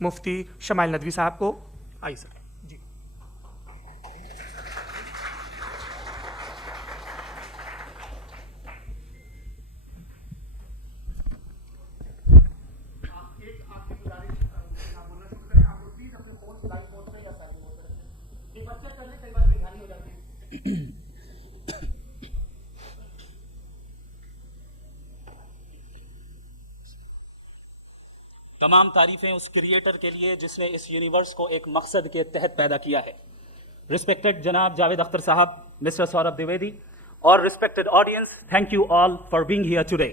मुफ्ती smile Nadvi साहब को। आइए सर जी। तमाम तारीफें उस क्रिएटर के लिए जिसने इस यूनिवर्स को एक मकसद के तहत पैदा किया है। रिस्पेक्टेड जनाब जावेद अख्तर साहब, मिस्टर सौरभ द्विवेदी और respected audience, thank you all for being here today.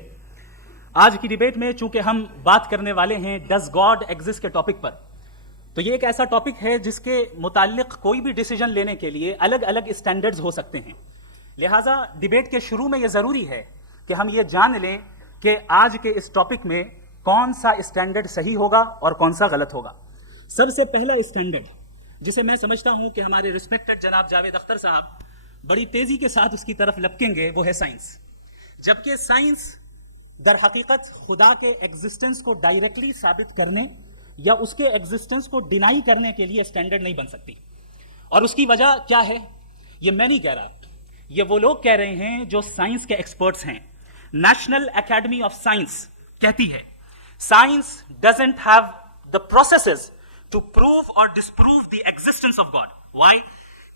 आज की डिबेट में चूंकि हम बात करने वाले हैं डज गॉड एग्जिस्ट के टॉपिक पर, तो ये एक ऐसा टॉपिक है जिसके मुताल्लिक कोई भी डिसीजन लेने के लिए अलग अलग स्टैंडर्ड्स हो सकते हैं। लिहाजा डिबेट के शुरू में यह जरूरी है कि हम ये जान लें कि आज के इस टॉपिक में कौन सा स्टैंडर्ड सही होगा और कौन सा गलत होगा। सबसे पहला स्टैंडर्ड जिसे मैं समझता हूं कि हमारे रिस्पेक्टेड जनाब जावेद अख्तर साहब बड़ी तेजी के साथ उसकी तरफ लपकेंगे, वो है साइंस। जबकि साइंस दर हकीकत खुदा के एग्जिस्टेंस को डायरेक्टली साबित करने या उसके एग्जिस्टेंस को डिनाई करने के लिए स्टैंडर्ड नहीं बन सकती। और उसकी वजह क्या है, ये मैं नहीं कह रहा, ये वो लोग कह रहे हैं जो साइंस के एक्सपर्ट्स हैं। नेशनल एकेडमी ऑफ साइंस कहती है Science doesn't have the processes to prove or disprove the existence of God. Why?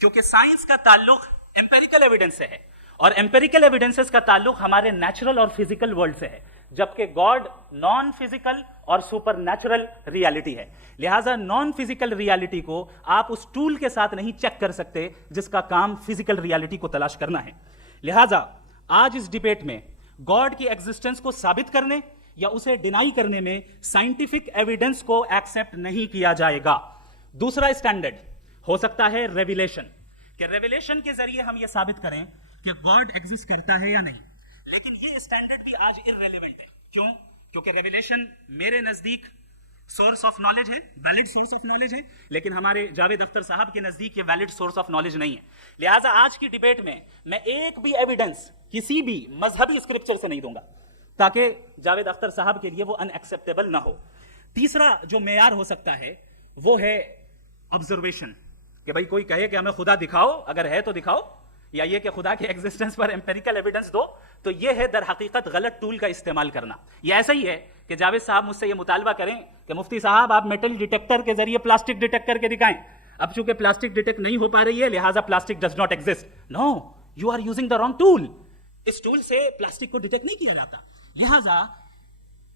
क्योंकि साइंस का ताल्लुक एम्पेरिकल एविडेंस से है और एम्पेरिकल एविडेंसेस का ताल्लुक हमारे नेचुरल और फिजिकल वर्ल्ड से है, जबकि गॉड नॉन फिजिकल और सुपर नेचुरल रियलिटी है। लिहाजा नॉन फिजिकल रियलिटी को आप उस टूल के साथ नहीं चेक कर सकते जिसका काम फिजिकल रियलिटी को तलाश करना है। लिहाजा आज इस डिबेट में गॉड की एग्जिस्टेंस को साबित करने या उसे डिनाई करने में साइंटिफिक एविडेंस को एक्सेप्ट नहीं किया जाएगा। दूसरा स्टैंडर्ड हो सकता है रेविलेशन, कि रेविलेशन के जरिए हम यह साबित करें कि गॉड एग्जिस्ट करता है या नहीं। लेकिन यह स्टैंडर्ड भी आज इररेलेवेंट है। क्यों? क्योंकि रेविलेशन मेरे नजदीक सोर्स ऑफ नॉलेज है, वैलिड सोर्स ऑफ नॉलेज है, लेकिन हमारे जावेद अख्तर साहब के नजदीक ये वैलिड सोर्स ऑफ नॉलेज नहीं है। लिहाजा आज की डिबेट में मैं एक भी एविडेंस किसी भी मजहबी स्क्रिप्चर से नहीं दूंगा ताकि जावेद अख्तर साहब के लिए वो अनएक्सेप्टेबल ना हो। तीसरा जो मेयार हो सकता है वो है ऑब्जर्वेशन, कि भाई कोई कहे कि हमें खुदा दिखाओ, अगर है तो दिखाओ, या ये कि खुदा के एग्जिस्टेंस पर एम्पेरिकल एविडेंस दो, तो ये है दर हकीकत गलत टूल का इस्तेमाल करना। ये ऐसा ही है कि जावेद साहब मुझसे ये मुतालबा करें कि मुफ्ती साहब आप मेटल डिटेक्टर के जरिए प्लास्टिक डिटेक्ट करके दिखाएं। अब चूंकि प्लास्टिक डिटेक्ट नहीं हो पा रही है लिहाजा plastic does not exist. No, you are using the wrong tool. इस टूल से प्लास्टिक को डिटेक्ट नहीं किया जाता। लिहाजा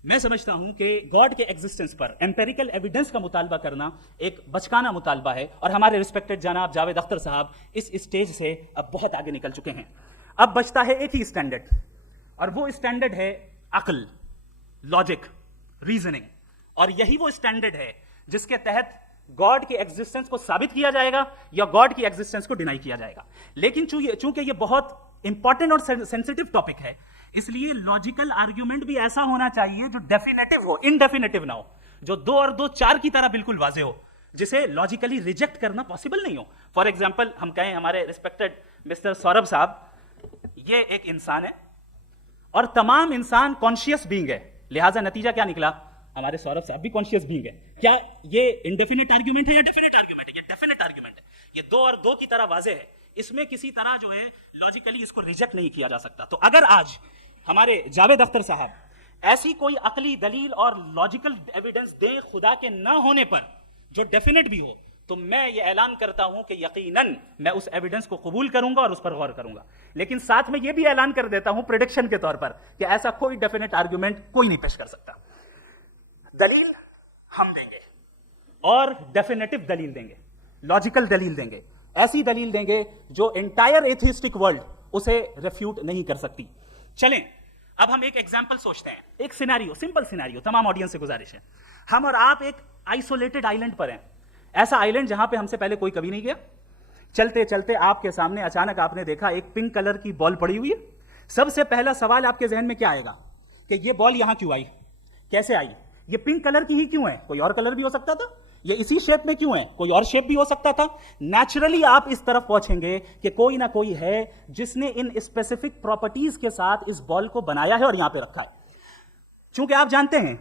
मैं समझता हूं कि गॉड के एग्जिस्टेंस पर एम्पेरिकल एविडेंस का मुतालबा करना एक बचकाना मुतालबा है और हमारे रिस्पेक्टेड जनाब जावेद अख्तर साहब इस स्टेज से अब बहुत आगे निकल चुके हैं। अब बचता है एक ही स्टैंडर्ड, और वो स्टैंडर्ड है अक्ल, लॉजिक, रीजनिंग। और यही वो स्टैंडर्ड है जिसके तहत गॉड के एग्जिस्टेंस को साबित किया जाएगा या गॉड की एग्जिस्टेंस को डिनाई किया जाएगा। लेकिन चूंकि ये बहुत इंपॉर्टेंट और सेंसिटिव टॉपिक है, इसलिए लॉजिकल आर्ग्यूमेंट भी ऐसा होना चाहिए जो डेफिनेटिव हो, इनडेफिनेटिव ना हो, जो 2 और 2 4 की तरह बिल्कुल वाजे हो, जिसे लॉजिकली रिजेक्ट करना पॉसिबल नहीं हो। फॉर एग्जाम्पल हम कहें हमारे रिस्पेक्टेड मिस्टर सौरभ साहब, ये एक इंसान है और तमाम इंसान कॉन्शियस बीइंग है, लिहाजा नतीजा क्या निकला, हमारे सौरभ साहब भी कॉन्शियस बीइंग है। क्या ये इंडेफिनिट आर्ग्यूमेंट है या डेफिनेट आर्ग्यूमेंट है? ये डेफिनेट आर्ग्यूमेंट है। ये 2 और 2 की तरह वाजे है, इसमें किसी तरह जो है लॉजिकली इसको रिजेक्ट नहीं किया जा सकता। तो अगर आज हमारे जावेद अख्तर साहब ऐसी कोई अकली दलील और लॉजिकल एविडेंस दें खुदा के ना होने पर जो डेफिनेट भी हो, तो मैं ये ऐलान करता हूं कि यकीनन मैं उस एविडेंस को कबूल करूंगा और उस पर गौर करूंगा। लेकिन साथ में यह भी ऐलान कर देता हूं प्रेडिक्शन के तौर पर कि ऐसा कोई डेफिनेट आर्ग्यूमेंट कोई नहीं पेश कर सकता। दलील हम देंगे और डेफिनेटिव दलील देंगे, लॉजिकल दलील देंगे, ऐसी दलील देंगे जो एंटायर एथिस्टिक वर्ल्ड उसे रिफ्यूट नहीं कर सकती। चलें अब हम एक एग्जाम्पल सोचते हैं, एक सिनेरियो, सिंपल सिनेरियो, तमाम ऑडियंस से गुजारिश है, हम और आप एक आइसोलेटेड आइलैंड पर हैं, ऐसा आइलैंड जहां पे हमसे पहले कोई कभी नहीं गया। चलते चलते आपके सामने अचानक आपने देखा एक पिंक कलर की बॉल पड़ी हुई है। सबसे पहला सवाल आपके जहन में क्या आएगा कि ये बॉल यहां क्यों आई, कैसे आई, ये पिंक कलर की ही क्यों है, कोई और कलर भी हो सकता था, ये इसी शेप में क्यों है, कोई और शेप भी हो सकता था। नेचुरली आप इस तरफ पहुंचेंगे कि कोई ना कोई है जिसने इन स्पेसिफिक प्रॉपर्टीज के साथ इस बॉल को बनाया है और यहां पे रखा है। चूंकि आप जानते हैं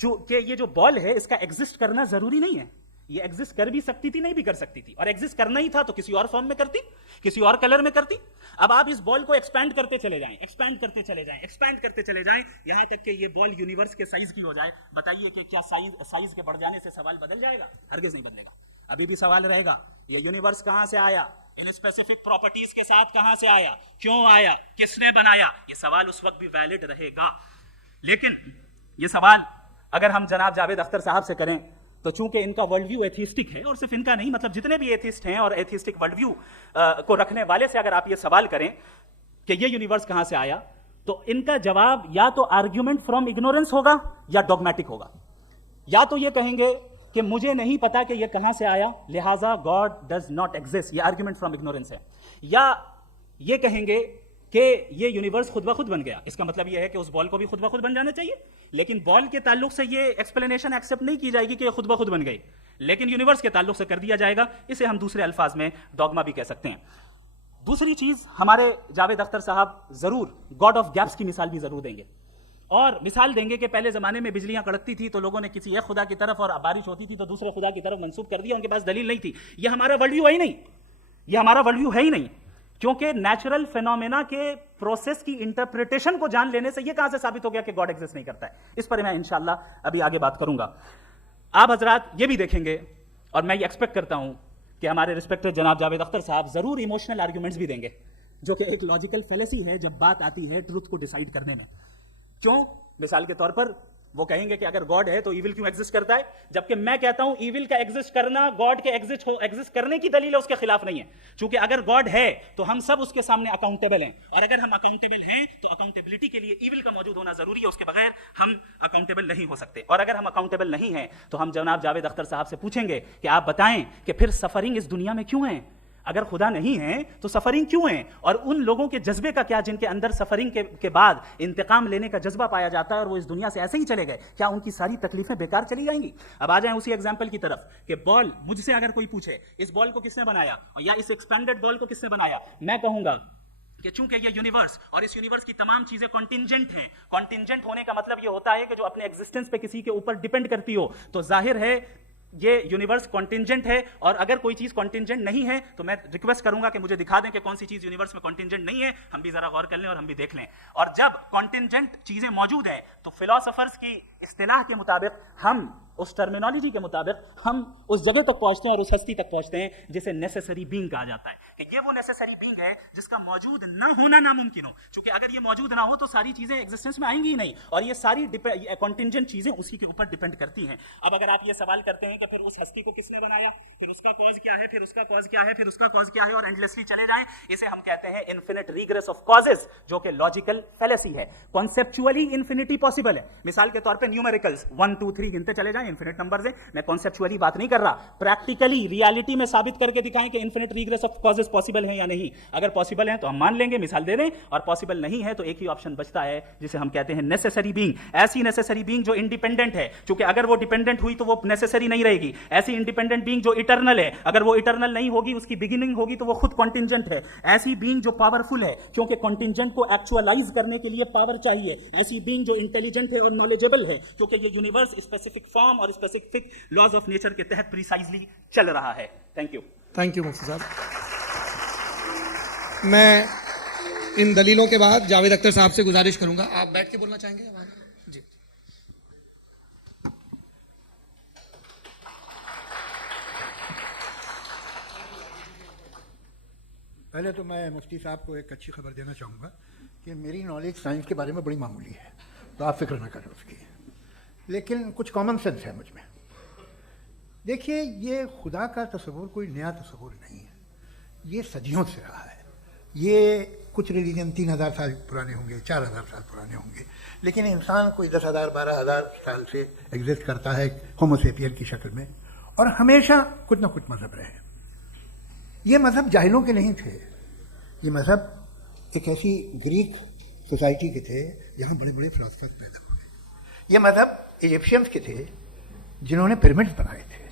कि ये जो बॉल है इसका एग्जिस्ट करना जरूरी नहीं है, ये एग्जिस्ट कर भी सकती थी, नहीं भी कर सकती थी, और एग्जिस्ट करना ही था तो किसी और फॉर्म में करती, किसी और कलर में करती। अब आप इस बॉल को एक्सपैंड करते चले जाएं, एक्सपैंड करते चले जाएं, एक्सपैंड करते चले जाएं, यहां तक कि ये बॉल यूनिवर्स के साइज की हो जाए। बताइए कि क्या साइज के बढ़ जाने से सवाल बदल जाएगा? हरगिज नहीं बदलेगा, अभी भी सवाल रहेगा ये यूनिवर्स कहां से आया, इन स्पेसिफिक प्रॉपर्टीज के साथ कहां से आया, क्यों आया, किसने बनाया, ये सवाल उस वक्त भी वैलिड रहेगा। लेकिन ये सवाल अगर हम जनाब जावेद अख्तर साहब से करें तो चूंकि इनका वर्ल्ड व्यू एथिस्टिक है, और सिर्फ इनका नहीं, मतलब जितने भी एथिस्ट हैं और एथिस्टिक वर्ल्ड व्यू को रखने वाले से अगर आप ये सवाल करें कि ये यूनिवर्स कहां से आया, तो इनका जवाब या तो आर्ग्यूमेंट फ्रॉम इग्नोरेंस होगा या डॉगमेटिक होगा। या तो ये कहेंगे कि मुझे नहीं पता कि ये कहां से आया, लिहाजा गॉड डज नॉट एग्जिस्ट, ये आर्ग्यूमेंट फ्रॉम इग्नोरेंस है। या ये कहेंगे कि ये यूनिवर्स खुद ब खुद बन गया, इसका मतलब ये है कि उस बॉल को भी खुद ब खुद बन जाना चाहिए। लेकिन बॉल के ताल्लुक से ये एक्सप्लेनेशन एक्सेप्ट नहीं की जाएगी कि ये खुद ब खुद बन गई, लेकिन यूनिवर्स के ताल्लुक से कर दिया जाएगा। इसे हम दूसरे अल्फाज में डॉगमा भी कह सकते हैं। दूसरी चीज, हमारे जावेद अख्तर साहब जरूर गॉड ऑफ गैप्स की मिसाल भी जरूर देंगे, और मिसाल देंगे कि पहले जमाने में बिजलियां कड़कती थी तो लोगों ने किसी एक खुदा की तरफ, और बारिश होती थी तो दूसरे खुदा की तरफ मंसूब कर दिया, उनके पास दलील नहीं थी। ये हमारा वर्ल्ड व्यू है ही नहीं, ये हमारा वर्ल्ड व्यू है ही नहीं, क्योंकि नेचुरल फिनोमेना के प्रोसेस की इंटरप्रिटेशन को जान लेने से यह कहां से साबित हो गया कि गॉड एग्जिस्ट नहीं करता है। इस पर मैं इंशाल्लाह अभी आगे बात करूंगा। आप हजरात ये भी देखेंगे, और मैं ये एक्सपेक्ट करता हूं कि हमारे रिस्पेक्टेड जनाब जावेद अख्तर साहब जरूर इमोशनल आर्ग्यूमेंट्स भी देंगे, जो कि एक लॉजिकल फेलेसी है जब बात आती है ट्रूथ को डिसाइड करने में। क्यों? मिसाल के तौर पर वो कहेंगे कि अगर गॉड है तो इविल क्यों एग्जिस्ट करता है, जबकि मैं कहता हूं इविल का एग्जिस्ट करना गॉड के एग्जिस्ट करने की दलील है, उसके खिलाफ नहीं है। क्योंकि अगर गॉड है तो हम सब उसके सामने अकाउंटेबल हैं, और अगर हम अकाउंटेबल हैं तो अकाउंटेबिलिटी के लिए इविल का मौजूद होना जरूरी है, उसके बगैर हम अकाउंटेबल नहीं हो सकते। और अगर हम अकाउंटेबल नहीं हैं तो हम जनाब जावेद अख्तर साहब से पूछेंगे कि आप बताएं कि फिर सफरिंग इस दुनिया में क्यों है? अगर खुदा नहीं है तो सफरिंग क्यों है? और उन लोगों के जज्बे का क्या जिनके अंदर सफरिंग के बाद इंतकाम लेने का जज्बा पाया जाता है और वो इस दुनिया से ऐसे ही चले गए, क्या उनकी सारी तकलीफें बेकार चली जाएंगी? अब आ जाएं उसी एग्जांपल की तरफ कि बॉल, मुझसे अगर कोई पूछे इस बॉल को किसने बनाया या इस एक्सपेंडेड बॉल को किसने बनाया, मैं कहूंगा कि चूंकि ये यूनिवर्स और इस यूनिवर्स की तमाम चीजें कॉन्टिंजेंट हैं। कॉन्टिंजेंट होने का मतलब ये होता है कि जो अपने एग्जिस्टेंस पे किसी के ऊपर डिपेंड करती हो, तो जाहिर है ये यूनिवर्स कॉन्टिंजेंट है। और अगर कोई चीज कॉन्टिंजेंट नहीं है तो मैं रिक्वेस्ट करूंगा कि मुझे दिखा दें कि कौन सी चीज यूनिवर्स में कॉन्टिंजेंट नहीं है, हम भी जरा गौर कर लें और हम भी देख लें। और जब कॉन्टिंजेंट चीजें मौजूद है तो फिलोसोफर्स की इस्तिलाह के मुताबिक, हम उस टर्मिनोलॉजी के मुताबिक, हम उस जगह तक पहुंचते हैं और उस हस्ती तक पहुंचते हैं जिसे नेसेसरी बीइंग कहा जाता है, कि ये वो नेसेसरी बीइंग है जिसका मौजूद ना होना नामुमकिन हो। क्योंकि अगर ये मौजूद ना हो तो सारी चीजें एग्जिस्टेंस में आएंगी ही नहीं, और ये सारी कॉन्टिंजेंट चीजें उसी के ऊपर डिपेंड करती हैं। अब अगर आप ये सवाल करते हैं तो फिर उस हस्ती को किसने बनाया, फिर उसका कॉज क्या है, फिर उसका कॉज क्या है, फिर उसका कॉज क्या है, और एंडलेसली चले जाएं, इसे हम कहते हैं इन्फिनिट रिग्रेस ऑफ कॉजेस, जो कि लॉजिकल फेलेसी है। कॉन्सेप्चुअली इन्फिनिटी पॉसिबल है। मिसाल के तौर पे न्यूमेरिकल्स 1 2 3 गिनते चले जाएं, इन्फिनिट नंबर्स हैं। मैं कॉन्सेप्चुअली बात नहीं कर रहा, प्रैक्टिकली रियलिटी में साबित करके दिखाएं कि infinite regress of causes possible है या नहीं। अगर पॉसिबल है तो हम मान लेंगे, मिसाल दे दें, और पॉसिबल नहीं है तो एक ही ऑप्शन बचता है जिसे हम कहते हैं नेसेसरी बीइंग। ऐसी नेसेसरी बीइंग जो इंडिपेंडेंट है, क्योंकि अगर वो डिपेंडेंट हुई तो वो नेसेसरी नहीं रहेगी। ऐसी इंडिपेंडेंट बीइंग जो इटर्नल है, अगर वो इटर्नल नहीं होगी, उसकी बिगिनिंग होगी, तो वो खुद कॉन्टिंजेंट है। ऐसी बीइंग जो पावरफुल है, क्योंकि कॉन्टिंजेंट को एक्चुअलाइज करने के लिए पावर चाहिए। ऐसी बीइंग जो इंटेलिजेंट है और नॉलेजेबल है, क्योंकि ये यूनिवर्स स्पेसिफिक फॉर्म और स्पेसिफिक लॉज ऑफ नेचर के तहत प्रिसाइजली चल रहा है। थैंक यू मुफ्ती साहब। मैं इन दलीलों के बाद जावेद अख्तर साहब से गुजारिश करूंगा, आप बैठ के बोलना चाहेंगे? जी। पहले तो मैं मुफ्ती साहब को एक अच्छी खबर देना चाहूँगा कि मेरी नॉलेज साइंस के बारे में बड़ी मामूली है, तो आप फिक्र ना करें उसकी, लेकिन कुछ कॉमन सेंस है मुझ में। देखिए, ये खुदा का तस्वुर कोई नया तस्वुर नहीं है, ये सदियों से रहा है। ये कुछ रिलीजन 3000 साल पुराने होंगे, 4000 साल पुराने होंगे, लेकिन इंसान कोई 10,000 12,000 साल से एग्जिस्ट करता है होमोसेपियन की शक्ल में, और हमेशा कुछ ना कुछ मज़हब रहे। ये मज़हब जाहिलों के नहीं थे, ये मज़हब एक ऐसी ग्रीक सोसाइटी के थे जहाँ बड़े बड़े फिलोसफर पैदा हुए। ये मज़हब इजिप्शियंस के थे जिन्होंने पिरामिड्स बनाए थे।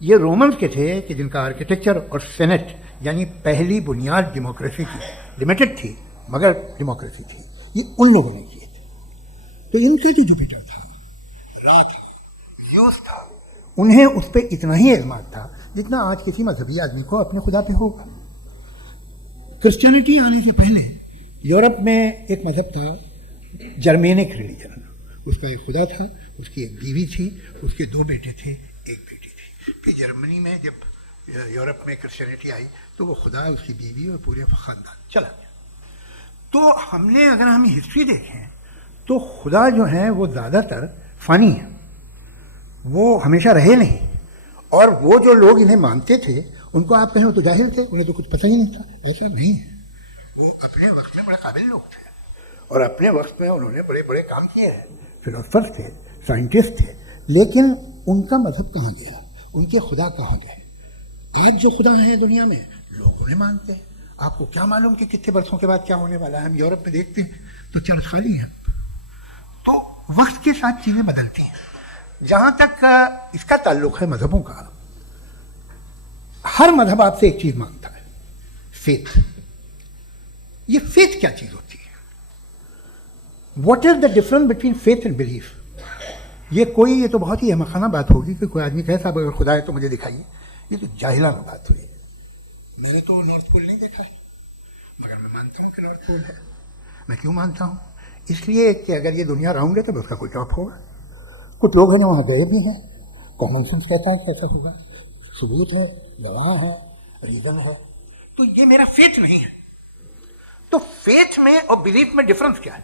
ये रोमन्स के थे कि जिनका आर्किटेक्चर और सेनेट यानी पहली बुनियाद डेमोक्रेसी की, लिमिटेड थी मगर डेमोक्रेसी थी, ये उन लोगों ने किए थे। तो इनसे जो जुपिटर था, रा था, रिलीजियस था, उन्हें उस पर इतना ही एतमाद था जितना आज किसी मजहबी आदमी को अपने खुदा पे होगा। क्रिश्चियनिटी आने से पहले यूरोप में एक मजहब था, जर्मेनिक रिलीजन। उसका एक खुदा था, उसकी एक बीवी थी, उसके 2 बेटे थे, एक बेटी थी। फिर जर्मनी में जब यूरोप में क्रिश्चियनिटी आई तो वो खुदा, उसकी बीवी और पूरे खानदान चला गया। तो अगर हम हिस्ट्री देखें तो खुदा जो है वो ज़्यादातर फ़नी है, वो हमेशा रहे नहीं। और वो जो लोग इन्हें मानते थे उनको आप कहें वो तो जाहिल थे, उन्हें तो कुछ पता ही नहीं था। ऐसा नहीं है, वो अपने वक्त में बड़े काबिल लोग थे और अपने वक्त में उन्होंने बड़े बड़े काम किए हैं, फिलोसफर थे, साइंटिस्ट थे। लेकिन उनका मजहब कहाँ गया, उनके खुदा कहाँ गए? आज जो खुदा हैं दुनिया में लोग उन्हें मानते हैं। आपको क्या मालूम कि कितने वर्षों के बाद क्या होने वाला है? हम यूरोप में देखते हैं तो चर्च खाली है। तो वक्त के साथ चीजें बदलती हैं। जहां तक इसका ताल्लुक है मजहबों का, हर मजहब आपसे एक चीज मांगता है, फेथ। ये फेथ क्या चीज होती है? What is the difference between faith and belief? ये तो बहुत ही अहमकाना बात होगी कि कोई आदमी कहे साहब अगर खुदा है तो मुझे दिखाइए। ये तो जाहिलाना बात हुई। मैंने तो नॉर्थ पोल नहीं देखा, मगर मैं मानता हूँ कि नॉर्थ पोल है। मैं क्यों मानता हूँ? इसलिए कि अगर ये दुनिया राउंड है तो उसका कोई जवाब होगा। कुछ लोग हैं जो वहाँ गए भी हैं, कॉमन सेंस कहता है कि ऐसा होगा, सबूत है, गवाह है, रीजन है। तो ये मेरा फेथ नहीं है। तो फेथ में और बिलीफ में डिफरेंस क्या है?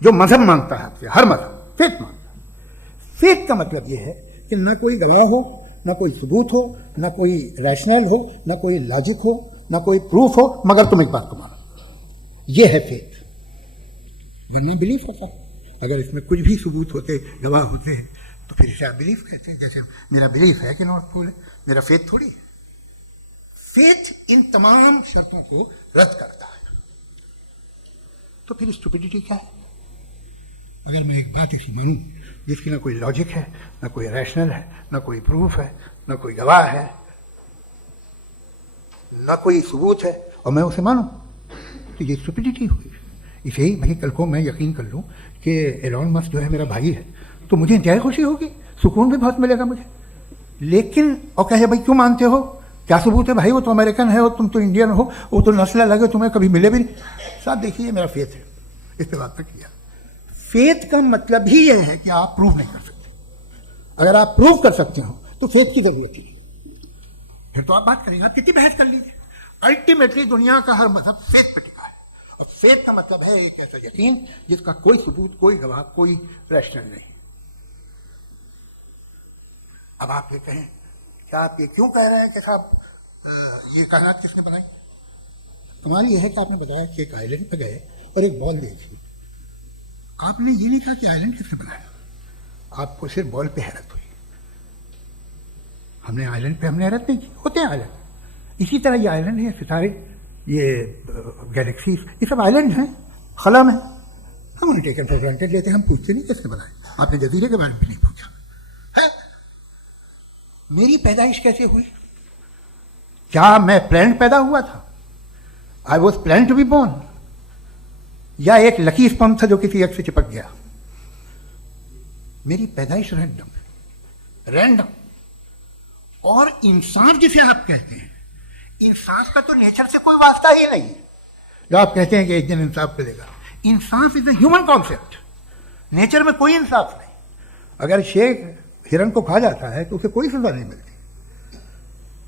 जो मजहब मांगता है आपसे, हर मजहब फेथ मांगता है। फेथ का मतलब ये है कि ना कोई गवाह हो, ना कोई सबूत हो, ना कोई रैशनल हो, ना कोई लॉजिक हो, ना कोई प्रूफ हो, मगर तुम एक बात को मानो। ये है फेथ। वरना बिलीफ होता। अगर इसमें कुछ भी सबूत होते, गवाह होते तो फिर इसे आप बिलीफ कहते हैं। जैसे मेरा बिलीफ है कि नॉर्थ पोल है, मेरा फेथ थोड़ी है। फेथ इन तमाम शर्तों को रद्द करता है। तो फिर स्टुपिडिटी क्या है? अगर मैं एक बात ऐसी मानूं जिसकी ना कोई लॉजिक है, ना कोई रैशनल है, ना कोई प्रूफ है, ना कोई गवाह है, ना कोई सबूत है, और मैं उसे मानूं, तो ये स्टुपिडिटी हुई। इसे ही भाई कल को मैं यकीन कर लूं कि एलॉन मस्क जो है मेरा भाई है, तो मुझे इंतहाई खुशी होगी, सुकून भी बहुत मिलेगा मुझे। लेकिन और कहे भाई क्यों मानते हो, क्या सबूत है भाई, वो तो अमेरिकन है और तुम तो इंडियन हो, वो तो नस्ल अलग है, तुम्हें कभी मिले भी नहीं। साहब देखिए मेरा फेथ है, इस पर बात तक किया। फेथ का मतलब ही यह है कि आप प्रूव नहीं कर सकते। अगर आप प्रूव कर सकते हो तो फेथ की जरूरत है। फिर तो आप बात करिए, आप कितनी बहस कर लीजिए। अल्टीमेटली दुनिया का हर मजहब फेथ पे टिका है, और फेथ का मतलब है एक ऐसा यकीन जिसका कोई सबूत, कोई गवाह, कोई रैशनल नहीं। अब आप ये कहें, क्या आप ये क्यों कह रहे हैं कि साहब ये कायनात किसने बनाई? कमाल ये है कि आपने बताया कि एक आइलैंड पे गए और एक बॉल देखी। आपने ये नहीं कहा कि आइलैंड किसने बनाया, आपको सिर्फ बॉल पे हैरत हुई। हमने आइलैंड पे हमने हैरत नहीं की, होते हैं आइलैंड। इसी तरह ये आइलैंड है, सितारे, ये गैलेक्सीज, ये सब आइलैंड हैं खला में। हम उन्हें टेकन फॉर ग्रांटेड लेते हैं, हम पूछते नहीं किसने बनाए। आपने जजीरे के बारे में भी नहीं पूछा है। मेरी पैदाइश कैसे हुई? क्या मैं प्लान पैदा हुआ था? I was plan to be born, या एक लकी स्पर्म था जो किसी एक से चिपक गया? मेरी पैदाइश रैंडम। और इंसान जिसे आप कहते हैं, इंसाफ का तो नेचर से कोई वास्ता ही नहीं। जो आप कहते हैं कि एक दिन इंसाफ मिलेगा, इंसाफ is a human concept, nature में कोई इंसाफ नहीं। अगर शेर हिरन को खा जाता है तो उसे कोई सजा नहीं मिलती।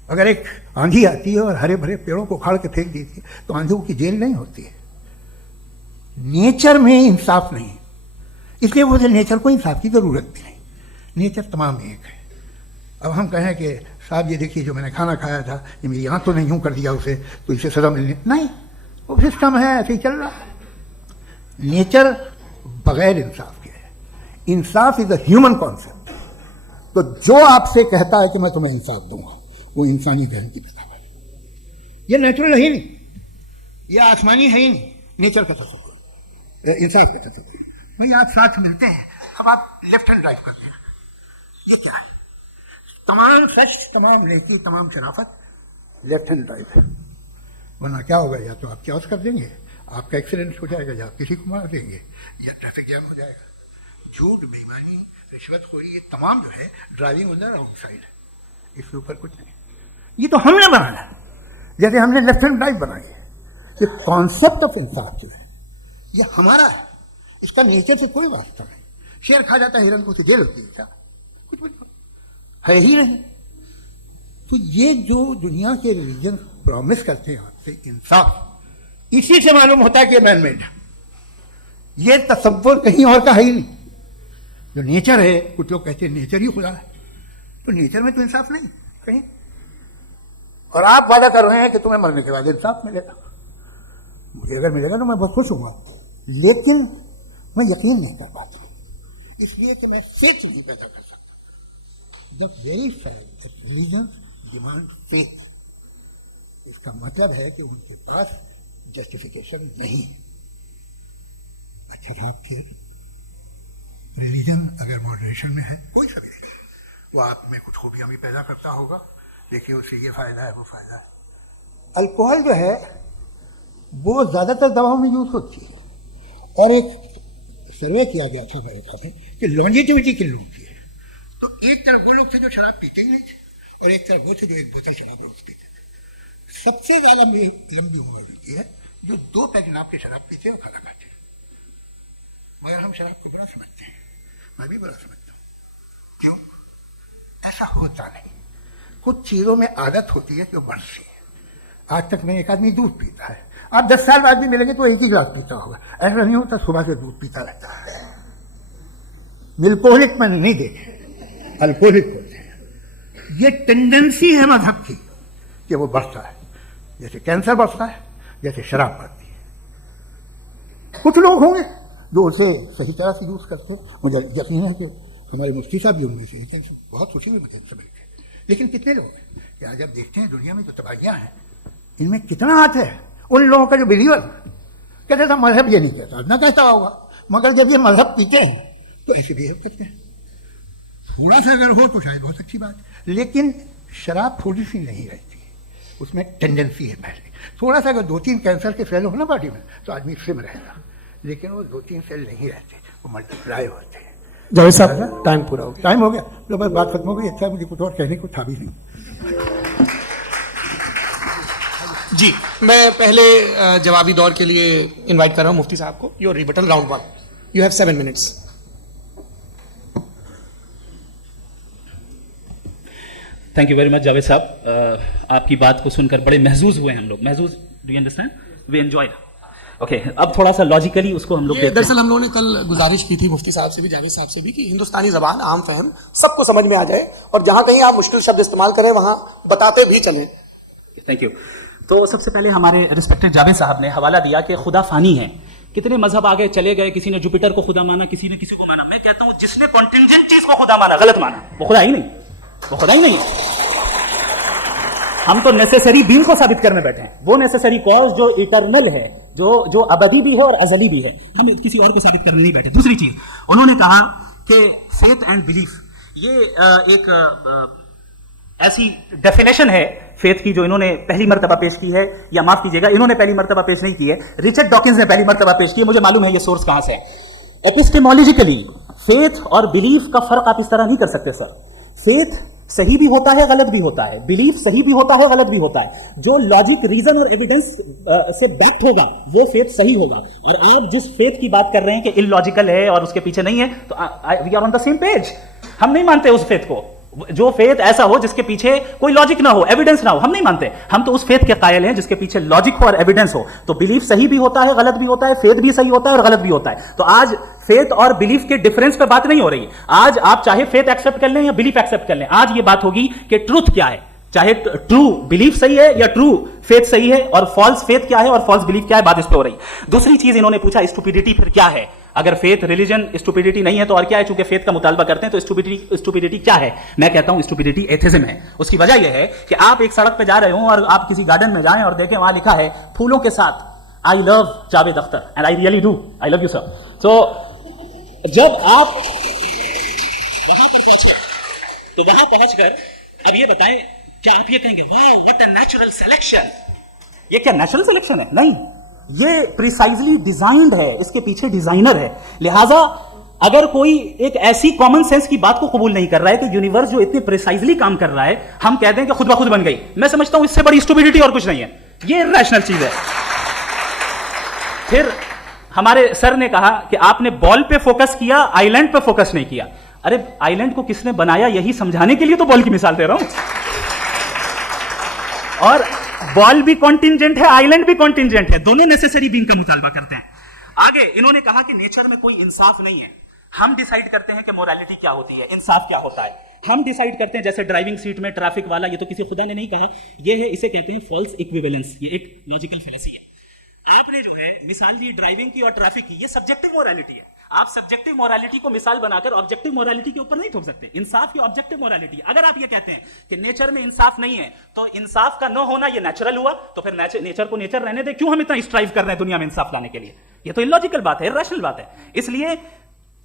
अगर एक आंधी आती है और हरे भरे पेड़ों को उखाड़ के फेंक देती है तो आंधियों की जेल नहीं होती है। नेचर में इंसाफ नहीं, इसलिए वो नेचर को इंसाफ की जरूरत भी नहीं। नेचर तमाम एक है। अब हम कहें कि साहब ये देखिए जो मैंने खाना खाया था, ये मेरी आंख तो नहीं यूं कर दिया उसे, तो इसे सजा मिलनी नहीं, वो सिस्टम है, ऐसे ही चल रहा है। नेचर बगैर इंसाफ के है। इंसाफ इज अ ह्यूमन कॉन्सेप्ट। तो जो आपसे कहता है कि मैं तुम्हें इंसाफ दूंगा, वो इंसानी जहन की पैदा है। ये नेचुरल है ही नहीं, ये आसमानी है ही नहीं। नेचर का तस्वुर, इंसाफ का तस्वुर। भाई आप साथ मिलते हैं, अब आप लेफ्ट हैंड ड्राइव करते हैं, ये क्या है? तमाम सच, तमाम नेकी, तमाम शराफत लेफ्ट हैंड ड्राइव है। वरना क्या होगा, या तो आप क्रॉस कर देंगे, आपका एक्सीडेंट हो जाएगा, या किसी को मार देंगे, या ट्रैफिक जैम हो जाएगा। झूठ, बेईमानी, रिश्वतखोरी, ये तमाम जो है driving on the wrong side, इसके ऊपर कुछ नहीं। ये तो हमने बनाया, जैसे हमने लेफ्ट हैंड ड्राइव बनाई है। ये कॉन्सेप्ट ऑफ इंसाफ जो है ये हमारा है, इसका नेचर से कोई वास्ता नहीं। शेर खा जाता है हिरन को, उसे जेल होती है क्या? कुछ भी है ही नहीं। तो ये जो दुनिया के रिलीजन प्रॉमिस करते हैं आपसे इंसाफ, इसी से मालूम होता है कि मैन मेड है। ये तसव्वुर कहीं और का है ही नहीं। जो नेचर है, कुछ लोग कहते हैं नेचर ही खुदा है, तो नेचर में तो इंसाफ नहीं कहीं। और आप वादा कर रहे हैं कि तुम्हें मरने के बाद इंसाफ मिलेगा। मुझे अगर मिलेगा तो मैं बहुत खुश हूंगा, लेकिन मैं यकीन नहीं कर पाता, इसलिए कि मैं फेथ नहीं पैदा कर सकता। The very fact that religion demand faith, इसका मतलब है कि उनके पास जस्टिफिकेशन नहीं है। अच्छा साहब, फिर रिलीजन अगर मॉडरेशन में है, कोई सा भी है, वो आप में कुछ खूबियां भी पैदा करता होगा, देखिए उससे ये फायदा है वो फायदा है। अल्कोहल जो है वो ज्यादातर दवाओं में यूज होती है, और एक सर्वे किया गया था अमेरिका में कि लॉन्जिटिविटी किन लोगों की है, तो एक तरफ वो लोग थे जो शराब पीते ही नहीं थे, और एक तरफ वो थे जो एक बोतल शराब रोज पीते थे। सबसे ज्यादा लंबी उम्र की है जो 2 पैक नाप के शराब पीते हैं और खाना खाते हैं। मगर हम शराब को बुरा समझते हैं, मैं भी बुरा समझता हूँ। क्यों? ऐसा होता नहीं। कुछ चीजों में आदत होती है जो बढ़ती है। आज तक में एक आदमी दूध पीता है, आप 10 साल बाद भी मिलेंगे तो एक ही गिलास पीता होगा। ऐसा नहीं होता, सुबह से दूध पीता रहता है। मिल्कोहलिक में नहीं देखे, अल्कोहलिक होते हैं। ये टेंडेंसी है मजहब की कि वो बढ़ता है, जैसे कैंसर बढ़ता है, जैसे शराब बढ़ती है। कुछ लोग होंगे जो उसे सही तरह से यूज करते हैं। मुझे यकीन है कि हमारे मुफ्ती साहब भी उनमें से हैं, बहुत खुशी हुई मदद से मिलकर। लेकिन कितने लोग हैं कि आज आप देखते हैं दुनिया में जो तबाहियां हैं, इनमें कितना हाथ है उन लोगों का जो बिलीवर कहते था मजहब ये नहीं कहता, ना कहता होगा, मगर जब ये मजहब पीते हैं तो ऐसे बिहेव करते हैं। थोड़ा सा अगर हो तो शायद बहुत अच्छी बात, लेकिन शराब थोड़ी सी नहीं रहती, उसमें टेंडेंसी है। पहले थोड़ा सा अगर 2-3 कैंसर के सेल हो ना बॉडी में तो आदमी सिम रहेगा, लेकिन वो 2-3 सेल नहीं रहते, वो मल्टीप्लाई होते हैं। जावेद साहब, टाइम पूरा हो गया। टाइम हो गया, तो बस बात खत्म हो गई। अच्छा, मुझे कुछ और कहने को था भी नहीं। जी, मैं पहले जवाबी दौर के लिए इनवाइट कर रहा हूं मुफ्ती साहब को। Your rebuttal round 1, you have 7 minutes. Thank you very much Javed साहब, आपकी बात को सुनकर बड़े महजूज हुए हम लोग। महजूज, do you understand? We enjoyed. Okay, अब थोड़ा सा लॉजिकली उसको हम लोग देखते हैं। दरअसल हम लोगों ने कल गुजारिश की थी मुफ्ती साहब से भी, जावेद साहब से भी, कि हिंदुस्तानी जबान आम फहम सबको समझ में आ जाए, और जहां कहीं आप मुश्किल शब्द इस्तेमाल करें वहां बताते भी चलें। Thank you. तो सबसे पहले हमारे रिस्पेक्टेड जावेद साहब ने हवाला दिया कि खुदा फानी है। कितने मजहब आगे चले गए, किसी ने जुपिटर को खुदा माना, किसी ने किसी को माना। मैं कहता हूं जिसने कॉन्टिंजेंट चीज को खुदा माना, गलत माना, वो खुदा ही नहीं, वो खुदा ही नहीं है। हम तो नेसेसरी बीइंग को साबित करने बैठे हैं, वो नेसेसरी कॉज जो इटर्नल है, जो अबदी भी है और अजली भी है, हम किसी और को साबित करने नहीं बैठे। दूसरी चीज, उन्होंने कहा कि फेथ एंड बिलीफ, ये एक ऐसी डेफिनेशन है फेथ की जो इन्होंने पहली मर्तबा पेश की है, या माफ कीजिएगा इन्होंने पहली मर्तबा पेश नहीं की है, रिचर्ड डॉकिंस ने पहली मर्तबा पेश की है। मुझे मालूम है ये सोर्स कहां से है। एपिस्टेमोलॉजिकली फेथ और बिलीफ का फर्क आप इस तरह नहीं कर सकते सर। फेथ सही भी होता है, गलत भी होता है, बिलीफ सही भी होता है, गलत भी होता है। जो लॉजिक, रीजन और एविडेंस से बैक्ड होगा वो फेथ सही होगा। और आप जिस फेथ की बात कर रहे हैं कि इलॉजिकल है और उसके पीछे नहीं है, तो we are on the same page. हम नहीं मानते उस फेथ को, जो फेथ ऐसा हो जिसके पीछे कोई लॉजिक ना हो, एविडेंस ना हो, हम नहीं मानते। हम तो उस फेथ के कायल हैं जिसके पीछे लॉजिक हो और एविडेंस हो। तो बिलीफ सही भी होता है, गलत भी होता है, फेथ भी सही होता है और गलत भी होता है। तो आज फेथ और बिलीफ के डिफरेंस पे बात नहीं हो रही। आज आप चाहे फेथ एक्सेप्ट कर लें या बिलीफ एक्सेप्ट कर लें, आज ये बात होगी कि ट्रूथ क्या है, चाहे ट्रू बिलीफ सही है या ट्रू फेथ सही है, और फॉल्स फेथ क्या है और फॉल्स बिलीफ क्या है, बात इस पे हो रही। दूसरी चीज इन्होंने पूछा, स्टुपिडिटी फिर क्या है? अगर फेथ रिलीजन स्टुपिडिटी नहीं है तो और क्या है? चूंकि फेथ का मुतालबा करते हैं तो स्टुपिडिटी क्या है? मैं कहता हूं स्टुपिडिटी एथिज्म है। उसकी वजह यह है कि आप एक सड़क पे जा रहे हो और आप किसी गार्डन में जाएं और देखें वहां लिखा है फूलों के साथ, I love Javed Akhtar and I really do, I love you sir. तो जब आप वहां पर पहुंचे तो वहां पहुंचकर अब ये बताएं, क्या आप ये कहेंगे वाह व्हाट अ नेचुरल सिलेक्शन? ये क्या नेचुरल सिलेक्शन है? नहीं, ये प्रिसाइजली डिजाइंड है, इसके पीछे डिजाइनर है। लिहाजा अगर कोई एक ऐसी कॉमन सेंस की बात को कबूल नहीं कर रहा है कि यूनिवर्स जो इतने प्रिसाइजली काम कर रहा है, हम कहते हैं कि खुद ब खुद बन गई, मैं समझता हूं इससे बड़ी स्टुपिडिटी और कुछ नहीं है। ये इरैशनल चीज है। फिर हमारे सर ने कहा कि आपने बॉल पे फोकस किया, आइलैंड पे फोकस नहीं किया। अरे आइलैंड को किसने बनाया यही समझाने के लिए तो बॉल की मिसाल दे रहा हूं। और बॉल भी कॉन्टिंजेंट है, आइलैंड भी कॉन्टिंजेंट है, दोनों नेसेसरी बीइंग का मुतालबा करते हैं। आगे इन्होंने कहा कि नेचर में कोई इंसाफ नहीं है। हम डिसाइड करते हैं कि मोरालिटी क्या होती है, इंसाफ क्या होता है। हम डिसाइड करते हैं, जैसे ड्राइविंग सीट में ट्रैफिक वाला, ये तो किसी खुदा ने नहीं कहा, ये है, इसे कहते हैं फॉल्स इक्विवेलेंस। ये एक लॉजिकल फेलेसी है। आपने जो है मिसाल दी ड्राइविंग की और ट्रैफिक की, ये सब्जेक्टिव मोरालिटी है। आप सब्जेक्टिव मोरालिटी को मिसाल बनाकर ऑब्जेक्टिव मोरालिटी के ऊपर नहीं थोप सकते। इंसाफ की ऑब्जेक्टिव मोरालिटी। अगर आप ये कहते हैं कि नेचर में इंसाफ नहीं है, तो इंसाफ का न होना ये नेचुरल हुआ, तो फिर नेचर को नेचर रहने दे, क्यों हम इतना स्ट्राइव कर रहे हैं दुनिया में इंसाफ लाने के लिए? ये तो इलॉजिकल बात है, इरैशनल बात है। इसलिए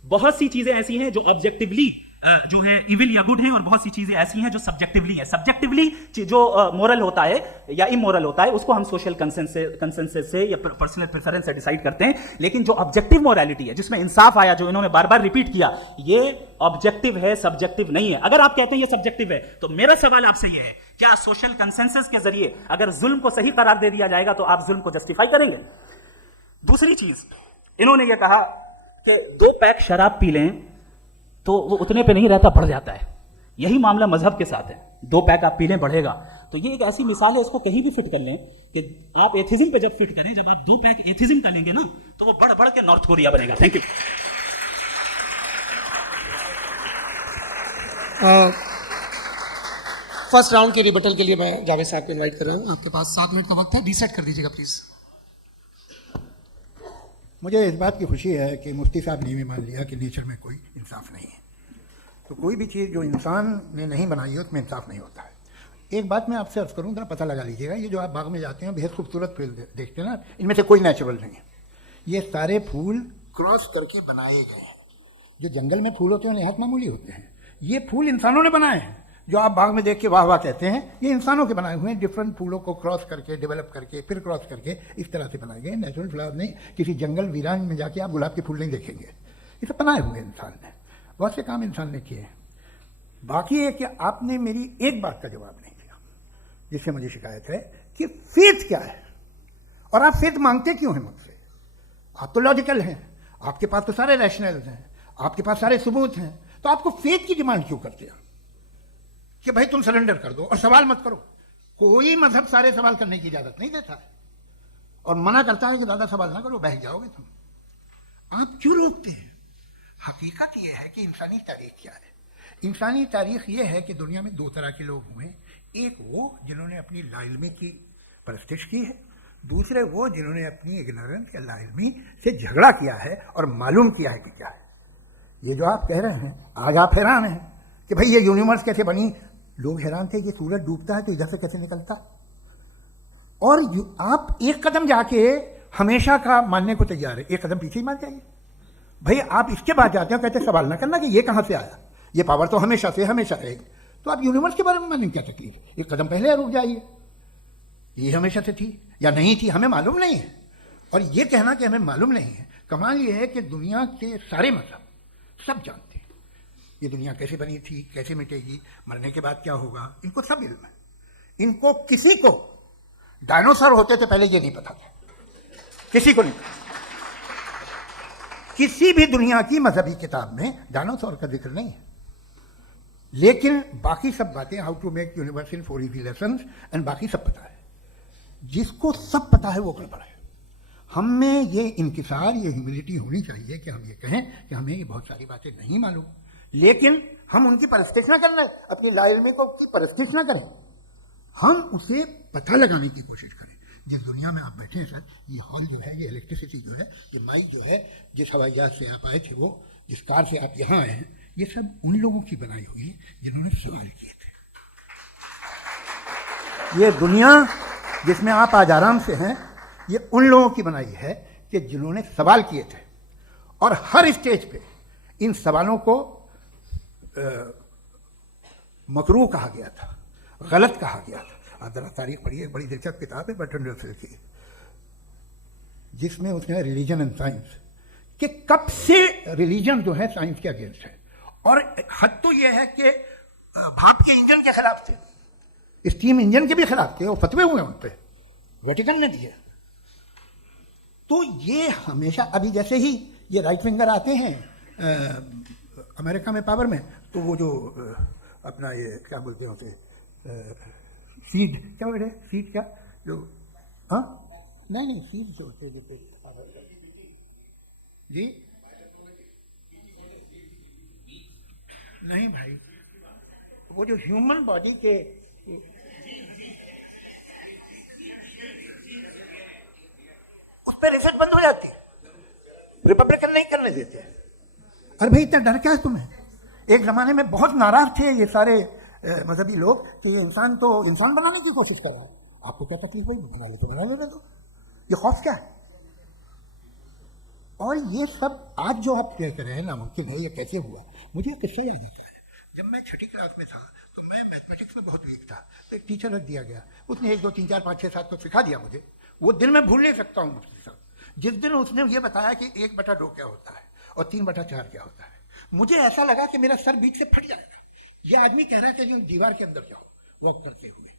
बहुत सी चीजें ऐसी हैं जो ऑब्जेक्टिवली जो है इविल या गुड है, और बहुत सी चीजें ऐसी हैं जो सब्जेक्टिवली है। सब्जेक्टिवली जो मोरल होता है या इमोरल होता है, उसको हम सोशल कंसेंसस से या पर्सनल प्रेफरेंस से डिसाइड करते हैं। लेकिन जो ऑब्जेक्टिव मोरालिटी है, जिसमें इंसाफ आया, जो इन्होंने बार बार रिपीट किया, ये ऑब्जेक्टिव है, सब्जेक्टिव नहीं है। अगर आप कहते हैं ये सब्जेक्टिव है, तो मेरा सवाल आपसे ये है, क्या सोशल कंसेंसस के जरिए अगर जुल्म को सही करार दे दिया जाएगा तो आप जुल्म को जस्टिफाई करेंगे? दूसरी चीज इन्होंने ये कहा कि 2 पैक शराब पी लें तो वो उतने पे नहीं रहता, बढ़ जाता है। यही मामला मजहब के साथ है। 2 पैक आप पी लें बढ़ेगा। तो ये एक ऐसी मिसाल है, इसको कहीं भी फिट कर लें कि आप एथिज्म पे जब फिट करें, जब आप 2 पैक एथिज्म का लेंगे ना, तो वो बढ़ बढ़ के नॉर्थ कोरिया बनेगा। Thank you. फर्स्ट राउंड के रिबटल के लिए मैं जावेद साहब को इनवाइट कर रहा हूं। आपके पास 7 मिनट का वक्त है, रीसेट कर दीजिएगा प्लीज। मुझे इस बात की खुशी है कि मुफ्ती साहब ने भी मान लिया कि नेचर में कोई इंसाफ नहीं है। तो कोई भी चीज़ जो इंसान ने नहीं बनाई है उसमें इंसाफ नहीं होता है। एक बात मैं आपसे अर्ज करूँ, जरा पता लगा लीजिएगा, ये जो आप बाग में जाते हैं बेहद खूबसूरत फूल देखते हैं ना, इनमें से कोई नेचुरल नहीं है। ये सारे फूल क्रॉस करके बनाए गए हैं। जो जंगल में फूल होते हैं निहायत मामूली होते हैं, ये फूल इंसानों ने बनाए हैं। जो आप बाग में देख के वाह वाह कहते हैं, ये इंसानों के बनाए हुए हैं। डिफरेंट फूलों को क्रॉस करके, डेवलप करके, फिर क्रॉस करके इस तरह से बनाए गए नेचुरल फ्लावर नहीं। किसी जंगल वीरान में जाके आप गुलाब के फूल नहीं देखेंगे। ये सब बनाए हुए इंसान ने, बहुत से काम इंसान ने किए हैं। बाकी है कि आपने मेरी एक बात का जवाब नहीं दिया, जिससे मुझे शिकायत है कि फेथ क्या है और आप फेथ मांगते क्यों हैं मुझसे? आप तो लॉजिकल हैं, आपके पास तो सारे रैशनल्स हैं, आपके पास सारे सबूत हैं, तो आपको फेथ की डिमांड क्यों करते हैं कि भाई तुम सरेंडर कर दो और सवाल मत करो? कोई मजहब सारे सवाल करने की इजाजत नहीं देता है और मना करता है कि ज्यादा सवाल ना करो, बह जाओगे तुम। आप क्यों रोकते हैं? हकीकत यह है कि इंसानी तारीख क्या है। इंसानी तारीख यह है कि दुनिया में 2 तरह के लोग हुए। एक वो जिन्होंने अपनी लाइल्मी की परस्तिश की है, दूसरे वो जिन्होंने अपनी इग्नोरेंस या लाइल्मी से झगड़ा किया है और मालूम किया है कि क्या है। ये जो आप कह रहे हैं, आज आप हैरान हैं कि भाई ये यूनिवर्स कैसे बनी। लोग हैरान थे, ये सूरज डूबता है तो इधर से कैसे निकलता। और आप एक कदम जाके हमेशा का मानने को तैयार है, एक कदम पीछे ही मान जाइए। भाई आप इसके बाद जाते हो, कहते सवाल ना करना कि ये कहां से आया, ये पावर तो हमेशा से हमेशा रहेगी। तो आप यूनिवर्स के बारे में मानने क्या तकलीफ है? एक कदम पहले रुक जाइए, ये हमेशा से थी या नहीं थी हमें मालूम नहीं है। और ये कहना कि हमें मालूम नहीं है, कमाल ये है कि दुनिया के सारे मजहब सब जानते हैं ये दुनिया कैसे बनी थी, कैसे मिटेगी, मरने के बाद क्या होगा, इनको सब इल्म है। इनको किसी को डायनासोर होते थे पहले ये नहीं पता था, किसी को नहीं पता। किसी भी दुनिया की मजहबी किताब में डायनासोर का जिक्र नहीं है। लेकिन बाकी सब बातें, how to make universe in 4 easy lessons and बाकी सब पता है। जिसको सब पता है वो गड़बड़ है। हम में ये इंकिसार, ये ह्यूमिलिटी होनी चाहिए कि हम ये कहें कि हमें ये बहुत सारी बातें नहीं मालूम, लेकिन हम उनकी परस्तिश ना करना, अपनी लाइल्मी को की परस्तिश ना करें, हम उसे पता लगाने की कोशिश करें। जिस दुनिया में आप बैठे हैं सर, ये हॉल जो है, ये इलेक्ट्रिसिटी जो है, ये माइक जो है, जिस हवाई जहाज से आप आए थे, वो जिस कार से आप यहाँ आए हैं, ये सब उन लोगों की बनाई हुई है जिन्होंने सवाल किए थे। ये दुनिया जिसमें आप आज आराम से हैं, ये उन लोगों की बनाई है कि जिन्होंने सवाल किए थे। और हर स्टेज पे इन सवालों को मकरूह कहा गया था, गलत कहा गया था। आप जरा तारीख पढ़िए, बड़ी दिलचस्प किताब है बर्ट्रैंड रसेल की, जिसमें उसने रिलीजन एंड साइंस कि कब से रिलीजन जो है साइंस के अगेंस्ट है। और हद तो यह है कि भाप के इंजन के खिलाफ थे, स्टीम इंजन के भी खिलाफ थे, और फतवे हुए उन पर, वेटिकन ने दिए। तो ये हमेशा, अभी जैसे ही ये राइट विंगर आते हैं अमेरिका में पावर में, तो वो जो अपना ये क्या बोलते होते सीड, क्या बोलते सीड, क्या जो, हाँ नहीं सीड जो होते जी, नहीं भाई, वो जो ह्यूमन बॉडी के उस पर रिसर्च बंद हो जाती है, रिपब्लिकन नहीं करने देते। अरे भाई इतना डर क्या है तुम्हें? एक जमाने में बहुत नाराज थे ये सारे मजहबी लोग कि ये इंसान तो इंसान बनाने की कोशिश कर रहा है, आपको क्या तकलीफ भाई, बना ले तो बना लेने दो, ये खौफ क्या है? और ये सब आज जो आप कह रहे हैं नामुमकिन है, ये कैसे हुआ? मुझे एक किस्सा याद आता है। जब मैं छठी क्लास में था तो मैं मैथमेटिक्स में बहुत वीक था, एक टीचर रख दिया गया, उसने 1 2 3 4 5 6 7 तो सिखा दिया मुझे, वो दिन में भूल नहीं सकता हूँ मुफ्ती साहब। जिस दिन उसने ये बताया कि 1/2 क्या होता है और 3/4 क्या होता है, मुझे ऐसा लगा कि मेरा सर बीच से फट जाएगा। ये आदमी कह रहा है कि दीवार के अंदर जाओ वॉक करते हुए,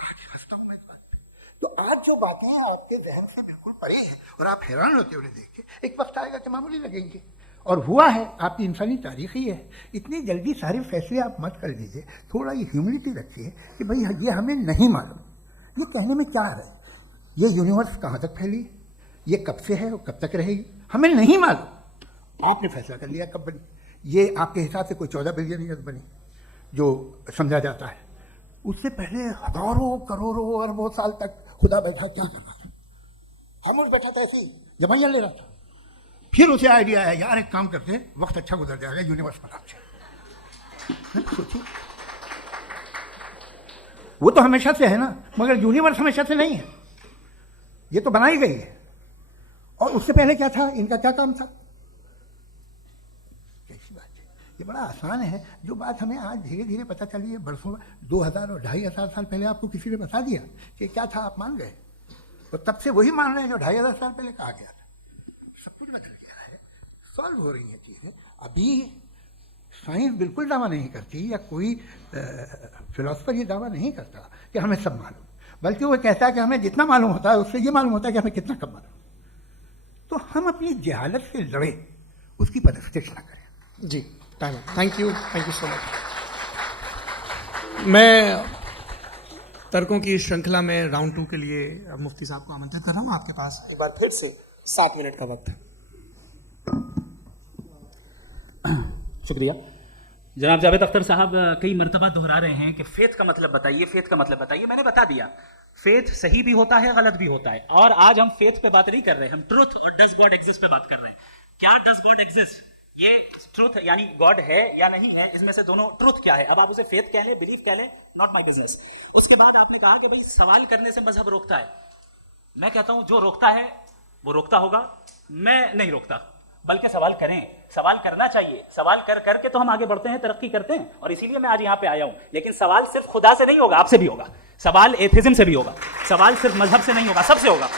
आज हंसता हूँ इस बात पे। तो आज जो बातें आपके जहन से बिल्कुल परे हैं और आप हैरान होते हुए देख के, एक वक्त आएगा कि मामूली लगेंगे, और हुआ है। आपकी इंसानी तारीख ही है। इतनी जल्दी सारे फैसले आप मत कर लीजिए, थोड़ा ये ह्यूमिलिटी रखिए कि भाई ये हमें नहीं मालूम। ये कहने में क्या है, ये यूनिवर्स कहाँ तक फैली, ये कब से है और कब तक रहेगी, हमें नहीं मालूम। आपने फैसला कर लिया कब बनी, ये आपके हिसाब से कोई 14 बिलियन ईयर बनी जो समझा जाता है। उससे पहले हजारों करोड़ों अरबों साल तक खुदा बैठा क्या कर रहा था? खामोश बैठा था, ऐसे ही दवाइयाँ ले रहा था। फिर उसे आइडिया आया, यार एक काम करते हैं, वक्त अच्छा गुजर जाएगा, यूनिवर्स पता चले। सोचिए, वो तो हमेशा से है ना, मगर यूनिवर्स हमेशा से नहीं है, ये तो बनाई गई है। और उससे पहले क्या था, इनका क्या काम था? कैसी बात है, ये बड़ा आसान है। जो बात हमें आज धीरे धीरे पता चली है, बरसों 2000 और 2500 साल पहले आपको किसी ने बता दिया कि क्या था, आप मान गए, और तब से वही मान रहे हैं जो 2500 साल पहले कहा गया था। सब कुछ बदल गया है, सॉल्व हो रही हैं चीज़ें। अभी साइंस बिल्कुल दावा नहीं करती, या कोई फिलोसफर ये दावा नहीं करता कि हमें सब मालूम, बल्कि वो कहता है कि हमें जितना मालूम होता है उससे ये मालूम होता है कि हमें कितना कम मालूम। तो हम अपनी जहालत से लड़े, उसकी परस्तिश ना करें। जी, थैंक यू सो मच। मैं तर्कों की श्रृंखला में राउंड 2 के लिए मुफ्ती साहब को आमंत्रित कर रहा हूँ। आपके पास एक बार फिर से 7 मिनट का वक्त है। शुक्रिया। जनाब जावेद अख्तर साहब कई मरतबा दोहरा रहे हैं कि फेथ का मतलब बताइए, फेथ का मतलब बताइए। मैंने बता दिया, फेथ सही भी होता है, गलत भी होता है। और आज हम फेथ पे बात नहीं कर रहे, हम ट्रुथ और डज गॉड एग्जिस्ट पे बात कर रहे हैं। क्या डज गॉड एग्जिस्ट, ये ट्रुथ यानी गॉड है या नहीं है, इसमें से दोनों ट्रुथ क्या है। अब आप उसे फेथ कह लें, बिलीफ कह लें, नॉट माई बिजनेस। उसके बाद आपने कहा कि भाई सवाल करने से मजहब रोकता है। मैं कहता हूं जो रोकता है वो रोकता होगा, मैं नहीं रोकता, बल्कि सवाल करें, सवाल करना चाहिए। सवाल कर करके तो हम आगे बढ़ते हैं, तरक्की करते हैं, और इसीलिए मैं आज यहां पे आया हूं। लेकिन सवाल सिर्फ खुदा से नहीं होगा, आपसे भी होगा। सवाल एथिज्म से भी होगा, सवाल सिर्फ मजहब से नहीं होगा, सबसे होगा।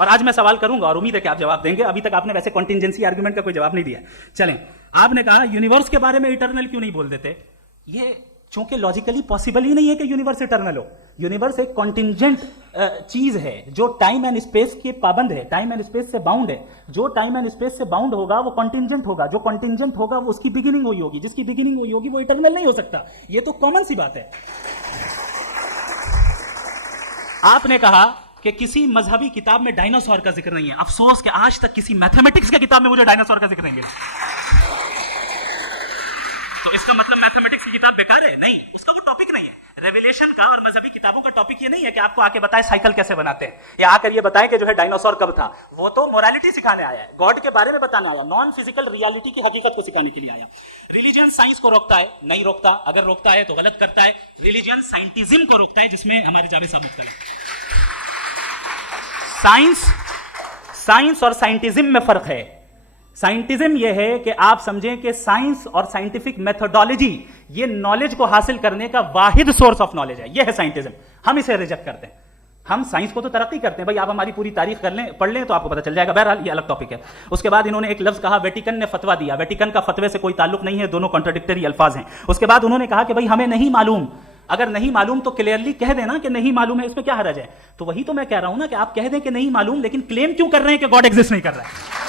और आज मैं सवाल करूंगा और उम्मीद है कि आप जवाब देंगे। अभी तक आपने वैसे कॉन्टिजेंसी आर्गुमेंट का कोई जवाब नहीं दिया। चलें, आपने कहा यूनिवर्स के बारे में इटर्नल क्यों नहीं बोल देते। ये चूंकि लॉजिकली पॉसिबल ही नहीं है कि यूनिवर्स इटर्नल हो। यूनिवर्स एक कॉन्टिंजेंट चीज है जो टाइम एंड स्पेस के पाबंद है, टाइम एंड स्पेस से बाउंड है। जो टाइम एंड स्पेस से बाउंड होगा वो कॉन्टिंजेंट होगा, जो कॉन्टिंजेंट होगा वो उसकी बिगिनिंग हुई होगी, जिसकी बिगिनिंग हुई होगी वो इटर्नल नहीं हो सकता। ये तो कॉमन सी बात है। आपने कहा कि किसी मजहबी किताब में डायनासोर का जिक्र नहीं है। अफसोस कि आज तक किसी मैथमेटिक्स की किताब में मुझे डायनासोर का जिक्र नहीं मिला। तो इसका मतलब मैथमेटिक्स की किताब बेकार है? नहीं, उसका वो टॉपिक नहीं है। रेवलेशन का और मजहबी किताबों का टॉपिक ये नहीं है कि आपको आके बताए साइकिल कैसे बनाते हैं, या आकर ये बताएं कि जो है डायनासोर कब था। वो तो मोरालिटी सिखाने आया है, गॉड के बारे में बताने आया, नॉन फिजिकल रियलिटी की हकीकत को सिखाने के लिए आया। रिलीजन साइंस को रोकता है? नहीं रोकता। अगर रोकता है तो गलत करता है। रिलीजन साइंटिज्म को रोकता है, जिसमें हमारे जावेद साहब मुख्तलिफ। साइंस और साइंटिज्म में फर्क है। साइंटिज्म यह है कि आप समझें कि साइंस और साइंटिफिक मेथोडोलॉजी ये नॉलेज को हासिल करने का वाहिद सोर्स ऑफ नॉलेज है। यह है साइंटिज्म। हम इसे रिजेक्ट करते हैं। हम साइंस को तो तरक्की करते हैं भाई, आप हमारी पूरी तारीख कर लें, पढ़ लें तो आपको पता चल जाएगा। बहरहाल ये अलग टॉपिक है। उसके बाद इन्होंने एक लफ्ज कहा, वेटिकन ने फतवा दिया। वेटिकन का फतवे से कोई ताल्लुक नहीं है, दोनों कॉन्ट्राडिक्टरी अल्फाज हैं। उसके बाद उन्होंने कहा कि भाई हमें नहीं मालूम, अगर नहीं मालूम तो क्लियरली कह देना कि नहीं मालूम है, इसमें क्या हरज है। तो वही तो मैं कह रहा हूं ना कि आप कह दें कि नहीं मालूम, लेकिन क्लेम क्यों कर रहे हैं कि गॉड एग्जिस्ट नहीं कर रहा है।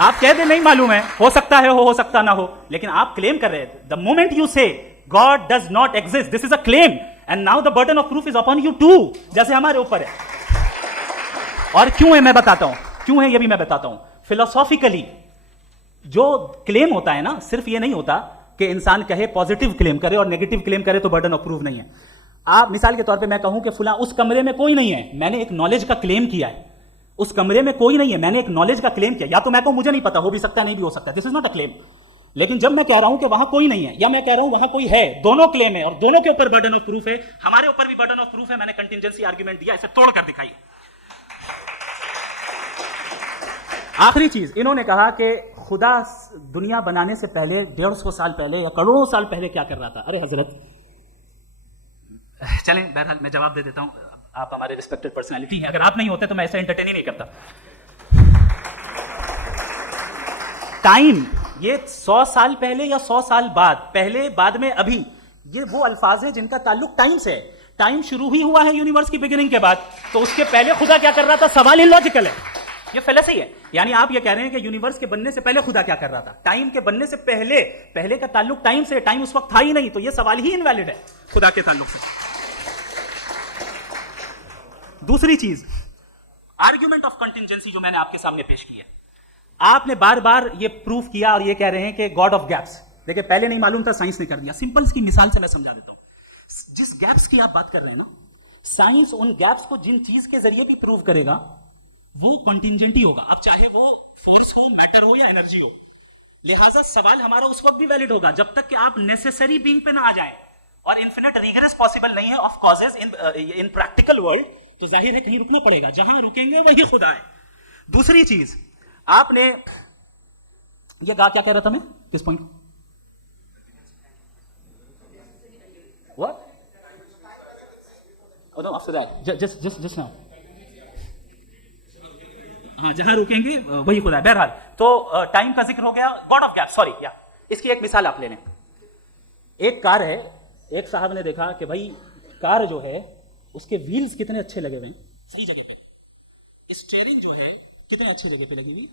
आप कह दें नहीं मालूम है, हो सकता है हो सकता ना हो, लेकिन आप क्लेम कर रहे हैं। The moment you say God does not exist, this is a claim, and now the burden of proof is upon you too, जैसे हमारे ऊपर है। और क्यों है मैं बताता हूं, क्यों है ये भी मैं बताता हूं। फिलोसॉफिकली जो क्लेम होता है ना, सिर्फ ये नहीं होता कि इंसान कहे पॉजिटिव क्लेम करे और नेगेटिव क्लेम करे तो बर्डन ऑफ प्रूफ नहीं है। आप मिसाल के तौर पे मैं कहूं कि फुला उस कमरे में कोई नहीं है, मैंने एक नॉलेज का क्लेम किया है, उस कमरे में कोई नहीं है, मैंने एक नॉलेज का क्लेम किया। या तो मैं कहूं मुझे नहीं पता, हो भी सकता है नहीं भी हो सकता, this is not a claim. लेकिन जब मैं कह रहा हूं कि वहां कोई नहीं है या मैं कह रहा हूं वहां कोई है, दोनों क्लेम है और दोनों के ऊपर बर्डन ऑफ प्रूफ है। हमारे ऊपर भी बर्डन ऑफ प्रूफ है, मैंने कंटिजेंसी आर्गुमेंट दिया, इसे तोड़कर दिखाइए। आखिरी चीज, इन्होंने कहा कि खुदा दुनिया बनाने से पहले 150 साल पहले या करोड़ों साल पहले क्या कर रहा था। अरे हजरत, चलें बहरहाल मैं जवाब दे देता हूं, आप हमारे रिस्पेक्टेड पर्सनालिटी हैं, अगर आप नहीं होते तो मैं ऐसे एंटरटेन ही नहीं करता। टाइम, ये 100 साल पहले या 100 साल बाद, पहले बाद में अभी, ये वो अल्फाज है जिनका ताल्लुक टाइम से है। टाइम शुरू ही हुआ है यूनिवर्स की बिगिनिंग के बाद, तो उसके पहले खुदा क्या कर रहा था, सवाल इलॉजिकल है, ये फेलेसी है। यानी आप ये कह रहे हैं कि यूनिवर्स के बनने से पहले खुदा क्या कर रहा था, टाइम के बनने से पहले, पहले का ताल्लुक टाइम से, टाइम उस वक्त था ही नहीं, तो ये सवाल ही इनवैलिड है खुदा के ताल्लुक से। दूसरी चीज, आर्ग्यूमेंट ऑफ कंटिजेंसी जो मैंने आपके सामने पेश की है, आपने बार बार ये प्रूफ किया और ये कह रहे हैं कि गॉड ऑफ गैप्स। देखिए पहले नहीं मालूम था, साइंस ने कर दिया। सिंपल की मिसाल से मैं समझा देता हूं। जिस गैप्स की आप बात कर रहे हैं ना, साइंस उन गैप्स को जिन चीज के जरिए भी प्रूव करेगा वो कॉन्टिजेंट ही होगा, अब चाहे वो फोर्स हो, मैटर हो या एनर्जी हो। लिहाजा सवाल हमारा उस वक्त भी वैलिड होगा जब तक कि आप नेसेसरी बीइंग पे ना आ जाए, और इन्फिनिट रिगरेस पॉसिबल नहीं है of causes in practical world, तो जाहिर है कहीं रुकना पड़ेगा, जहां रुकेंगे वही खुदा है। दूसरी चीज, आपने ये कहा, क्या कह रहा था मैं, किस point, what, oh no, after that, just now, हाँ, जहां रुकेंगे वही खुदा है। बहरहाल तो टाइम का जिक्र हो गया, गॉड ऑफ गैप, सॉरी, या इसकी एक मिसाल आप ले लें। एक कार है, एक साहब ने देखा कि भाई कार जो है उसके व्हील्स कितने अच्छे लगे हुए हैं, सही जगह पे, स्टीयरिंग जो है कितने अच्छे जगह पे लगी हुई,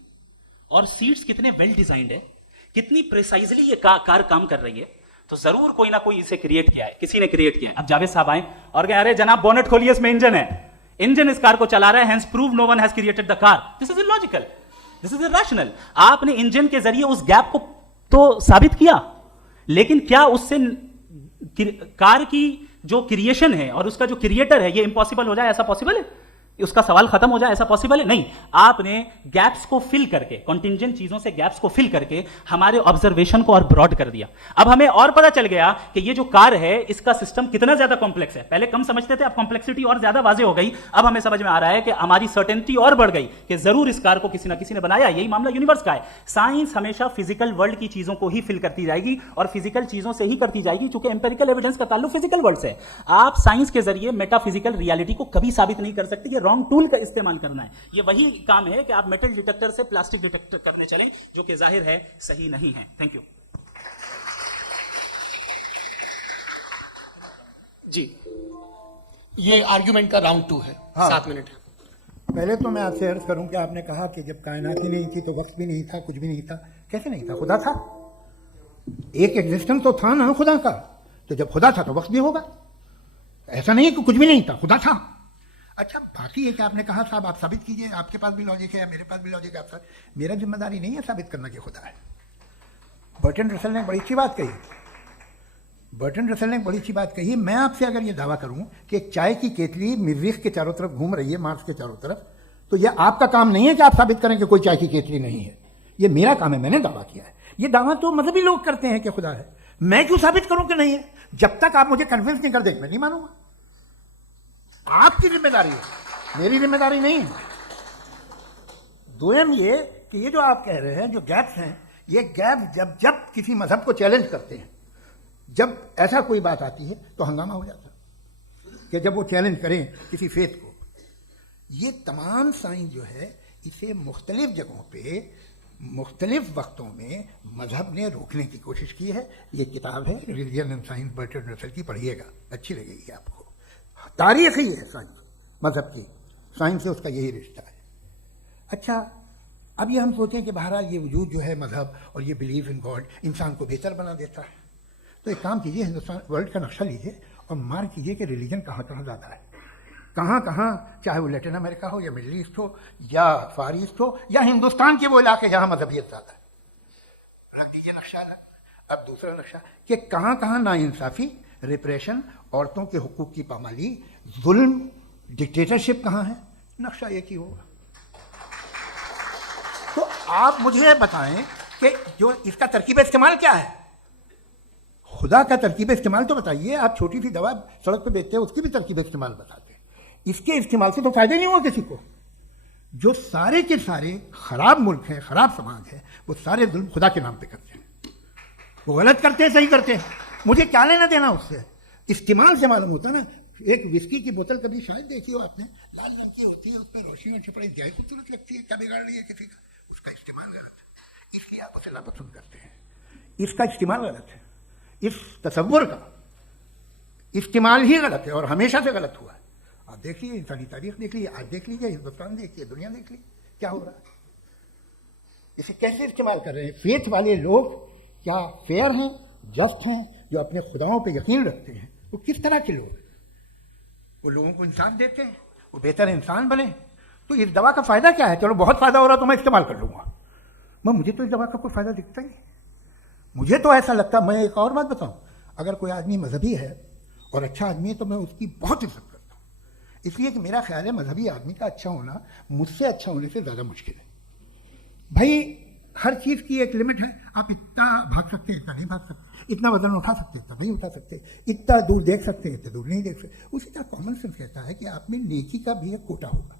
और सीट्स कितने वेल डिजाइंड है, कितनी प्रिसाइजली ये कार काम कर रही है, तो जरूर कोई ना कोई इसे क्रिएट किया है, किसी ने क्रिएट किया है। अब जावेद साहब आए और कहे अरे जनाब बोनेट खोलिए, इसमें इंजन है, इंजन इस कार को चला रहा है, hence prove no one has created the car. This is illogical, this is irrational. आपने इंजन के जरिए उस गैप को तो साबित किया, लेकिन क्या उससे कार की जो क्रिएशन है और उसका जो क्रिएटर है ये इंपॉसिबल हो जाए, ऐसा पॉसिबल है? उसका सवाल खत्म हो जाए, ऐसा पॉसिबल है? नहीं। आपने गैप्स को फिल करके, कॉन्टिंजेंट चीजों से गैप्स को फिल करके हमारे ऑब्जर्वेशन को और ब्रॉड कर दिया। अब हमें और पता चल गया कि ये जो कार है इसका सिस्टम कितना ज्यादा कॉम्प्लेक्स है। पहले कम समझते थे, अब कॉम्प्लेक्सिटी और ज्यादा वाजे हो गई। अब हमें समझ में आ रहा है कि हमारी सर्टेनिटी और बढ़ गई कि जरूर इस कार को किसी ना किसी ने बनाया। यही मामला यूनिवर्स का है। साइंस हमेशा फिजिकल वर्ल्ड की चीजों को ही फिल करती जाएगी और फिजिकल चीजों से ही करती जाएगी, क्योंकि एम्पेरिकल एविडेंस का ताल्लुक फिजिकल वर्ल्ड से है। आप साइंस के जरिए मेटाफिजिकल रियलिटी को कभी साबित नहीं कर सकते। ये रॉन्ग टूल का इस्तेमाल करना है। ये वही काम है कि आप मेटल डिटेक्टर से प्लास्टिक डिटेक्टर करने चलें, जो कि जाहिर है सही नहीं है। थैंक यू जी। ये आर्ग्यूमेंट का राउंड 2 है। हाँ। 7 मिनट है। पहले तो मैं आपसे अर्ज करूं कि आपने कहा कि जब कायनात ही नहीं थी तो वक्त भी नहीं था, कुछ भी नहीं था। कैसे नहीं था? खुदा था, एक एग्जिस्टेंस तो था ना खुदा का। तो जब खुदा था तो वक्त भी होगा। ऐसा नहीं है कि कुछ भी नहीं था, खुदा था। अच्छा, बाकी है कि आपने कहा साहब आप साबित कीजिए, आपके पास भी लॉजिक है या मेरे पास भी लॉजिक है। आप मेरा जिम्मेदारी नहीं है साबित करना कि खुदा है। बर्टन रसल ने बड़ी अच्छी बात कही। बर्टन रसल ने बड़ी अच्छी बात कही। मैं आपसे अगर ये दावा करूं कि एक चाय की केतली मरीख के चारों तरफ घूम रही है, मार्स के चारों तरफ, तो यह आपका काम नहीं है कि आप साबित करें कि कोई चाय की केतली नहीं है। ये मेरा काम है, मैंने दावा किया है। ये दावा तो मजहबी लोग करते हैं कि खुदा है। मैं क्यों साबित करूं कि नहीं है? जब तक आप मुझे कन्विंस नहीं कर देंगे मैं नहीं मानूंगा। आपकी जिम्मेदारी है, मेरी जिम्मेदारी नहीं है। दोयम ये कि ये जो आप कह रहे हैं, जो गैप्स हैं, ये गैप जब जब किसी मजहब को चैलेंज करते हैं जब ऐसा कोई बात आती है तो हंगामा हो जाता है कि जब वो चैलेंज करें किसी फेथ को। ये तमाम साइंस जो है इसे मुख्तलिफ जगहों पे मुख्तलिफ वक्तों में मजहब ने रोकने की कोशिश की है। ये किताब है रिलीजन एंड साइंस बर्टरांड रसल की, पढ़िएगा, अच्छी लगेगी आपको। तारीख ही है साइंस मजहब की, साइंस से उसका यही रिश्ता है। अच्छा, अब ये हम सोचें कि बहरहाल ये वजूद जो है मजहब और ये बिलीव इन गॉड इंसान को बेहतर बना देता है, तो एक काम कीजिए, हिंदुस्तान वर्ल्ड का नक्शा लीजिए और मार्क कीजिए कि रिलीजन कहाँ कहाँ ज़्यादा है, कहाँ कहाँ, चाहे वो लैटिन अमेरिका हो या मिडल ईस्ट हो या फार ईस्ट हो या हिंदुस्तान के वो इलाके जहाँ मजहबियत ज़्यादा है। रख दीजिए नक्शा अलग। अब दूसरा नक्शा कि कहाँ कहाँ नाइंसाफ़ी, रिप्रेशन, औरतों के हुकूक की पामाली, जुल्म, डिक्टेटरशिप कहाँ है, नक्शा एक ही होगा। तो आप मुझे बताएं कि जो इसका तरकीब इस्तेमाल क्या है, खुदा का तरकीब इस्तेमाल तो बताइए। आप छोटी सी दवा सड़क पे बेचते हैं, उसकी भी तरकीब इस्तेमाल बताते हैं। इसके इस्तेमाल से तो फायदा नहीं हुआ किसी को। जो सारे के सारे खराब मुल्क हैं, खराब समाज है, वो सारे जुल्म खुदा के नाम पे करते हैं। वो गलत करते हैं, सही करते हैं, मुझे क्या लेना देना उससे। इस्तेमाल से मालूम होता है ना। एक विस्की की बोतल कभी शायद देखी हो आपने, लाल रंग की होती है, उसमें रोशनी और छिपड़ी जाए खूबसूरत लगती है, क्या बिगाड़ रही है किसी का, उसका इस्तेमाल गलत है, इसलिए आप उसे नापसंद करते हैं। इसका इस्तेमाल गलत है, इस तसव्वुर का इस्तेमाल ही गलत है और हमेशा से गलत हुआ है। आप देखिए, इंसानी तारीख देख लीजिए, आज देख लीजिए, हिंदुस्तान देखिए, दुनिया देख लीजिए, क्या हो रहा है। इसे कैसे इस्तेमाल कर रहे हैं फेथ वाले लोग, क्या फेयर हैं, जस्ट हैं, जो अपने खुदाओं पे यकीन रखते हैं, वो किस तरह के लोग, वो लोगों को इंसाफ देते हैं, वो बेहतर इंसान बने। तो इस दवा का फ़ायदा क्या है? चलो बहुत फ़ायदा हो रहा तो मैं इस्तेमाल कर लूँगा, मुझे तो इस दवा का कोई फ़ायदा दिखता ही नहीं। मुझे तो ऐसा लगता, मैं एक और बात बताऊँ, अगर कोई आदमी मजहबी है और अच्छा आदमी है तो मैं उसकी बहुत इज्जत करता हूँ, इसलिए कि मेरा ख्याल है मजहबी आदमी का अच्छा होना मुझसे अच्छा होने से ज़्यादा मुश्किल है। भाई हर चीज़ की एक लिमिट है, आप इतना भाग सकते हैं, इतना नहीं भाग सकते, इतना वजन उठा सकते, इतना नहीं उठा सकते, इतना दूर देख सकते हैं, इतना दूर नहीं देख सकते। उसी तरह कॉमन सेंस कहता है कि आप में नेकी का भी एक कोटा होगा।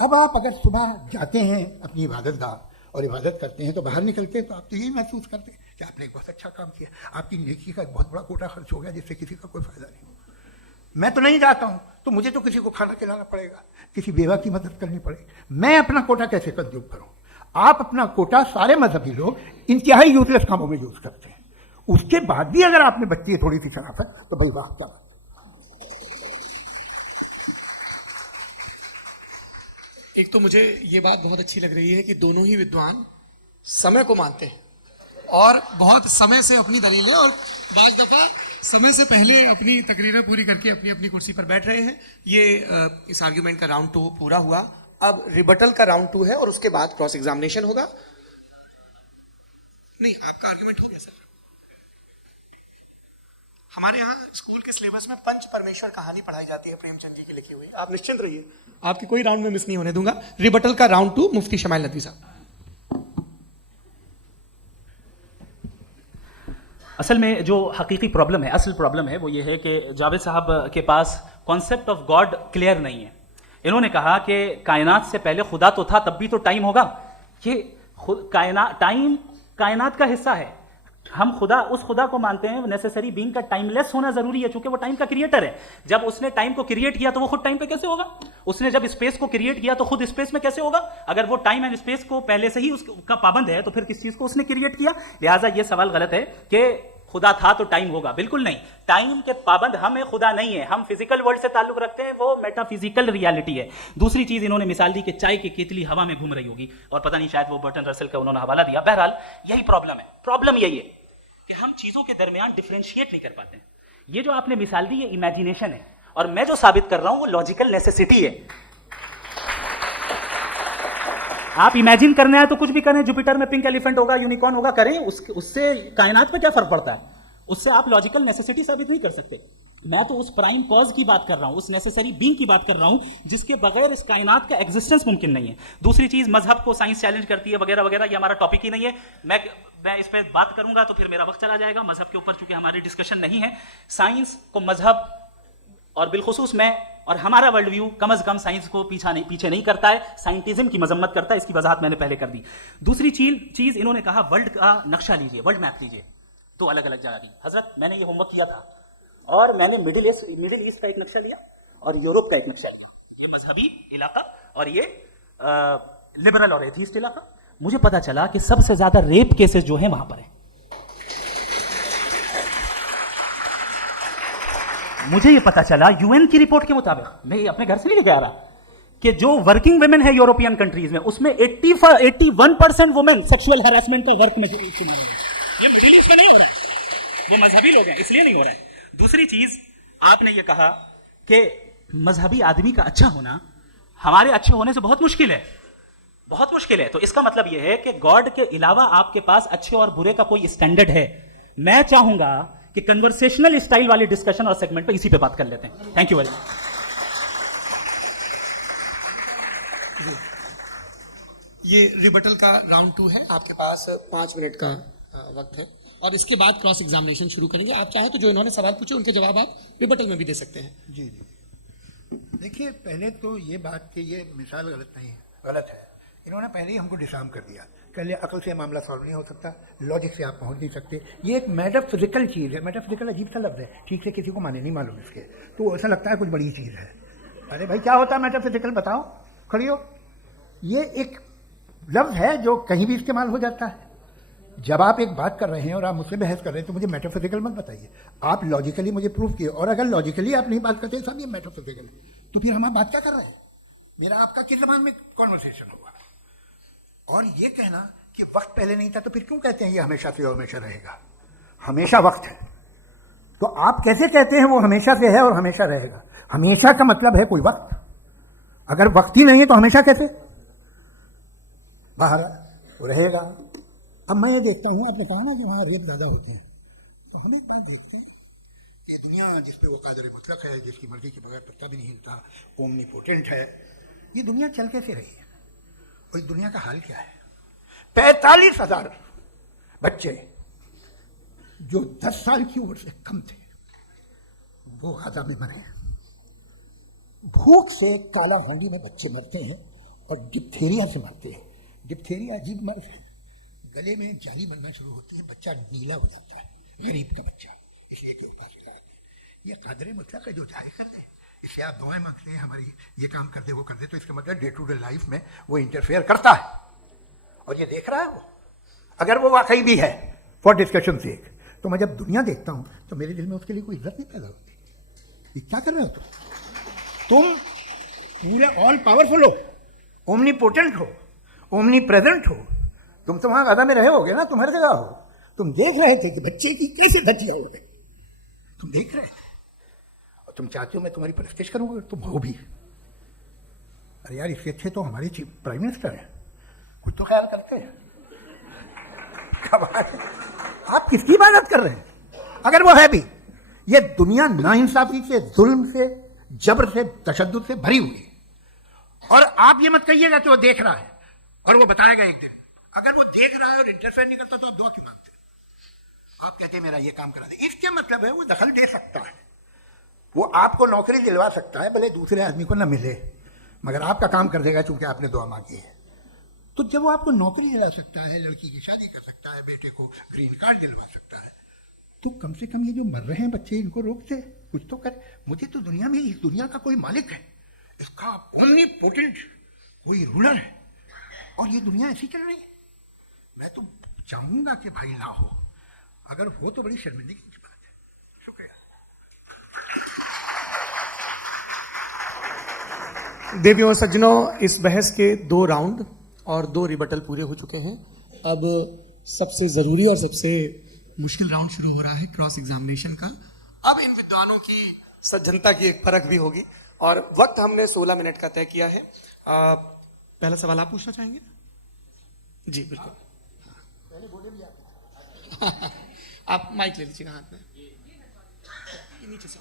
अब आप अगर सुबह जाते हैं अपनी इबादत गाह और इबादत करते हैं तो बाहर निकलते हैं तो आप तो यही महसूस करते हैं कि आपने एक बहुत अच्छा काम किया, आपकी नेकी का एक बहुत बड़ा कोटा खर्च हो गया जिससे किसी का कोई फायदा नहीं होगा। मैं तो नहीं जाता हूँ तो मुझे तो किसी को खाना खिलाना पड़ेगा, किसी बेवा की मदद करनी पड़ेगी, मैं अपना कोटा कैसे कंज्यूम करूँ? आप अपना कोटा, सारे मजहबी लोग इंतहाई यूजलेस कामों में यूज करते हैं। उसके बाद भी अगर आपने बच्ची है थोड़ी सी शराफत तो भाई वाह क्या। एक तो मुझे ये बात बहुत अच्छी लग रही है कि दोनों ही विद्वान समय को मानते हैं और बहुत समय से अपनी दलीलें और बाज़ दफा समय से पहले अपनी तकरीरें पूरी करके अपनी अपनी कुर्सी पर बैठ रहे हैं। ये इस आर्ग्यूमेंट का राउंड 2 पूरा हुआ। अब रिबटल का राउंड 2 है और उसके बाद क्रॉस एग्जामिनेशन होगा। नहीं, आपका आर्ग्यूमेंट हो गया सर। हमारे यहाँ स्कूल के सिलेबस में पंच परमेश्वर कहानी पढ़ाई जाती है प्रेमचंद जी की लिखी हुई। आप निश्चिंत रहिए, आपके कोई राउंड में मिस नहीं होने दूंगा। रिबटल का राउंड 2 मुफ्ती शमाइल नदवी साहब। असल में जो हकीकी प्रॉब्लम है, असल प्रॉब्लम है वो ये है कि जावेद साहब के पास कॉन्सेप्ट ऑफ गॉड क्लियर नहीं है। इन्होंने कहा कि कायनात से पहले खुदा तो था, तब भी तो टाइम होगा। ये टाइम कायनात का हिस्सा है। हम खुदा, उस खुदा को मानते हैं नेसेसरी बीइंग का टाइमलेस होना जरूरी है, क्योंकि वो टाइम का क्रिएटर है। जब उसने टाइम को क्रिएट किया तो वो खुद टाइम पे कैसे होगा? उसने जब स्पेस को क्रिएट किया तो खुद स्पेस में कैसे होगा? अगर वो टाइम एंड स्पेस को पहले से ही उसका पाबंद है तो फिर किस चीज को उसने क्रिएट किया? लिहाजा ये सवाल गलत है कि खुदा था तो टाइम होगा। बिल्कुल नहीं, टाइम के पाबंद हम है, खुदा नहीं है। हम फिजिकल वर्ल्ड से ताल्लुक रखते हैं, वो मेटाफिजिकल रियलिटी है। दूसरी चीज इन्होंने मिसाल दी कि चाय की केतली हवा में घूम रही होगी और पता नहीं शायद वो बर्टरांड रसल का उन्होंने हवाला दिया। बहरहाल यही प्रॉब्लम है। प्रॉब्लम यही है कि हम चीजों के दरमियान डिफरेंशिएट नहीं कर पाते। ये जो आपने मिसाल दी ये इमेजिनेशन है और मैं जो साबित कर रहा हूं वो लॉजिकल नेसेसिटी है। आप इमेजिन करना है तो कुछ भी करें, जुपिटर में पिंक एलिफेंट होगा, यूनिकॉर्न होगा, करें, उससे कायनात पे क्या फर्क पड़ता है? उससे आप लॉजिकल नेसेसिटी साबित नहीं कर सकते। मैं तो उस प्राइम कॉज की बात कर रहा हूं, उस नेसेसरी बीइंग की बात कर रहा हूं जिसके बगैर इस कायनात का एग्जिस्टेंस मुमकिन नहीं है। दूसरी चीज, मजहब को साइंस चैलेंज करती है वगैरह वगैरह, ये हमारा टॉपिक ही नहीं है। मैं इस पर बात करूंगा तो फिर मेरा वक्त चला जाएगा। मजहब के ऊपर चूंकि हमारी डिस्कशन नहीं है, साइंस को मजहब और बिलखुसूस मैं और हमारा वर्ल्ड व्यू कम अज कम साइंस को पीछे नहीं करता है, साइंटिज्म की मजम्मत करता है। इसकी वजाहत मैंने पहले कर दी। दूसरी चीज इन्होंने कहा वर्ल्ड का नक्शा लीजिए, वर्ल्ड मैप लीजिए। दो अलग अलग जगह दी। हजरत मैंने ये होमवर्क किया था और मैंने मिडिल ईस्ट का एक नक्शा लिया और यूरोप का एक नक्शा लिया, ये मजहबी इलाका और ये लिबरल और एथीस्ट इलाका। मुझे पता चला कि सबसे ज्यादा रेप केसेस जो है वहां पर है। मुझे ये पता चला यूएन की रिपोर्ट के मुताबिक, मैं ये अपने घर से नहीं लेके आ रहा, कि जो वर्किंग वुमेन है यूरोपियन कंट्रीज में उसमें 81% वुमेन सेक्सुअल हैरेसमेंट का वर्क में शुमार है। ये मिडिल ईस्ट में नहीं हो रहा है, वो मजहबी लोग हैं इसलिए नहीं हो रहा है। दूसरी चीज आपने ये कहा कि मजहबी आदमी का अच्छा होना हमारे अच्छे होने से बहुत मुश्किल है, बहुत मुश्किल है। तो इसका मतलब यह है कि गॉड के अलावा आपके पास अच्छे और बुरे का कोई स्टैंडर्ड है। मैं चाहूंगा कि कन्वर्सेशनल स्टाइल वाली डिस्कशन और सेगमेंट पे इसी पे बात कर लेते हैं। Thank you very much. ये रिबटल का राउंड 2 है, आपके पास 5 मिनट का वक्त है और इसके बाद क्रॉस एग्जामिनेशन शुरू करेंगे। आप चाहें तो जो इन्होंने सवाल पूछे उनके जवाब आप रिबटल में भी दे सकते हैं। जी जी, देखिए पहले तो ये बात कि ये मिसाल गलत नहीं है, गलत है। इन्होंने पहले ही हमको डिसार्म कर दिया, पहले अकल से मामला सॉल्व नहीं हो सकता, लॉजिक से आप पहुंच नहीं सकते। ये एक मेटाफिजिकल चीज़ है, मेटाफिजिकल अजीब सा लफ्ज़ है, ठीक से किसी को माने नहीं मालूम इसके, तो ऐसा लगता है कुछ बड़ी चीज़ है। अरे भाई क्या होता है मेटाफिजिकल, बताओ, खड़ी हो। ये एक लफ्ज़ है जो कहीं भी इस्तेमाल हो जाता है। जब आप एक बात कर रहे हैं और आप मुझसे बहस कर रहे हैं तो मुझे मेटाफिजिकल मत बताइए, आप लॉजिकली मुझे प्रूव किए। और अगर लॉजिकली आप नहीं बात करते साहब ये मेटाफिजिकल, तो फिर हम आप बात क्या कर रहे हैं? मेरा आपका किस जबान में कॉन्वर्सेशन हुआ? और ये कहना कि वक्त पहले नहीं था तो फिर क्यों कहते हैं ये हमेशा से और हमेशा रहेगा? हमेशा वक्त है, तो आप कैसे कहते हैं वो हमेशा से है और हमेशा रहेगा? हमेशा का मतलब है कोई वक्त, अगर वक्त ही नहीं है तो हमेशा कैसे? बाहर वो रहेगा। अब मैं ये देखता हूँ, आपने कहा ना कि वहाँ रेप ज़्यादा होते हैं, हम एक बात देखते हैं ये दुनिया जिस पे वो कादर मुतलक है, जिसकी मर्जी के बगैर पत्ता भी नहीं हिलता, ओमनीपोटेंट है, ये दुनिया चल कैसे रही है? और इस दुनिया का हाल क्या है? 45,000 बच्चे जो 10 साल की उम्र से कम थे वो गाजा में मरे। भूख से काला होंडी में बच्चे मरते हैं और डिप्थेरिया से मरते हैं। डिप्थेरिया अजीब मर्ज है, गले में जाली बनना शुरू होती है, बच्चा नीला हो जाता है, गरीब का बच्चा, इसलिए के ऊपर ये कादर मुतलक है जो जाहिर कर दे। इसलिए आप दुआएं मांगते हैं हमारी ये काम कर दे वो कर दे, तो इसका मतलब डे टू डे लाइफ में वो इंटरफेयर करता है और ये देख रहा है वो। अगर वो वाकई भी है फॉर डिस्कशन से, तो मैं जब दुनिया देखता हूँ तो मेरे दिल में उसके लिए कोई इज्जत नहीं पैदा होती। ये क्या कर रहे हो तुम पूरे ऑल पावरफुल हो, ओमनीपोटेंट हो, ओमनी प्रेजेंट हो, तुम तो वहां गाजा में रहे होगे ना, तुम हर जगह हो। तुम देख रहे थे कि बच्चे की कैसे धज्जियां हो गई, तुम देख रहे थे और तुम चाहते हो मैं तुम्हारी परस्तिश करूंगा, तुम हो भी। अरे यार इससे अच्छे तो हमारे प्राइम मिनिस्टर हैं, कुछ तो ख्याल करते हैं। आप किसकी इबादत कर रहे हैं? अगर वो है भी, ये दुनिया नाइंसाफी से, जुल्म से, जबर से, तशद्दुद से भरी हुई है। और आप ये मत कहिएगा कि वो देख रहा है और वो बताएगा एक दिन। अगर वो देख रहा है और इंटरफेयर नहीं करता तो आप दुआ क्यों मांगते? आप कहते हैं मेरा ये काम करा दे, इसके मतलब है वो दखल दे सकता है, वो आपको नौकरी दिलवा सकता है, भले दूसरे आदमी को ना मिले, मगर आपका काम कर देगा क्योंकि आपने दुआ मांगी है। तो जब वो आपको नौकरी दिला सकता है, लड़की की शादी कर सकता है, बेटे को ग्रीन कार्ड दिलवा सकता है, तो कम से कम ये जो मर रहे हैं बच्चे इनको रोक दे, कुछ तो करे। मुझे तो दुनिया में इस दुनिया का कोई मालिक है, इसका ओमनीपोटेंट कोई रूलर है और ये दुनिया ऐसी चल रही है। मैं तो चाहूंगा कि भाई ना हो, अगर हो तो बड़ी शर्मिंदगी की बात है। शुक्रिया। देवियों और सज्जनों, इस बहस के 2 राउंड और 2 रिबटल पूरे हो चुके हैं। अब सबसे जरूरी और सबसे मुश्किल राउंड शुरू हो रहा है क्रॉस एग्जामिनेशन का। अब इन विद्वानों की सज्जनता की एक परख भी होगी और वक्त हमने 16 मिनट का तय किया है। पहला सवाल आप पूछना चाहेंगे? जी बिल्कुल। आप माइक ले लीजिएगा हाथ में, नीचे से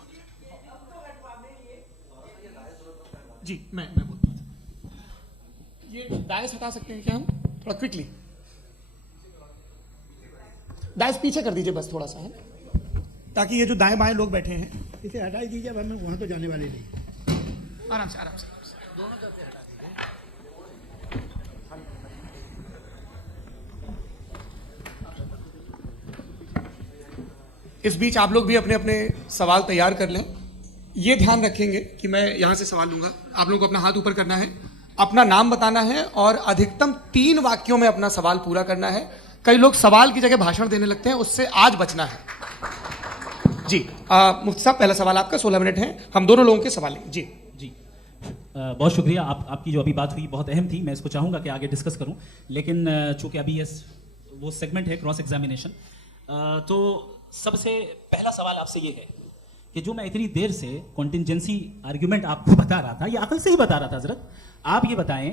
जी। मैं बोलता हूँ, ये डायस हटा सकते हैं क्या हम थोड़ा क्विकली? डायस पीछे कर दीजिए बस थोड़ा सा, है ताकि ये जो दाएं बाएं लोग बैठे हैं इसे हटा ही दीजिए, अब वहां तो जाने वाले नहीं। आराम से आराम से दोनों तरफ से हटा दीजिए। इस बीच आप लोग भी अपने अपने सवाल तैयार कर लें। ये ध्यान रखेंगे कि मैं यहां से सवाल लूंगा, आप लोगों को अपना हाथ ऊपर करना है, अपना नाम बताना है और अधिकतम 3 वाक्यों में अपना सवाल पूरा करना है। कई लोग सवाल की जगह भाषण देने लगते हैं, उससे आज बचना है। जी मुफ्ती साहब, पहला सवाल आपका, 16 मिनट है, हम दोनों लोगों के सवाल लेंगे। जी जी बहुत शुक्रिया। आपकी जो अभी बात हुई बहुत अहम थी, मैं इसको चाहूँगा कि आगे डिस्कस करूँ, लेकिन चूंकि अभी वो सेगमेंट है क्रॉस एग्जामिनेशन, तो सबसे पहला सवाल आपसे ये है कि जो मैं इतनी देर से कॉन्टिंजेंसी आर्ग्यूमेंट आपको बता रहा था, ये अकल से ही बता रहा था हजरत, आप ये बताएं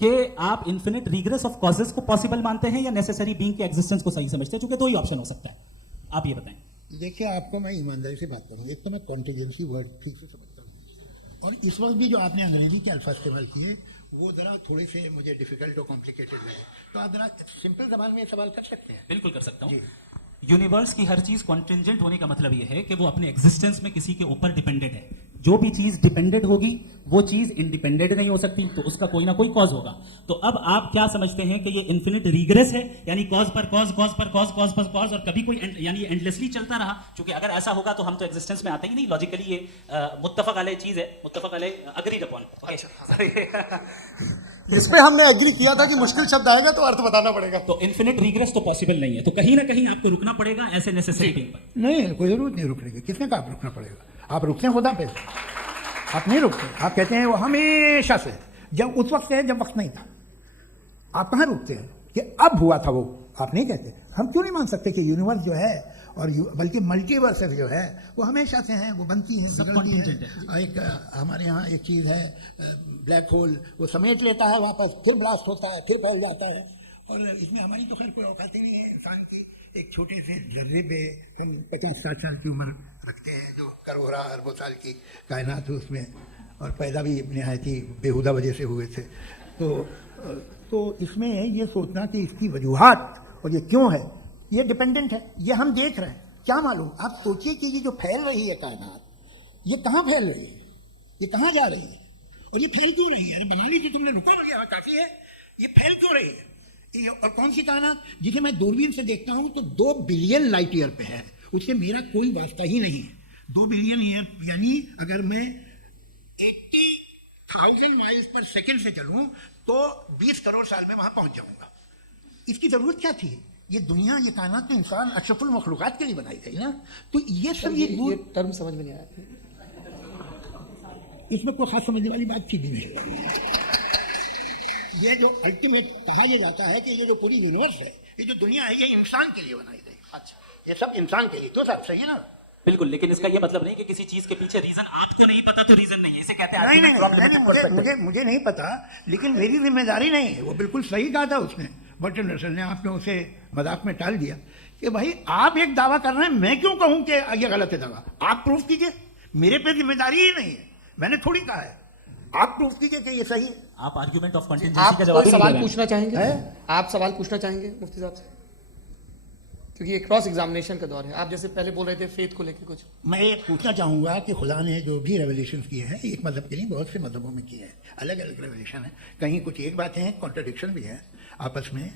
कि आप इन्फिनिट रिग्रेस ऑफ कॉजेस को पॉसिबल मानते हैं या नेसेसरी बीइंग के एग्जिस्टेंस को सही समझते हैं, क्योंकि 2 ही ऑप्शन हो सकता है, आप ये बताएं। देखिए, आपको मैं ईमानदारी से बात करूँगा, एक तो मैं कॉन्टिजेंसी वर्ड ठीक से समझता हूँ, और इस वक्त भी जो आपने अंग्रेजी के अल्फाज इस्तेमाल किए वो ज़रा थोड़े से मुझे डिफिकल्ट और कॉम्प्लिकेटेड लगे, तो आप ज़रा सिंपल ज़बान में सवाल कर सकते हैं। बिल्कुल कर सकता हूँ। यूनिवर्स की हर चीज कॉन्टिंजेंट होने का मतलब यह है कि वो अपने एग्जिस्टेंस में किसी के ऊपर डिपेंडेंट है। जो भी चीज डिपेंडेंट होगी वो चीज इंडिपेंडेंट नहीं हो सकती, तो उसका कोई ना कोई कॉज होगा। तो अब आप क्या समझते हैं कि ये इन्फिनिट रिग्रेस है, यानी कॉज पर कॉज, कॉज पर कॉज, कॉज पर कॉज, और कभी कोई यानी एंडलेसली चलता रहा? क्योंकि अगर ऐसा होगा तो हम तो एग्जिस्टेंस में आते ही नहीं, लॉजिकली ये मुत्तफक अलैह चीज है, मुत्तफक अलैह अग्रीड अपॉन। इस पे हमने एग्री किया था कि मुश्किल शब्द आएगा तो अर्थ बताना पड़ेगा। तो इन्फिनिट रिग्रेस तो पॉसिबल नहीं है, तो कहीं ना कहीं आपको रुकना पड़ेगा ऐसे नेसेसरी बीइंग पर। नहीं, कोई जरूरत नहीं रुकने की, किसने कहा आप रुकना पड़ेगा? आप रुकते हैं खुदा पे, आप नहीं रुकते, आप कहते हैं वो हमेशा से, जब उस वक्त से जब वक्त नहीं था। आप कहाँ रुकते हैं कि अब हुआ था वो? आप नहीं कहते। हम क्यों नहीं मान सकते कि यूनिवर्स जो है और बल्कि मल्टीवर्सेस जो है वो हमेशा से हैं, वो बनती हैं, बदलती हैं। एक हमारे यहाँ एक चीज़ है ब्लैक होल, वो समेट लेता है वापस, फिर ब्लास्ट होता है, फिर फैल जाता है, और इसमें हमारी तो खैर कोई औकात ही नहीं है इंसान की। एक छोटे से जर्रे पे हम 50-60 साल की उम्र रखते हैं, जो करोड़ों अरबों साल की कायनात है उसमें, और पैदा भी नहायत ही बेहुदा वजह से हुए थे। तो इसमें ये सोचना कि इसकी वजूहात और ये क्यों है, ये डिपेंडेंट है, ये हम देख रहे हैं, क्या मालूम। आप सोचिए कि ये जो फैल रही है कायनात, ये कहाँ फैल रही है, ये कहाँ जा रही है, और ये फैल क्यों रही है? अरे बना ली थी तुमने, रुका यहाँ काफी है, ये फैल क्यों रही है? और कौन सी कायनात जिसे मैं दूरबीन से देखता हूँ तो 2 बिलियन लाइट ईयर पे है, उससे मेरा कोई वास्ता ही नहीं है। 2 बिलियन ईयर यानी अगर मैं 80,000 माइल्स पर सेकेंड से चलूँ तो 20 करोड़ साल में वहां पहुंच जाऊंगा। इसकी जरूरत क्या थी? ये दुनिया, ये कायनात तो इंसान अशरफुल मखलूकात के लिए बनाई गई ना, तो ये सब ये टर्म समझ में नहीं आया, इसमें कोई खास समझने वाली बात थी भी नहीं। ये जो अल्टीमेट कहा यह जाता है कि ये जो पूरी यूनिवर्स है, ये जो दुनिया है, ये इंसान के लिए बनाई गई। अच्छा, ये सब इंसान के लिए, तो सब सही है ना? बिल्कुल, लेकिन इसका ये मतलब नहीं कि किसी चीज के पीछे रीजन आपको नहीं पता तो रीजन नहीं है, इसे कहते हैं नहीं, मुझे नहीं पता, लेकिन मेरी जिम्मेदारी नहीं है। वो बिल्कुल सही कहा था उसने, बर्टन रसल ने, आपने उसे मजाक में टाल दिया कि भाई आप एक दावा कर रहे हैं, मैं क्यों कहूं कि ये गलत है दावा? आप प्रूफ कीजिए, मेरे पे जिम्मेदारी ही नहीं है, मैंने थोड़ी कहा है, आप प्रूफ कीजिए कि ये सही है। आप आर्गुमेंट ऑफ कॉन्टिजेंसी का जवाब सवाल पूछना चाहेंगे? आप सवाल पूछना चाहेंगे मुफ्ती साहब से? क्योंकि ये क्रॉस एग्जामिनेशन का दौर है। आप जैसे पहले बोल रहे थे फेथ को लेकर कुछ, मैं ये पूछना चाहूँगा कि खुदा ने जो भी रेवल्यूशन किए हैं, एक मजहब के नहीं बहुत से मजहबों में किए हैं, अलग अलग रेवल्यूशन है। कहीं कुछ एक बातें हैं, कॉन्ट्रडिक्शन भी है आपस में,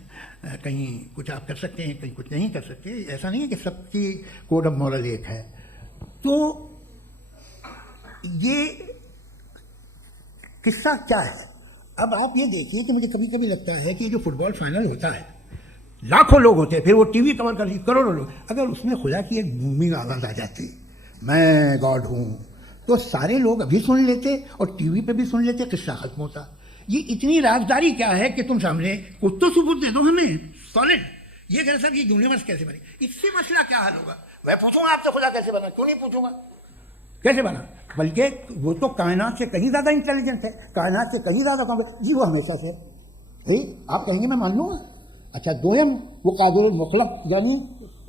कहीं कुछ आप कर सकते हैं, कहीं कुछ नहीं कर सकते। ऐसा नहीं है कि सबकी कोड ऑफ मॉरल एक है। तो ये किस्सा क्या है? अब आप ये देखिए कि मुझे कभी कभी लगता है कि जो फुटबॉल फाइनल होता है, लाखों लोग होते हैं, फिर वो टीवी कवर कर रही, करोड़ों लोग, अगर उसमें खुदा की एक बूमिंग आवाज आ जाती, मैं गॉड हूं, तो सारे लोग अभी सुन लेते और टीवी पे भी सुन लेते, किस्सा खत्म होता। ये इतनी राजदारी क्या है कि तुम सामने कुछ तो सबूत दे दो हमें सॉलिड। ये कह सब ये यूनिवर्स कैसे बनी, इससे मसला क्या हल होगा? मैं पूछूंगा आपसे खुदा कैसे बना? क्यों नहीं पूछूंगा कैसे बना? बल्कि वो तो कायनात से कहीं ज्यादा इंटेलिजेंट है, कायनात से कहीं ज्यादा कॉम्प्लेक्स। जी वो हमेशा से आप कहेंगे मैं मान लूंगा। अच्छा, दोयम वो कादिर मुखलक, यानी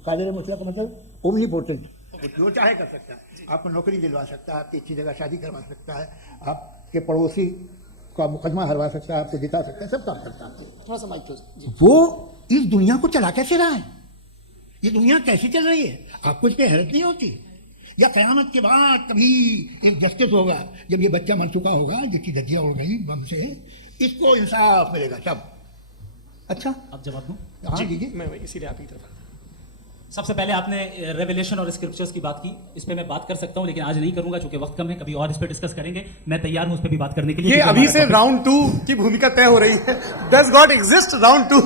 कादिर मुखलक मतलब ओमनीपोटेंट, जो चाहे कर सकता है, आपको नौकरी दिलवा सकता है, आपकी अच्छी जगह शादी करवा सकता है, आपके पड़ोसी का मुकदमा हरवा सकता है, आपको जिता सकता है, सब काम करता है। थोड़ा सा माइक क्लोज। वो इस दुनिया को चला कैसे रहा है? ये दुनिया कैसे चल रही है? आपको इस पर हैरत नहीं होती? या कयामत के बाद कभी एक जस्टिस होगा, जब ये बच्चा मर चुका होगा, जिसकी धज्जियां हो गई बम से, इसको इंसाफ मिलेगा तब। अच्छा, अब जवाब दूं? हाँ दीजिए। मैं इसीलिए आप की तरफ सबसे पहले आपने रेवलेशन और स्क्रिप्चर्स की बात की, इस पे मैं बात कर सकता हूं लेकिन आज नहीं करूंगा क्योंकि वक्त कम है, कभी और इस पे डिस्कस करेंगे। मैं तैयार हूं उस पे भी बात करने के लिए। ये अभी से राउंड 2 की भूमिका तय हो रही है। Does God exist round 2?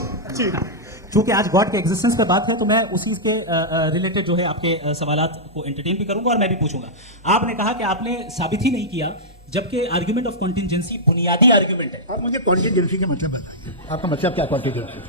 चूंकि आज गॉड के एग्जिस्टेंस पे बात है तो मैं उसी के रिलेटेड जो है आपके सवालात को एंटरटेन भी करूंगा और मैं भी पूछूंगा। आपने कहा कि आपने साबित ही नहीं किया, जबकि आर्ग्यूमेंट ऑफ कॉन्टिजेंसी बुनियादी आर्ग्यूमेंट है। आप मुझे कॉन्टीजेंसी के मतलब बताइए, आपका मतलब क्या कॉन्टीजेंसी?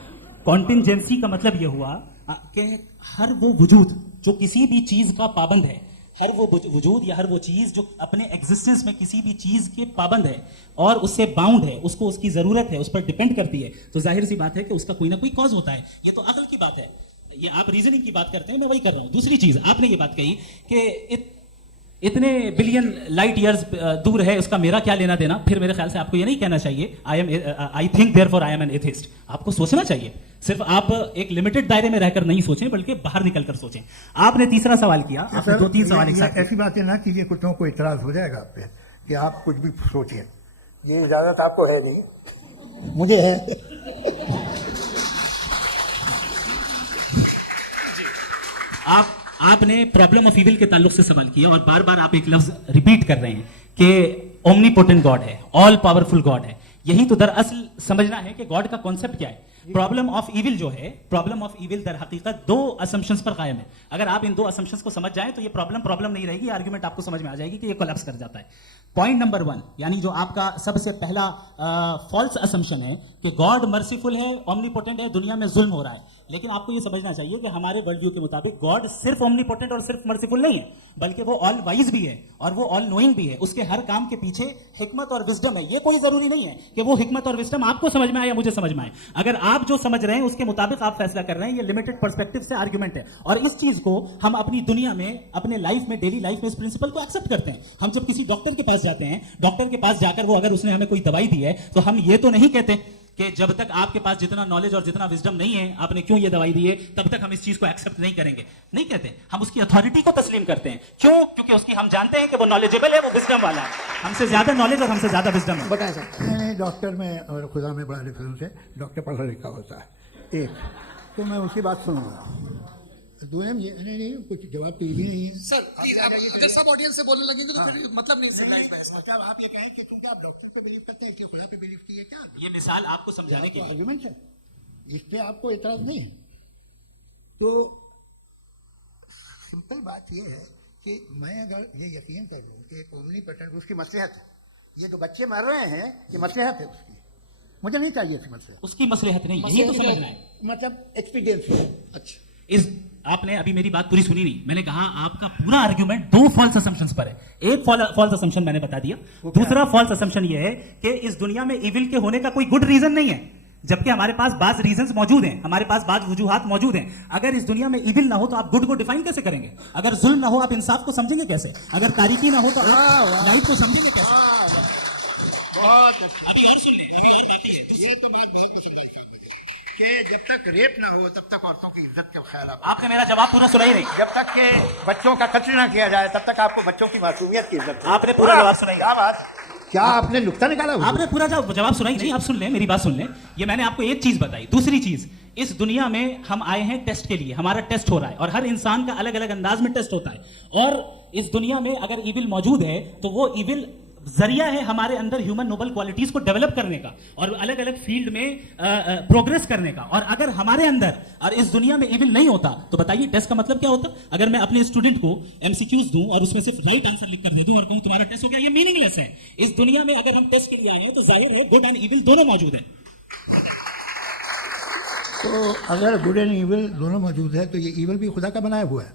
कॉन्टिजेंसी का मतलब यह हुआ कि हर वो वजूद जो किसी भी चीज का पाबंद है, हर वो वजूद या हर वो चीज जो अपने एग्जिस्टेंस में किसी भी चीज के पाबंद है और उससे बाउंड है, उसको उसकी जरूरत है, उस पर डिपेंड करती है, तो जाहिर सी बात है कि उसका कोई ना कोई कॉज होता है। ये तो अकल की बात है, ये आप रीजनिंग की बात करते हैं, मैं वही कर रहा हूं। दूसरी चीज आपने ये बात कही कि इतने बिलियन लाइट ईयर्स दूर है, उसका मेरा क्या लेना देना। फिर मेरे ख्याल से आपको ये नहीं कहना चाहिए I think therefore I am an atheist. आपको सोचना चाहिए, सिर्फ आप एक लिमिटेड दायरे में रहकर नहीं सोचें बल्कि बाहर निकलकर सोचें। आपने तीसरा सवाल किया, आपने 2-3 सवाल एक साथ। ऐसी बातें ना कीजिए, कुछ लोगों को इतराज हो जाएगा आप पे कि आप कुछ भी सोचिए। ये इजाजत आपको है नहीं, मुझे है। आपने प्रॉब्लम ऑफ इविल के ताल्लुक से सवाल किया और बार बार आप एक लफ्ज रिपीट कर रहे हैं कि ओमनीपोटेंट गॉड है, ऑल पावरफुल गॉड है। यही तो दरअसल समझना है कि गॉड का कॉन्सेप्ट क्या है। प्रॉब्लम ऑफ इविल जो है, प्रॉब्लम ऑफ इविल दर हकीकत 2 असम्पशंस पर कायम है। अगर आप इन 2 असम्पशंस को समझ जाएं तो ये प्रॉब्लम नहीं रहेगी, आर्गुमेंट आपको समझ में आ जाएगी कि ये कोलैप्स कर जाता है। पॉइंट नंबर 1, यानी जो आपका सबसे पहला फॉल्स असम्पशन है कि गॉड मर्सीफुल है, ओमनीपोटेंट है, दुनिया में जुल्म हो रहा है। लेकिन आपको ये समझना चाहिए कि हमारे वर्ल्ड व्यू के मुताबिक गॉड सिर्फ ओमनीपोटेंट और सिर्फ मर्सीफुल नहीं है, बल्कि वो ऑल वाइज भी है और वो ऑल नोइंग भी है। उसके हर काम के पीछे हिकमत और विजडम है। ये कोई जरूरी नहीं है कि वो हिकमत और विजडम आपको समझ में आए या मुझे समझ में आए। अगर आप जो समझ रहे हैं उसके मुताबिक आप फैसला कर रहे हैं, ये लिमिटेड पर्सपेक्टिव से आर्गुमेंट है। और इस चीज को हम अपनी दुनिया में, अपने लाइफ में, डेली लाइफ में इस प्रिंसिपल को एक्सेप्ट करते हैं। हम जब किसी डॉक्टर के पास जाते हैं, डॉक्टर के पास जाकर वो अगर उसने हमें कोई दवाई दी है तो हम ये तो नहीं कहते कि जब तक आपके पास जितना नॉलेज और जितना विजडम नहीं है, आपने क्यों ये दवाई दी है, तब तक हम इस चीज को एक्सेप्ट नहीं करेंगे। नहीं कहते, हम उसकी अथॉरिटी को तस्लीम करते हैं। क्यों? क्योंकि उसकी हम जानते हैं कि वो नॉलेजेबल है, वो विजडम वाला है, हमसे ज्यादा नॉलेज और हमसे ज्यादा विजडम है। बताया सर, डॉक्टर में और खुदा में बड़ा डिफरेंस है। डॉक्टर पढ़ा लिखा होता है, एक तो मैं उसकी बात सुनूंगा। नहीं कुछ जवाब तो ये भी नहीं है सर प्लीज, आप अगर सब ऑडियंस से बोलने लगेंगे तो फिर मतलब नहीं है। मतलब आप ये कहें कि क्योंकि आप डॉक्टर पे बिलीव करते हैं कि खुदा पे बिलीव किए, क्या ये मिसाल आपको समझाने के लिए आर्गुमेंट है, इस पे आपको एतराज नहीं है। तो सिंपल बात ये है कि मैं अगर ये यकीन कर लूँ कि ओमनीपोटेंट उसकी मसलहत है, ये तो बच्चे मर रहे हैं कि मसलहत है उसकी, मुझे नहीं चाहिए थी मसलहत। उसकी मसलहत नहीं, यही तो समझना है, मतलब एक्सपीरियंस है। अच्छा, इस आपने अभी मेरी बात पूरी सुनी नहीं। मैंने कहा आपका पूरा आर्गुमेंट 2 फॉल्स असम्पशंस पर है। एक फॉल्स असम्पशन मैंने बता दिया, दूसरा फॉल्स असम्पशन यह है कि इस दुनिया में इविल के होने का कोई गुड रीजन नहीं है, जबकि हमारे पास बाज रीजंस मौजूद हैं, हमारे पास बाज वजूहात मौजूद हैं। अगर इस दुनिया में इविल ना हो तो आप गुड को डिफाइन कैसे करेंगे? अगर जुल्म ना हो आप इंसाफ को समझेंगे कैसे? अगर तारीकी ना हो तो लाइफ को समझेंगे कैसे? बहुत अच्छा। अभी और सुन ले, अभी और बातें हैं। ये तो बात बहुत पसंद कि जब तक रेप ना हो तब तक औरतों की इज्जत का ख्याल आप। आपने मेरा जवाब पूरा सुना ही नहीं। जब तक के बच्चों का कत्ल ना किया जाए तब तक आपको बच्चों की मासूमियत की इज्जत। आपने पूरा जवाब सुना ही। क्या बात, क्या आपने नुक्ता निकाला? आपने पूरा जवाब सुना ही नहीं। आप सुन लें, मेरी बात सुन लें। ये मैंने आपको एक चीज बताई। दूसरी चीज, इस दुनिया में हम आए हैं टेस्ट के लिए, हमारा टेस्ट हो रहा है और हर इंसान का अलग अलग अंदाज में टेस्ट होता है। और इस दुनिया में अगर इविल मौजूद है तो वो इविल जरिया है हमारे अंदर ह्यूमन नोबल क्वालिटीज को डेवलप करने का और अलग अलग फील्ड में प्रोग्रेस करने का। और अगर हमारे अंदर और इस दुनिया में इविल नहीं होता तो बताइए टेस्ट का मतलब क्या होता? अगर मैं अपने स्टूडेंट को एमसीक्यूज दूं और उसमें सिर्फ राइट आंसर लिख कर दे दूं और कहूं तुम्हारा टेस्ट हो गया, ये मीनिंगलेस है। इस दुनिया में अगर हम टेस्ट के लिए आए हैं तो जाहिर है गुड एंड इविल दोनों मौजूद हैं। तो अगर गुड एंड इविल दोनों मौजूद है तो ये इविल भी खुदा का बनाया हुआ है।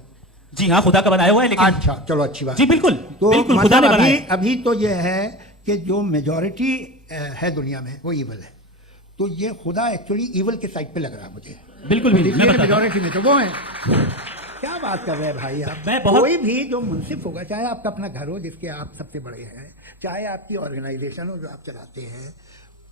जी हाँ, खुदा का बनाया हुआ है। लेकिन अच्छा, चलो अच्छी बात। जी बिल्कुल, तो बिल्कुल मतलब खुदा ने बनाया। अभी तो ये है कि जो मेजॉरिटी है दुनिया में वो इविल है, तो ये खुदा एक्चुअली इविल के साइड पे लग रहा है मुझे। बिल्कुल भी नहीं, मेजॉरिटी में तो वो है। क्या बात कर रहे हैं भाई आप? कोई भी जो मुंसिफ होगा, चाहे आपका अपना घर हो जिसके आप सबसे बड़े हैं, चाहे आपकी ऑर्गेनाइजेशन हो जो आप चलाते हैं,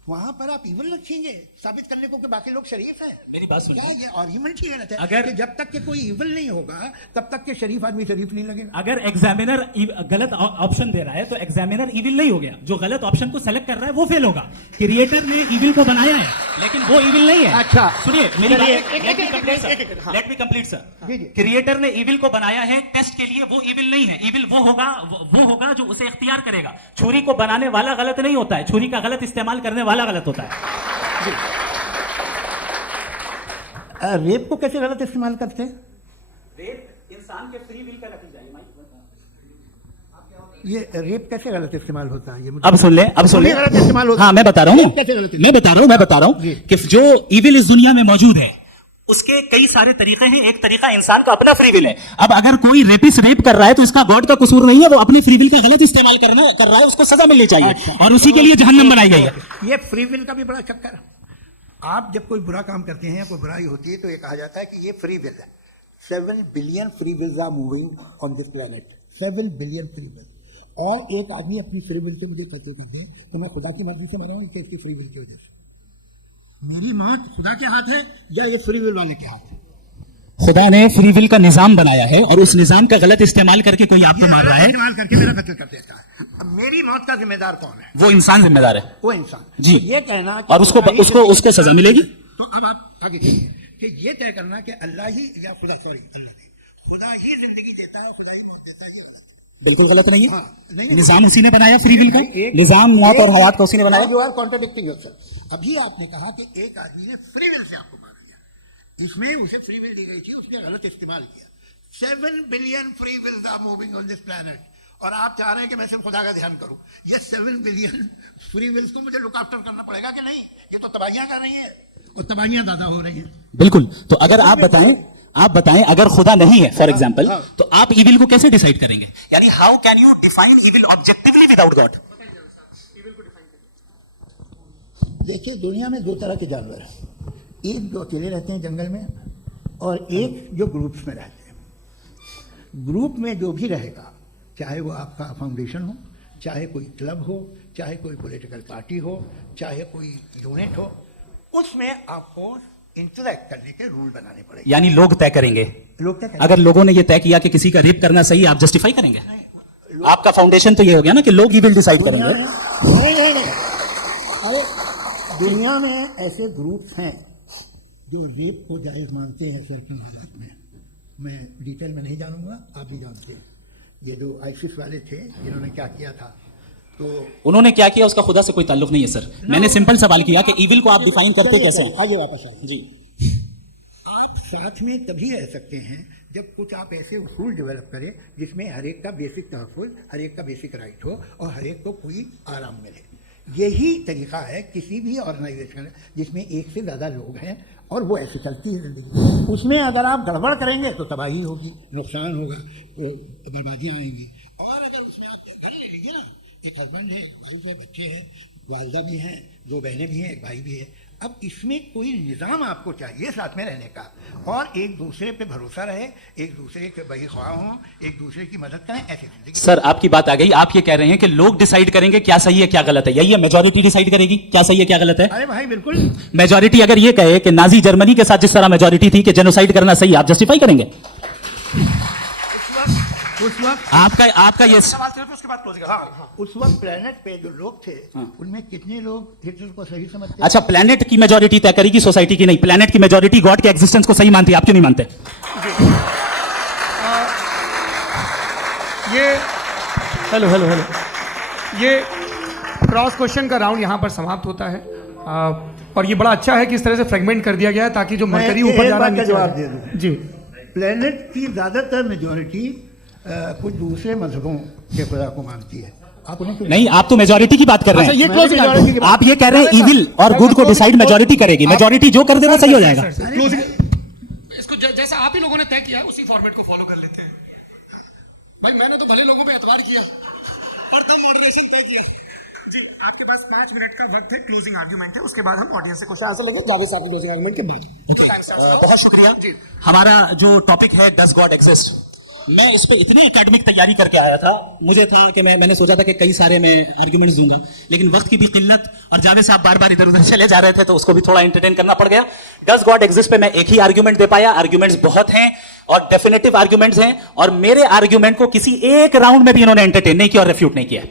वहां पर आप इविल रखेंगे साबित करने को कि बाकी लोग शरीफ है। मेरी बात सुनिए। क्या ये आर्ग्यूमेंट ही गलत है? अगर- कि जब तक के कोई इविल नहीं होगा तब तक के शरीफ आदमी शरीफ नहीं लगेगा। अगर एग्जामिनर गलत ऑप्शन दे रहा है तो एग्जामिनर इविल नहीं हो गया, जो गलत ऑप्शन को सेलेक्ट कर रहा है वो फेल होगा। क्रिएटर ने इविल को बनाया है लेकिन वो इविल नहीं है। अच्छा। सुनिए मेरी बात, चलिए, लेट मी कंप्लीट जी, सर। जी। क्रिएटर ने इविल को बनाया है टेस्ट के लिए, वो इविल नहीं है। इविल वो होगा जो उसे इख्तियार करेगा। छुरी को बनाने वाला गलत नहीं होता है, छुरी का गलत इस्तेमाल करने वाला गलत होता है। रेप को कैसे गलत इस्तेमाल करते हैं? रेप इंसान के फ्री विल का नतीजा है। ये रेप कैसे गलत इस्तेमाल होता है? ये मुझे अब सुन ले, अब सुन ले। गलत इस्तेमाल होता है। हाँ मैं बता रहा हूँ, कैसे गलत इस्तेमाल? मैं बता रहा जी। हूँ कि जो इविल इस दुनिया में मौजूद है उसके कई सारे तरीके हैं। एक तरीका इंसान का अपना फ्री विल है। अब अगर कोई रेपिस्ट रेप कर रहा है तो इसका गॉड का कसूर नहीं है, वो अपनी फ्री विल का गलत इस्तेमाल कर रहा है, उसको सजा मिलनी चाहिए। अच्छा। और उसी के लिए जहन्नम बनाई गई है। ये फ्री विल का भी बड़ा चक्कर। आप जब कोई बुरा काम करते हैं, कोई बुराई होती है, तो ये कहा जाता है कि ये फ्री विल है। 7 billion free wills are moving on this planet. 7 billion free will. और एक आदमी अपनी फ्री विल से मुझे कत्ल कर दे तो मैं खुदा की मर्जी से मरा हूं कि इसकी फ्री विल की वजह से? मेरी मौत खुदा के हाथ है या ये फ्री विल वाले के हाथ है? खुदा ने फ्री विल का निजाम बनाया है और उस निजाम का गलत इस्तेमाल करके कोई आपको मार रहा है, इस्तेमाल करके मेरा कत्ल कर देता है। अब मेरी मौत का जिम्मेदार कौन है? वो इंसान जिम्मेदार है। वो इंसान। जी। ये कहना कि और उसको सजा मिलेगी। तो अब आप आगे चलिए कि ये तय करना कि अल्लाह ही या खुदा खुदा ही जिंदगी देता है, खुदा ही मौत देता है, ये गलत है। बिल्कुल गलत नहीं हाँ, है। नहीं, निजाम उसी ने बनाया फ्री विल का। एक- निजाम मौत और हयात को उसी ने बनाया। You are contradicting yourself. अभी आपने कहा कि एक आदमी ने फ्री विल से आपको मार दिया, इसमें उसे फ्री विल दी गई थी, उसने गलत इस्तेमाल किया। 7 billion free wills are moving on this planet, और आप चाह रहे हैं कि मैं सिर्फ खुदा का ध्यान करूं। ये 7 बिलियन फ्री विल्स को मुझे लुक आफ्टर करना पड़ेगा कि नहीं? ये तो तबाहियां कर रही है और तबाहियां ज्यादा हो रही है। बिल्कुल। तो अगर आप बताएं अगर खुदा नहीं है फॉर एग्जाम्पल, तो आप इविल को कैसे डिसाइड करेंगे? यानी how can you define evil objectively without God? देखिए, दुनिया में 2 तरह के जानवर हैं। एक जो अकेले रहते हैं जंगल में, और एक जो ग्रुप्स में रहते हैं। ग्रुप में जो भी रहेगा, चाहे वो आपका फाउंडेशन हो, चाहे कोई क्लब हो, चाहे कोई पॉलिटिकल पार्टी हो, चाहे कोई यूनिट हो, उसमें आपको इंटरेक्ट करने के रूल बनाने पड़ेंगे। यानी लोग तय करेंगे। लोग तय करेंगे। अगर लोगों ने ये तय किया कि किसी का रेप करना सही है, आप जस्टिफाई करेंगे? आपका फाउंडेशन तो ये हो गया ना कि लोग ही विल डिसाइड करेंगे। नहीं। अरे दुनिया में ऐसे ग्रुप्स हैं जो रेप को जायज मानते हैं सर्टन हालात में। मैं डिटेल में नहीं जानूंगा, आप भी जानते हैं। ये जो आईसिस वाले थे, इन्होंने क्या किया था, तो उन्होंने क्या किया उसका खुदा से कोई ताल्लुक नहीं है सर। मैंने सिंपल सवाल किया कि इविल को आप डिफाइन करते कैसे हैं? आइए वापस आइए जी। आप साथ में तभी रह सकते हैं जब कुछ आप ऐसे उसूल डेवलप करें जिसमें हर एक का बेसिक तहफ़्फ़ुज़, हर एक का बेसिक राइट हो और हर एक को कोई आराम मिले। यही तरीका है किसी भी ऑर्गेनाइजेशन जिसमें एक से ज़्यादा लोग हैं और वो ऐसे चलती है ज़िंदगी। उसमें अगर आप गड़बड़ करेंगे तो तबाही होगी, नुकसान होगा, बर्बादियाँ आएंगी। और अगर उसमें आप कर लेंगे ना, एक हस्बैंड है, वाइफ है, बच्चे हैं, वालदा भी हैं, 2 बहनें भी हैं, एक भाई भी है। अब इसमें कोई निज़ाम आपको चाहिए साथ में रहने का, और एक दूसरे पे भरोसा रहे, एक दूसरे के बहीख्वाह हों, एक दूसरे की मदद करें, ऐसे जिंदगी। सर आपकी बात आ गई। आप ये कह रहे हैं कि लोग डिसाइड करेंगे क्या सही है क्या गलत है, यही है? मेजॉरिटी डिसाइड करेगी क्या सही है क्या गलत है? अरे भाई बिल्कुल। मेजॉरिटी अगर ये कहे कि नाजी जर्मनी के साथ जिस तरह मेजॉरिटी थी कि जेनोसाइड करना सही, आप जस्टिफाई करेंगे? उस वक्त आपका ये सवाल सिर्फ उसके बाद क्लोजिंग। हाँ। उस वक्त प्लेनेट पे जो लोग थे, उनमें कितने लोग हिटलर को सही समझते? अच्छा, प्लेनेट की मेजॉरिटी तय करेगी सोसाइटी की नहीं। प्लेनेट की मेजॉरिटी गॉड के एग्जिस्टेंस को सही मानती है, आप क्यों नहीं मानते? ये हेलो ये क्रॉस क्वेश्चन का राउंड यहाँ पर समाप्त होता है। और ये बड़ा अच्छा है कि इस तरह से फ्रेगमेंट कर दिया गया है ताकि जो मरकरी ऊपर जा रहा है जवाब दे दूं। जी। प्लेनेट की ज्यादातर मेजॉरिटी कुछ दूसरे मजहबों के खुदा को मानती है। आप उन्हें क्यों नहीं, आप तो मेजॉरिटी की बात कर रहे हैं। ये closing majority आप ये कह रहे हैं इविल और गुड को डिसाइड मेजॉरिटी करेगी। मेजॉरिटी जो कर देगा सही हो जाएगा। क्लोजिंग इसको जैसा आप ही लोगों ने तय किया उसी फॉर्मेट को फॉलो कर लेते हैं। भाई मैंने तो भले लोगों पे एतबार किया और तब मॉडरेशन तय किया। जी, आपके पास 5 मिनट का वक्त है, क्लोजिंग आर्गुमेंट है, उसके बाद हम ऑडियंस से क्वेश्चन आंसर लेंगे। जावेद साहब के क्लोजिंग आर्गुमेंट के बाद बहुत शुक्रिया। हमारा जो टॉपिक है डज गॉड एग्जिस्ट, मैं इस पे इतनी एकेडमिक तैयारी करके आया था, मुझे था कि मैंने सोचा था कि कई सारे मैं आर्ग्यूमेंट्स दूंगा, लेकिन वक्त की भी किल्लत और जावेद साहब बार बार इधर उधर चले जा रहे थे तो उसको भी थोड़ा एंटरटेन करना पड़ गया। डज गॉड एग्जिस्ट पे मैं एक ही आर्ग्यूमेंट दे पाया। आर्ग्यूमेंट्स बहुत हैं और डेफिनेटिव आर्ग्यूमेंट्स हैं, और मेरे आर्ग्यूमेंट को किसी एक राउंड में भी इन्होंने एंटरटेन नहीं किया और रेफ्यूट नहीं किया,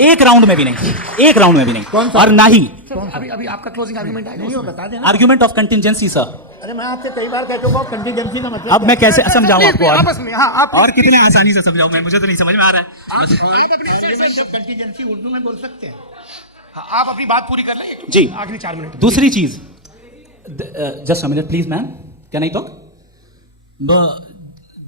एक राउंड में भी नहीं, एक राउंड में भी नहीं। और ना ही अभी अभी आपका क्लोजिंग आर्गुमेंट आएगा नहीं, वो बता देना। Argument of contingency sir. अरे मैं आपसे कई बार कह चुका हूँ कंटीजेंसी का मतलब अब मैं कैसे समझाऊं आपको आपस में, हाँ आप और कितने आसानी से समझाऊं मैं, मुझे तो नहीं समझ में आ रहा है। कंटीजेंसी उर्दू में बोल सकते हैं। हाँ, आप अपनी बात पूरी कर लेंगे जी। आखिरी 4 मिनट। दूसरी चीज, just a minute please ma'am, can I talk?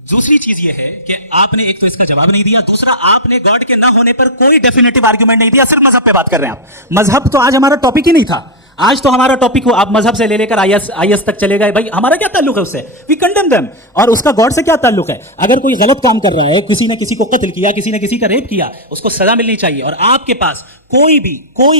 दूसरी चीज ये है कि आपने एक तो इसका जवाब नहीं दिया, दूसरा आपने गॉड के ना होने पर कोई डेफिनेटिव आर्गुमेंट नहीं दिया, सिर्फ मजहब पे बात कर रहे हैं आप। मजहब तो आज हमारा टॉपिक ही नहीं था। आज तो हमारा टॉपिक हो, आप मजहब से ले लेकर आईएस तक चले गए। भाई हमारा क्या ताल्लुक है उससे? We condemn them. और उसका गॉड से क्या ताल्लुक है? अगर कोई गलत काम कर रहा है, किसी ने किसी को कत्ल किया, किसी ने किसी का रेप किया, उसको सजा मिलनी चाहिए। और आपके पास कोई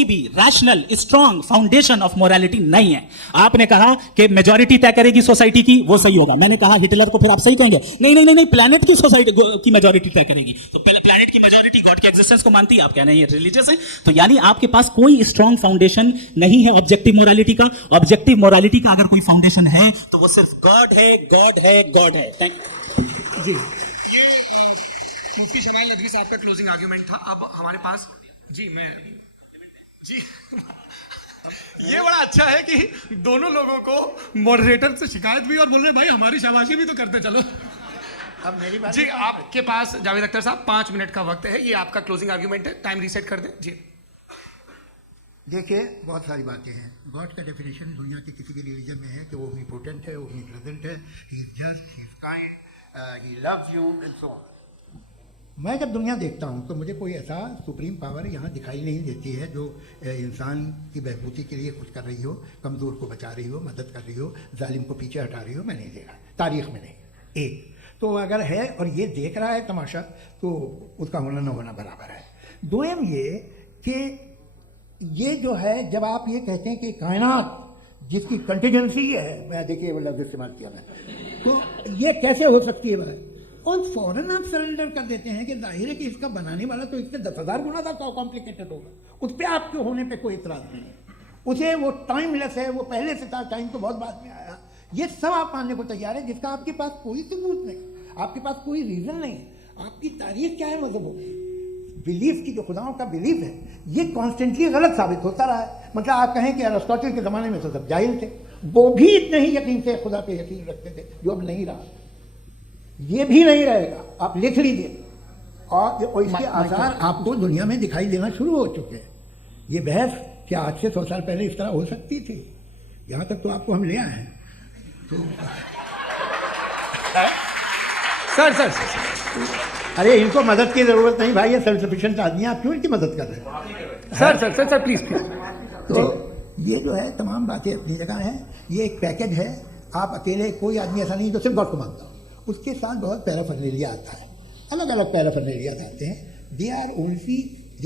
भी rational strong foundation of morality नहीं है। आपने कहा कि मेजॉरिटी तय करेगी सोसाइटी की, वो सही होगा। मैंने कहा हिटलर को, फिर आप सही कहेंगे नहीं नहीं नहीं नहीं, प्लैनेट की सोसाइटी की मेजॉरिटी तय करेगी। तो प्लैनेट की मेजॉरिटी गॉड के एग्जिस्टेंस को मानती है, आप कह रहे हैं ये रिलीजियस है। तो यानी आपके पास कोई स्ट्रॉन्ग फाउंडेशन नहीं है ऑब्जेक्टिव मोरालिटी का। ऑब्जेक्टिव मोरालिटी का अगर कोई फाउंडेशन है तो वो सिर्फ गॉड है, गॉड है, गॉड है। थैंक जी, मुफ्ती शमाइल नदवी साहब का क्लोजिंग आर्गुमेंट था। अब हमारे पास जी ये बड़ा अच्छा है कि दोनों लोगों को मॉडरेटर से शिकायत भी और बोल रहे भाई हमारी शाबाशी भी तो करते चलो। अब मेरी बात जी, आपके पास जावेद अख्तर साहब 5 मिनट का वक्त है, ये आपका क्लोजिंग आर्गुमेंट है, टाइम रीसेट कर दें जी। देखिए, बहुत सारी बातें हैं। गॉड का डेफिनेशन दुनिया के किसी भी रिलीजन में है कि वो ओमनीपोटेंट है, ओमनीप्रेजेंट है, he is just, he is kind, he loves you and so on. मैं जब दुनिया देखता हूँ तो मुझे कोई ऐसा सुप्रीम पावर यहाँ दिखाई नहीं देती है जो इंसान की बहबूदी के लिए कुछ कर रही हो, कमज़ोर को बचा रही हो, मदद कर रही हो, जालिम को पीछे हटा रही हो। मैं नहीं देखा, तारीख में नहीं। एक तो अगर है और ये देख रहा है तमाशा, तो उसका होना न होना बराबर है। दोयम ये कि ये जो है, जब आप ये कहते हैं कि कायनात जिसकी कंटीजेंसी है, मैं देखिए वो लफ्ज़ इस्तेमाल किया मैं, तो ये कैसे हो सकती है बात? और फौरन आप सरेंडर कर देते हैं कि जाहिर है कि इसका बनाने वाला तो इससे 10,000 गुना था कॉम्प्लिकेटेड होगा, उस पर आपके होने पे कोई इतराज़ नहीं है। उसे वो टाइमलेस है, वो पहले से था, टाइम तो बहुत बाद में आया। ये सब आप मानने को तैयार है जिसका आपके पास कोई सबूत नहीं, आपके पास कोई रीज़न नहीं है। आपकी तारीख क्या है मज़हबों की? बिलीफ की, जो खुदाओं का बिलीफ है, ये कॉन्स्टेंटली गलत साबित होता रहा है। मतलब आप कहें कि अरिस्टोटल के ज़माने में तो सब जाहिल थे, वो भी इतने ही यकीन से खुदा पे यकीन रखते थे, जो अब नहीं रहा, ये भी नहीं रहेगा। आप लिख लीजिए, और इसके आसार आपको दुनिया में दिखाई देना शुरू हो चुके हैं। ये बहस क्या आज से 100 साल पहले इस तरह हो सकती थी? यहाँ तक तो आपको हम ले आए हैं। तो सर अरे इनको मदद की जरूरत नहीं भाई, ये सेल्फ सफिशिएंट आदमी है, आप क्यों इनकी मदद कर रहे हैं? Sir please. तो ये जो है तमाम बातें अपनी जगह हैं। ये एक पैकेज है। आप अकेले, कोई आदमी ऐसा नहीं जो सिर्फ गॉड को मानता हो, उसके साथ बहुत पैराफर्नेलिया आता है, अलग अलग पैराफर्नेलिया आते हैं। They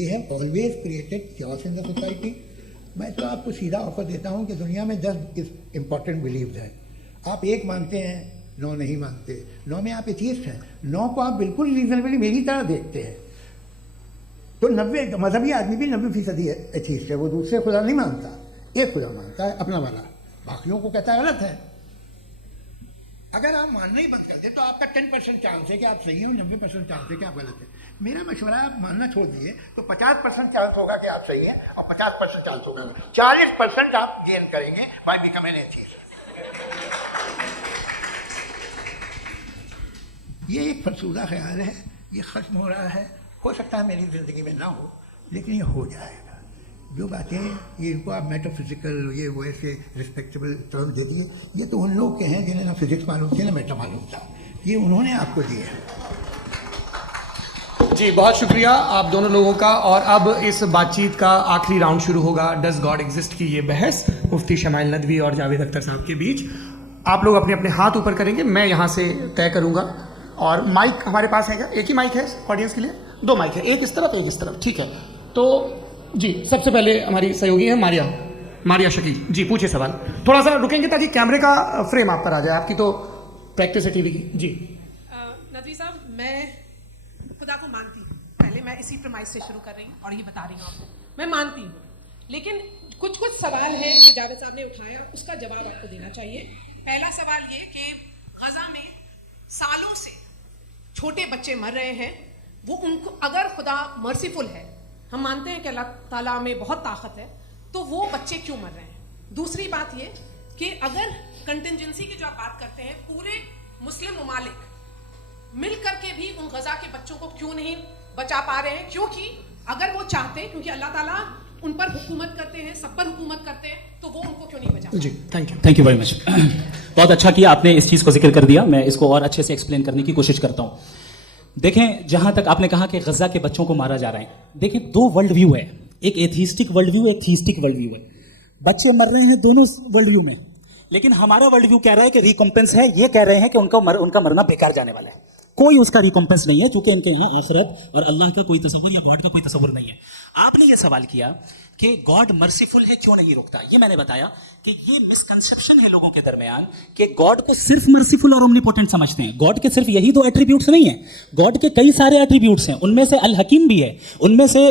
have always created choice in the society. मैं तो आपको सीधा ऑफर देता हूँ कि दुनिया में 10 इंपॉर्टेंट बिलीव्स हैं। आप एक मानते हैं, 9 नहीं मानते। 9 में आप एथीस्ट हैं, 9 को आप बिल्कुल रीजनेबली मेरी तरह देखते हैं। तो 90 मजहबी आदमी भी 90% एथीस्ट है, वो दूसरे खुदा नहीं मानता, एक खुदा मानता है अपना वाला, बाकियों को कहता है गलत है। अगर आप मानना ही बंद कर दे तो आपका 10% चांस है कि आप सही हो, 90% चांस है कि आप गलत हैं। मेरा मशवरा आप मानना छोड़ दिए तो 50% चांस होगा कि आप सही हैं और 50% चांस होगा, 40% आप गेन करेंगे बाय बिकमिंग एन एथीस्ट। ये एक फरसूदा ख्याल है, ये खत्म हो रहा है। हो सकता है मेरी ज़िंदगी में ना हो, लेकिन ये हो जाएगा। जो बातें ये इनको आप मेटाफिजिकल, ये वैसे रिस्पेक्टेबल टर्म दे दिए, ये तो उन लोग के हैं जिन्हें ना फिजिक्स मालूम थी ना मेटा मालूम था, ये उन्होंने आपको दिए। जी, बहुत शुक्रिया आप दोनों लोगों का। और अब इस बातचीत का आखिरी राउंड शुरू होगा, डज गॉड एग्जिस्ट की ये बहस मुफ्ती शमाइल नदवी और जावेद अख्तर साहब के बीच। आप लोग अपने अपने हाथ ऊपर करेंगे, मैं यहाँ से तय करूँगा। और माइक हमारे पास है क्या? एक ही माइक है ऑडियंस के लिए? 2 माइक है, एक इस तरफ एक इस तरफ, ठीक है। तो जी, सबसे पहले हमारी सहयोगी है मारिया शकील जी, पूछिए सवाल। थोड़ा सा रुकेंगे ताकि कैमरे का फ्रेम आप पर आ जाए, आपकी तो प्रैक्टिस है टीवी की। जी नदवी साहब, मैं खुदा को मानती हूँ। पहले मैं इसी प्रमाइस से शुरू कर रही हूँ और ये बता रही हूँ आपको, मैं मानती हूँ, लेकिन कुछ सवाल हैं जो जावेद साहब ने उठाया, उसका जवाब आपको देना चाहिए। पहला सवाल ये कि गजा में सालों से छोटे बच्चे मर रहे हैं, वो उनको अगर खुदा मर्सीफुल है, हम मानते हैं कि अल्लाह ताला में बहुत ताकत है, तो वो बच्चे क्यों मर रहे हैं। दूसरी बात ये कि अगर कंटिजेंसी की जो आप बात करते हैं, पूरे मुस्लिम ममालिक मिल करके भी उन गजा के बच्चों को क्यों नहीं बचा पा रहे हैं, क्योंकि अगर वो चाहते, क्योंकि अल्लाह ताला उन पर हुकूमत करते हैं, सब पर हुकूमत करते हैं, तो वो उनको क्यों नहीं बचा। जी थैंक यू वेरी मच। बहुत अच्छा किया आपने इस चीज़ को जिक्र कर दिया, मैं इसको और अच्छे से एक्सप्लेन करने की कोशिश करता हूँ। देखें, जहां तक आपने कहा कि गजा के बच्चों को मारा जा रहा है, देखें दो वर्ल्ड व्यू है, एक एथिस्टिक वर्ल्ड व्यू, एक थीस्टिक वर्ल्ड व्यू है। बच्चे मर रहे हैं दोनों वर्ल्ड व्यू में, लेकिन हमारा वर्ल्ड व्यू कह रहा है कि रिकॉम्पेंस है, ये कह रहे हैं कि उनका मरना बेकार जाने वाला है, कोई उसका रिकॉम्पेंस नहीं है, क्योंकि इनके यहाँ आखिरत और अल्लाह का कोई तसव्वुर या गॉड का कोई तसव्वुर नहीं है। आपने ये सवाल किया कि गॉड मर्सीफुल है, क्यों नहीं रोकता, ये मैंने बताया कि ये मिसकंसेप्शन है लोगों के दरमियान कि गॉड को सिर्फ मर्सीफुल और ओमनीपोटेंट समझते हैं। गॉड के सिर्फ यही दो एट्रीब्यूट्स नहीं है, गॉड के कई सारे एट्रीब्यूट्स हैं, उनमें से अल हकीम भी है, उनमें से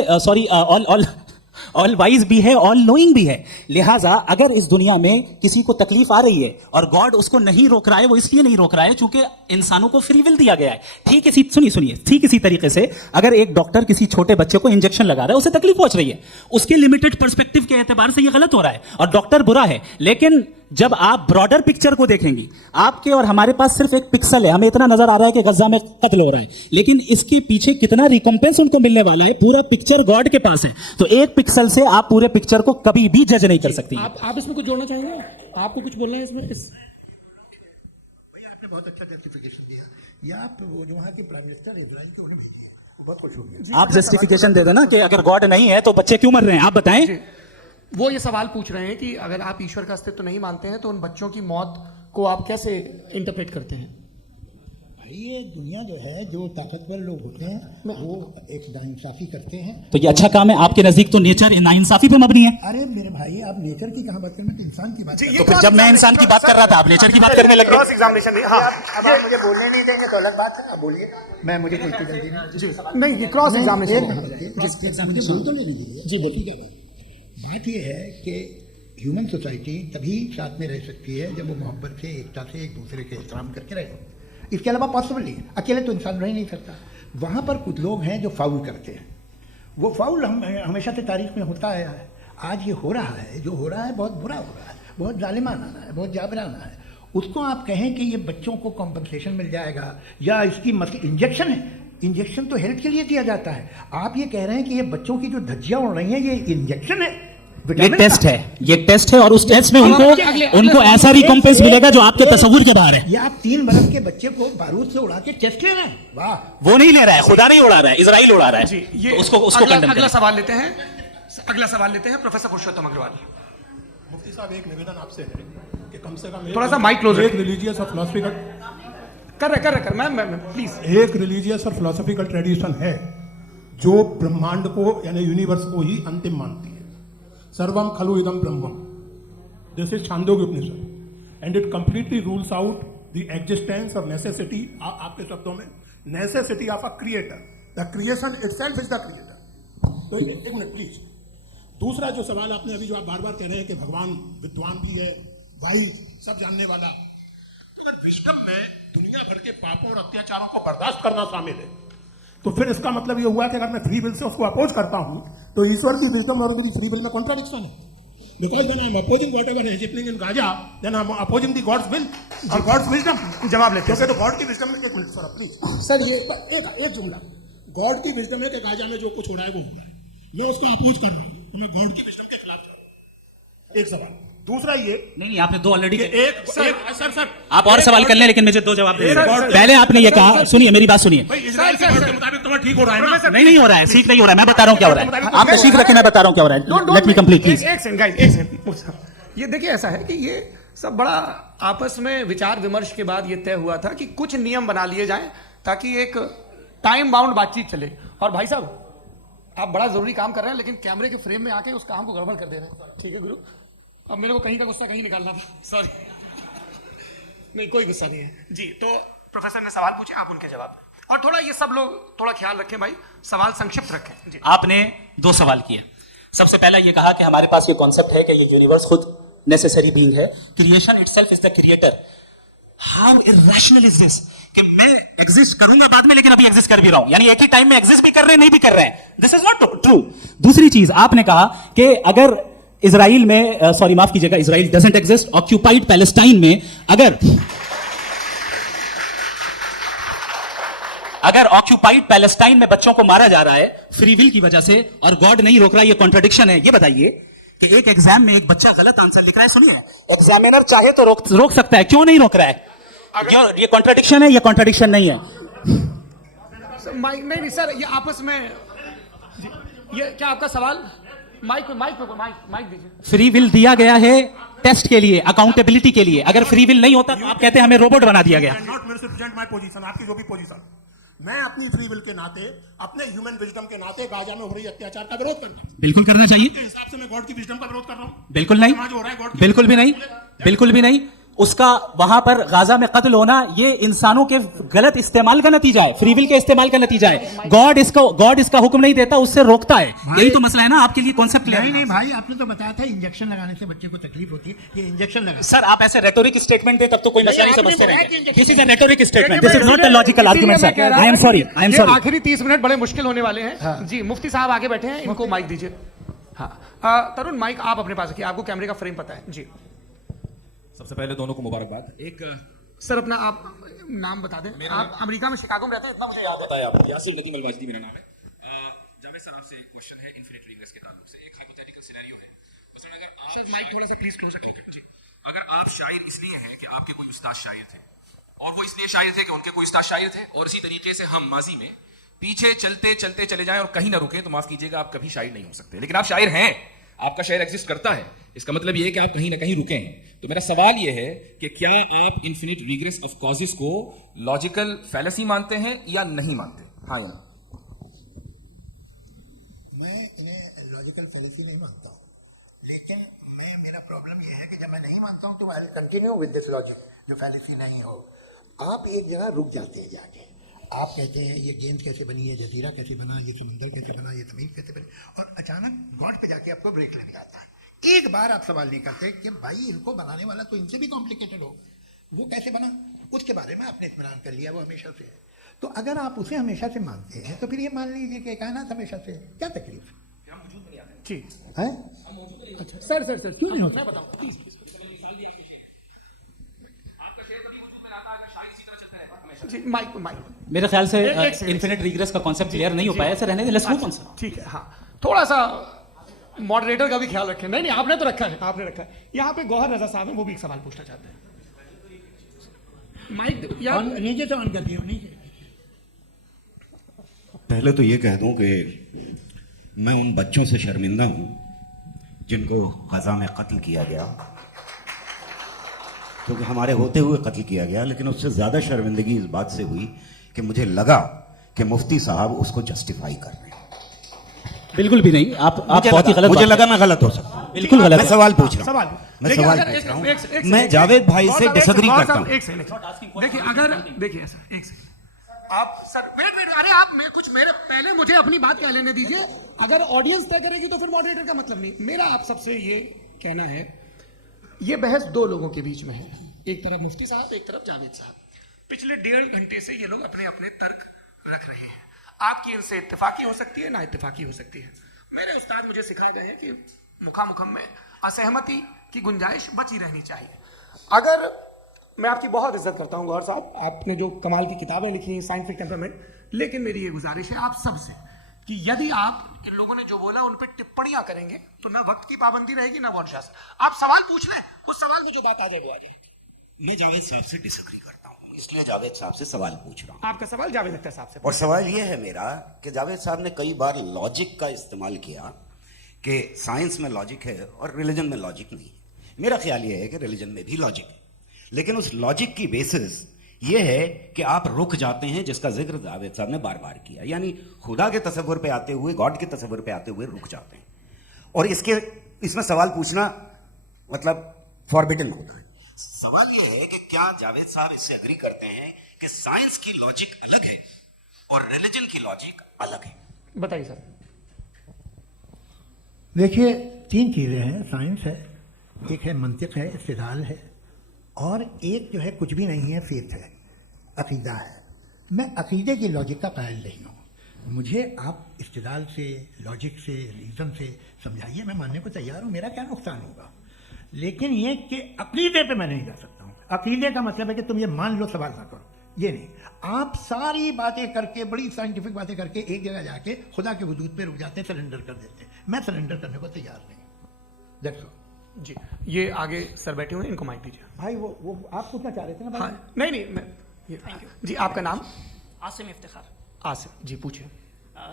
ऑल वाइज भी है, ऑल नोइंग भी है। लिहाजा अगर इस दुनिया में किसी को तकलीफ आ रही है और गॉड उसको नहीं रोक रहा है, वो इसलिए नहीं रोक रहा है क्योंकि इंसानों को फ्री विल दिया गया है। ठीक इसी सुनिए ठीक इसी तरीके से अगर एक डॉक्टर किसी छोटे बच्चे को इंजेक्शन लगा रहा है, उसे तकलीफ पहुंच रही है, उसके लिमिटेड पर्सपेक्टिव के एतबार से ये गलत हो रहा है और डॉक्टर बुरा है। लेकिन जब आप ब्रॉडर पिक्चर को देखेंगी, आपके और हमारे पास सिर्फ एक पिक्सल है, हमें इतना नजर आ रहा है कि गजा में कत्ल हो रहा है, लेकिन इसके पीछे कितना रिकॉम्पेंस उनको मिलने वाला है, पूरा पिक्चर गॉड के पास है। तो एक पिक्सल से आप पूरे पिक्चर को कभी भी जज नहीं कर सकती। आप इसमें कुछ जोड़ना चाहेंगे, आपको कुछ बोलना है इसमें? भैया आपने बहुत अच्छा जस्टिफिकेशन दिया, या आप वो जो वहाँ के प्राइम मिनिस्टर इजराइल के उन्हें भेजिए, बहुत खुश हो गया। आप जस्टिफिकेशन दे देना कि अगर गॉड नहीं है तो बच्चे क्यों मर रहे हैं, आप बताएं। वो ये सवाल पूछ रहे हैं कि अगर आप ईश्वर का अस्तित्व नहीं मानते हैं तो उन बच्चों की मौत को आप कैसे इंटरप्रेट करते हैं? भाई ये दुनिया जो है, जो ताकतवर लोग होते हैं वो एक नाइंसाफी करते हैं। तो ये अच्छा काम है, आपके नजदीक तो नेचर नाइंसाफी पे मबनी है। अरे मेरे भाई, आप नेचर की कहाँ बात कर रहे हैं, तो इंसान की बात कर रहे तो फिर जब मैं इंसान की बात कर रहा था, आप नेचर की बात करने लगे। क्रॉस एग्जामिनेशन नहीं, हाँ, अब आप मुझे बोलने नहीं देंगे तो अलग बात है, आप बोलिए, मैं मुझे कोई जल्दी नहीं। नहीं, क्रॉस एग्जामिनेशन मुझे बोल तो लेने दीजिए जी, बोलिए क्या बात ये है कि ह्यूमन सोसाइटी तभी साथ में रह सकती है जब वो मोहब्बत से, एकता से, एक दूसरे के एहतराम करके रहे। इसके अलावा पॉसिबल नहीं है, अकेले तो इंसान रह ही नहीं सकता। वहाँ पर कुछ लोग हैं जो फाउल करते हैं, वो फाउल हमेशा से तारीख में होता आया है। आज ये हो रहा है, जो हो रहा है बहुत बुरा हो रहा है, बहुत जालिमाना है, बहुत जाबराना है। उसको आप कहें कि ये बच्चों को कॉम्पनसेशन मिल जाएगा या इसकी इंजेक्शन है, इंजेक्शन तो हेल्थ के लिए दिया जाता है। आप ये कह रहे हैं कि ये बच्चों की जो धज्जियां उड़ रही हैं ये इंजेक्शन है, ये टेस्ट है, ये टेस्ट है, और उस टेस्ट में उनको ऐसा रिकॉम्पेंस मिलेगा जो आपके तस्वुर के बाहर है। ये आप 3 बरस के बच्चे को बारूद से उड़ा के टेस्ट ले रहे हैं, वाह। वो नहीं ले रहा है, खुदा नहीं उड़ा रहा है, इजराइल उड़ा रहा है। जी, ये तो उसको अगला सवाल लेते हैं, प्रोफेसर पुरुषोत्तम अग्रवाल। मुफ्ती साहब, एक निवेदन आपसे है कि कम से कम थोड़ा सा माइक क्लोज एक रिलीजियस और फिलोसफिकल कर मैं प्लीज। एक रिलीजियस और फिलोसफिकल ट्रेडिशन है जो ब्रह्मांड को यानी यूनिवर्स को ही अंतिम मानती है। सर्वम खलु इदम ब्रह्मम, this is Chandogya Upanishad, and it completely rules out the existence और नेसेसिटी, आपके शब्दों में necessity of a creator, the creation itself is the creator. तो एक मिनट प्लीज। दूसरा जो सवाल आपने अभी, जो आप बार बार कह रहे हैं कि भगवान विद्वान भी है, भाई सब जानने वाला, अगर विजडम में दुनिया भर के पापों और अत्याचारों को बर्दाश्त करना शामिल है, तो फिर इसका मतलब ये हुआ कि अगर मैं फ्री विल से उसको अपोज करता हूं तो ईश्वर की विजडम और उनकी फ्री विल में कॉन्ट्राडिक्शन है। Because when I am opposing whatever is happening in Gaza, then I am opposing the God's will और गॉड्स विजडम। जवाब लेते हैं तो गॉड की विजडम में, एक मिनट सर प्लीज सर, ये एक जुमला, गॉड की विजडम है कि गाजा में जो कुछ हो रहा है वो हो रहा है, मैं उसको अपोज कर रहा हूं, तो मैं गॉड की विजडम के खिलाफ जा रहा हूं। एक सवाल। दूसरा ये नहीं, आपने दो ऑलरेडी, सर आप और सवाल कर लें, लेकिन मुझे 2 जवाब दे। पहले आपने ये कहा, सुनिए मेरी बात सुनिए, इजराइल के गॉड के मुताबिक तुम्हारा ठीक हो रहा है ना? नहीं हो रहा है, सीख नहीं हो रहा है, मैं बता रहा हूं क्या हो रहा है, आप सीख रखें, मैं बता रहा हूं क्या हो रहा है। Let me complete please. एक सेकंड, ये देखिए, ऐसा है कि ये सब बड़ा आपस में विचार विमर्श के बाद ये तय हुआ था कि कुछ नियम बना लिए जाएं ताकि एक टाइम बाउंड बातचीत चले। और भाई साहब, आप बड़ा जरूरी काम कर रहे हैं, लेकिन कैमरे के फ्रेम में आके उस काम को गड़बड़ कर दे रहे हैं। ठीक है गुरु, अब मेरे को कहीं का गुस्सा कहीं निकालना था, सॉरी। नहीं, कोई गुस्सा नहीं है जी। तो प्रोफेसर ने सवाल पूछे, आप उनके जवाब। और थोड़ा ये सब लोग थोड़ा ख्याल रखें भाई, सवाल संक्षिप्त रखें जी। आपने 2 सवाल किए। सबसे पहला ये कहा कि हमारे पास ये कॉन्सेप्ट है कि ये यूनिवर्स खुद नेसेसरी बीइंग है, creation itself is the creator. How irrational is this कि मैं एग्जिस्ट करूंगा बाद में, लेकिन अभी एग्जिस्ट कर भी रहा हूं, यानी एक ही टाइम में एग्जिस्ट भी कर रहे हैं, नहीं भी कर रहे हैं। This is not true. दूसरी चीज आपने कहा कि अगर इजराइल में, सॉरी माफ कीजिएगा, Israel doesn't exist, occupied Palestine में अगर ऑक्यूपाइड पैलेस्टाइन में बच्चों को मारा जा रहा है फ्री विल की वजह से और गॉड नहीं रोक रहा, ये कॉन्ट्रडिक्शन है। ये बताइए कि एक एग्जाम में एक बच्चा गलत आंसर लिख रहा है, सुनिए, एग्जामिनर चाहे तो रोक सकता है, क्यों नहीं रोक रहा है? ये कॉन्ट्रडिक्शन है, ये कॉन्ट्रडिक्शन नहीं है। माइक नहीं सर, ये आपस में जी, ये क्या आपका सवाल? माइक दीजिए। फ्री विल दिया गया है टेस्ट के लिए, अकाउंटेबिलिटी के लिए। अगर फ्री विल नहीं होता तो आप कहते हैं हमें रोबोट बना दिया गया। नॉट मिसरिप्रेजेंट माय पोजीशन, आपकी जो भी पोजीशन, मैं अपनी फ्री विल के नाते, अपने ह्यूमन विजडम के नाते गाजा में हो रही अत्याचार का विरोध करता हूं। बिल्कुल करना चाहिए। के हिसाब से मैं गॉड की विजडम का विरोध कर रहा हूं। बिल्कुल नहीं, समाज हो रहा है गॉड की बिल्कुल भी नहीं, बिल्कुल भी नहीं। उसका वहां पर गाजा में कत्ल होना ये इंसानों के गलत इस्तेमाल का नतीजा है, फ्री विल के इस्तेमाल का नतीजा है। गॉड इसका हुक्म नहीं देता, उससे रोकता है। यही तो मसला है ना, आपके लिए कॉन्सेप्ट क्लियर नहीं भाई, आपने तो बताया था इंजेक्शन लगाने से बच्चे को तकलीफ होती है, ये इंजेक्शन लगा। सर आप ऐसे रेटोरिक स्टेटमेंट दे तब तो कोई मसला नहीं आपने समझते बताया कि रहे। injection- this is a rhetoric statement, this is not a logical argument sir. I am sorry, I am sorry. आखिरी 30 मिनट बड़े मुश्किल होने वाले हैं जी। मुफ्ती साहब आगे बैठे हैं, इनको माइक दीजिए। हाँ तरुण, माइक आप अपने पास रखिए, आपको कैमरे का फ्रेम पता है जी। सबसे पहले दोनों को मुबारकबाद। एक सर अपना आप नाम बता दें। आप अमेरिका में शिकागो में रहते हैं, इतना मुझे याद है। बताया आपको, यासिर नदीम अलवाजदी मेरा नाम है। जावेद साहब से एक क्वेश्चन है इन्फिनिट रिग्रेस के ताल्लुक से। एक हाइपोथेटिकल सिनेरियो है, मसलन अगर आप सर माइक थोड़ा सा प्लीज क्लोज रखिए जी। अगर आप शायर इसलिए हैं कि आपके कोई उस्ताद शायर थे, और वो इसलिए शायर थे कि उनके कोई उस्ताद शायर थे, और इसी तरीके से हम माजी में पीछे चलते चलते चले जाएं और कहीं ना रुके, तो माफ कीजिएगा आप कभी शायर नहीं हो सकते। लेकिन आप शायर हैं, आपका शायर एग्जिस्ट करता है, इसका मतलब ये है कि आप कहीं ना कहीं रुके हैं। तो मेरा सवाल ये है कि क्या आप इन्फिनिट रिग्रेस ऑफ कॉजेस को लॉजिकल फैलेसी मानते हैं या नहीं मानते? हाँ या मैं इन्हें लॉजिकल फैलेसी नहीं मानता हूँ, लेकिन मेरा प्रॉब्लम यह है कि जब मैं नहीं मानता हूँ तो I continue with this logic जो फैलेसी नहीं हो। आप एक जगह रुक जाते हैं जाके, आप कहते हैं ये गेंद कैसे बनी, ये जजीरा कैसे बना, ये समुंदर कैसे बना, ये जमीन कैसे बनी, और अचानक गॉड पे जाके आपको ब्रेक लेने आता है। एक बार आप सवाल नहीं करते कि भाई इनको बनाने वाला तो इनसे भी कॉम्प्लिकेटेड हो, वो कैसे बना, उसके बारे में आपने इत्मीनान कर लिया, वो हमेशा से है। तो अगर आप उसे हमेशा से मानते हैं तो फिर ये मान लीजिए कि कायनात हमेशा से है, क्या तकलीफ ठीक है? अच्छा सर क्यों नहीं होता बताओ। जी माइक मेरे ख्याल से एक सेकंड। इन्फिनिट रिग्रेस का कॉन्सेप्ट क्लियर नहीं हो पाया सर, रहने दे, लेट्स मूव ऑन सर। ठीक है। हाँ थोड़ा सा मॉडरेटर का भी ख्याल रखें। नहीं आपने तो रखा है, आपने रखा है। यहाँ पे गौहर रजा साहब हैं, वो भी एक सवाल पूछना चाहते हैं। माइक यार नीचे से ऑन कर दिया नीचे। पहले तो ये कह दूं कि मैं उन बच्चों से शर्मिंदा हूं जिनको गजा में कत्ल किया गया, क्योंकि हमारे होते हुए कत्ल किया गया। लेकिन उससे ज्यादा शर्मिंदगी इस बात से हुई कि मुझे लगा कि मुफ्ती साहब उसको जस्टिफाई कर रहे हैं। बिल्कुल भी नहीं, आप बहुत ही गलत मुझे बात लगा मैं गलत हो सकता हूं। बिल्कुल गलत मैं है। सवाल पूछ रहा सवाल हूं, मैं देखिए, सवाल अगर पूछ रहा एक हूं। मैं जावेद भाई से डिसएग्री करता हूं। एक सेकंड देखिए, अगर देखिए सर एक सेकंड आप सर वेट अरे आप मैं कुछ मेरे पहले मुझे अपनी बात कह लेने दीजिए। अगर ऑडियंस तय करेगी तो फिर मॉडरेटर का मतलब नहीं। मेरा आप सबसे ये कहना है, ये बहस दो लोगों के बीच में है, एक तरफ मुफ्ती साहब, एक तरफ जावेद साहब। पिछले 1.5 घंटे से ये लोग अपने अपने तर्क रख रहे हैं। आपकी इनसे इत्तेफाकी हो सकती है, ना इत्तेफाकी हो सकती है। मेरे उस्ताद मुझे सिखाए गए हैं कि मुखामुखम में असहमति की गुंजाइश बची रहनी चाहिए। अगर मैं आपकी बहुत इज्जत करता हूं गौहर साहब, आपने जो कमाल की किताबें लिखी हैं साइंटिफिक टेम्परामेंट, लेकिन मेरी ये गुजारिश है आप सबसे कि यदि आप इन लोगों ने जो बोला उन पर टिप्पणियां करेंगे तो ना वक्त की पाबंदी रहेगी ना अनुशासन। आप सवाल पूछ लें, उस सवाल में जो बात आ जाएगी आ जाएगी। मैं जावेद साहब से डिसएग्री करता हूं, इसलिए जावेद साहब से सवाल पूछ रहा हूं। आपका सवाल जावेद अख्तर साहब से। और सवाल यह है मेरा कि जावेद साहब ने कई बार लॉजिक का इस्तेमाल किया कि साइंस में लॉजिक है और रिलीजन में लॉजिक नहीं है। मेरा ख्याल यह है कि रिलीजन में भी लॉजिक है, लेकिन उस लॉजिक की बेसिस यह है कि आप रुक जाते हैं, जिसका जिक्र जावेद साहब ने बार बार किया, यानी खुदा के तसव्वुर पे आते हुए, गॉड के तसव्वुर पे आते हुए रुक जाते हैं। और इसमें सवाल पूछना मतलब फॉरबिडन होता है। सवाल यह है कि क्या जावेद साहब इससे एग्री करते हैं कि साइंस की लॉजिक अलग है और रिलीजन की लॉजिक अलग है। बताइए सर। देखिए, 3 चीज़ें हैं, साइंस है, एक है मंतिक है, इस्तिदलाल है, और एक जो है कुछ भी नहीं है, फेथ है, अकीदा है। मैं अकीदे की लॉजिक का कायल नहीं हूँ। मुझे आप इस्तिदलाल से, लॉजिक से, रीज़न से समझाइए, मैं मानने को तैयार हूँ, मेरा क्या नुकसान होगा। लेकिन ये कि अकीदे पे मैं नहीं जा सकता हूँ। अकीदे का मतलब है कि तुम ये मान लो, सवाल ना करो, ये नहीं। आप सारी बातें करके, बड़ी साइंटिफिक बातें करके एक जगह जाके खुदा के वजूद पे रुक जाते, सरेंडर कर देते। मैं सरेंडर करने को तैयार नहीं। That's all. जी, ये आगे सर बैठे हुए हैं, इनको माइक दीजिए। भाई वो आप पूछना चाह रहे थे ना भाई? हाँ, नहीं मैं थैंक यू जी, आपका नाम? आसिम इफ्तिखार। आसिफ जी, पूछिए।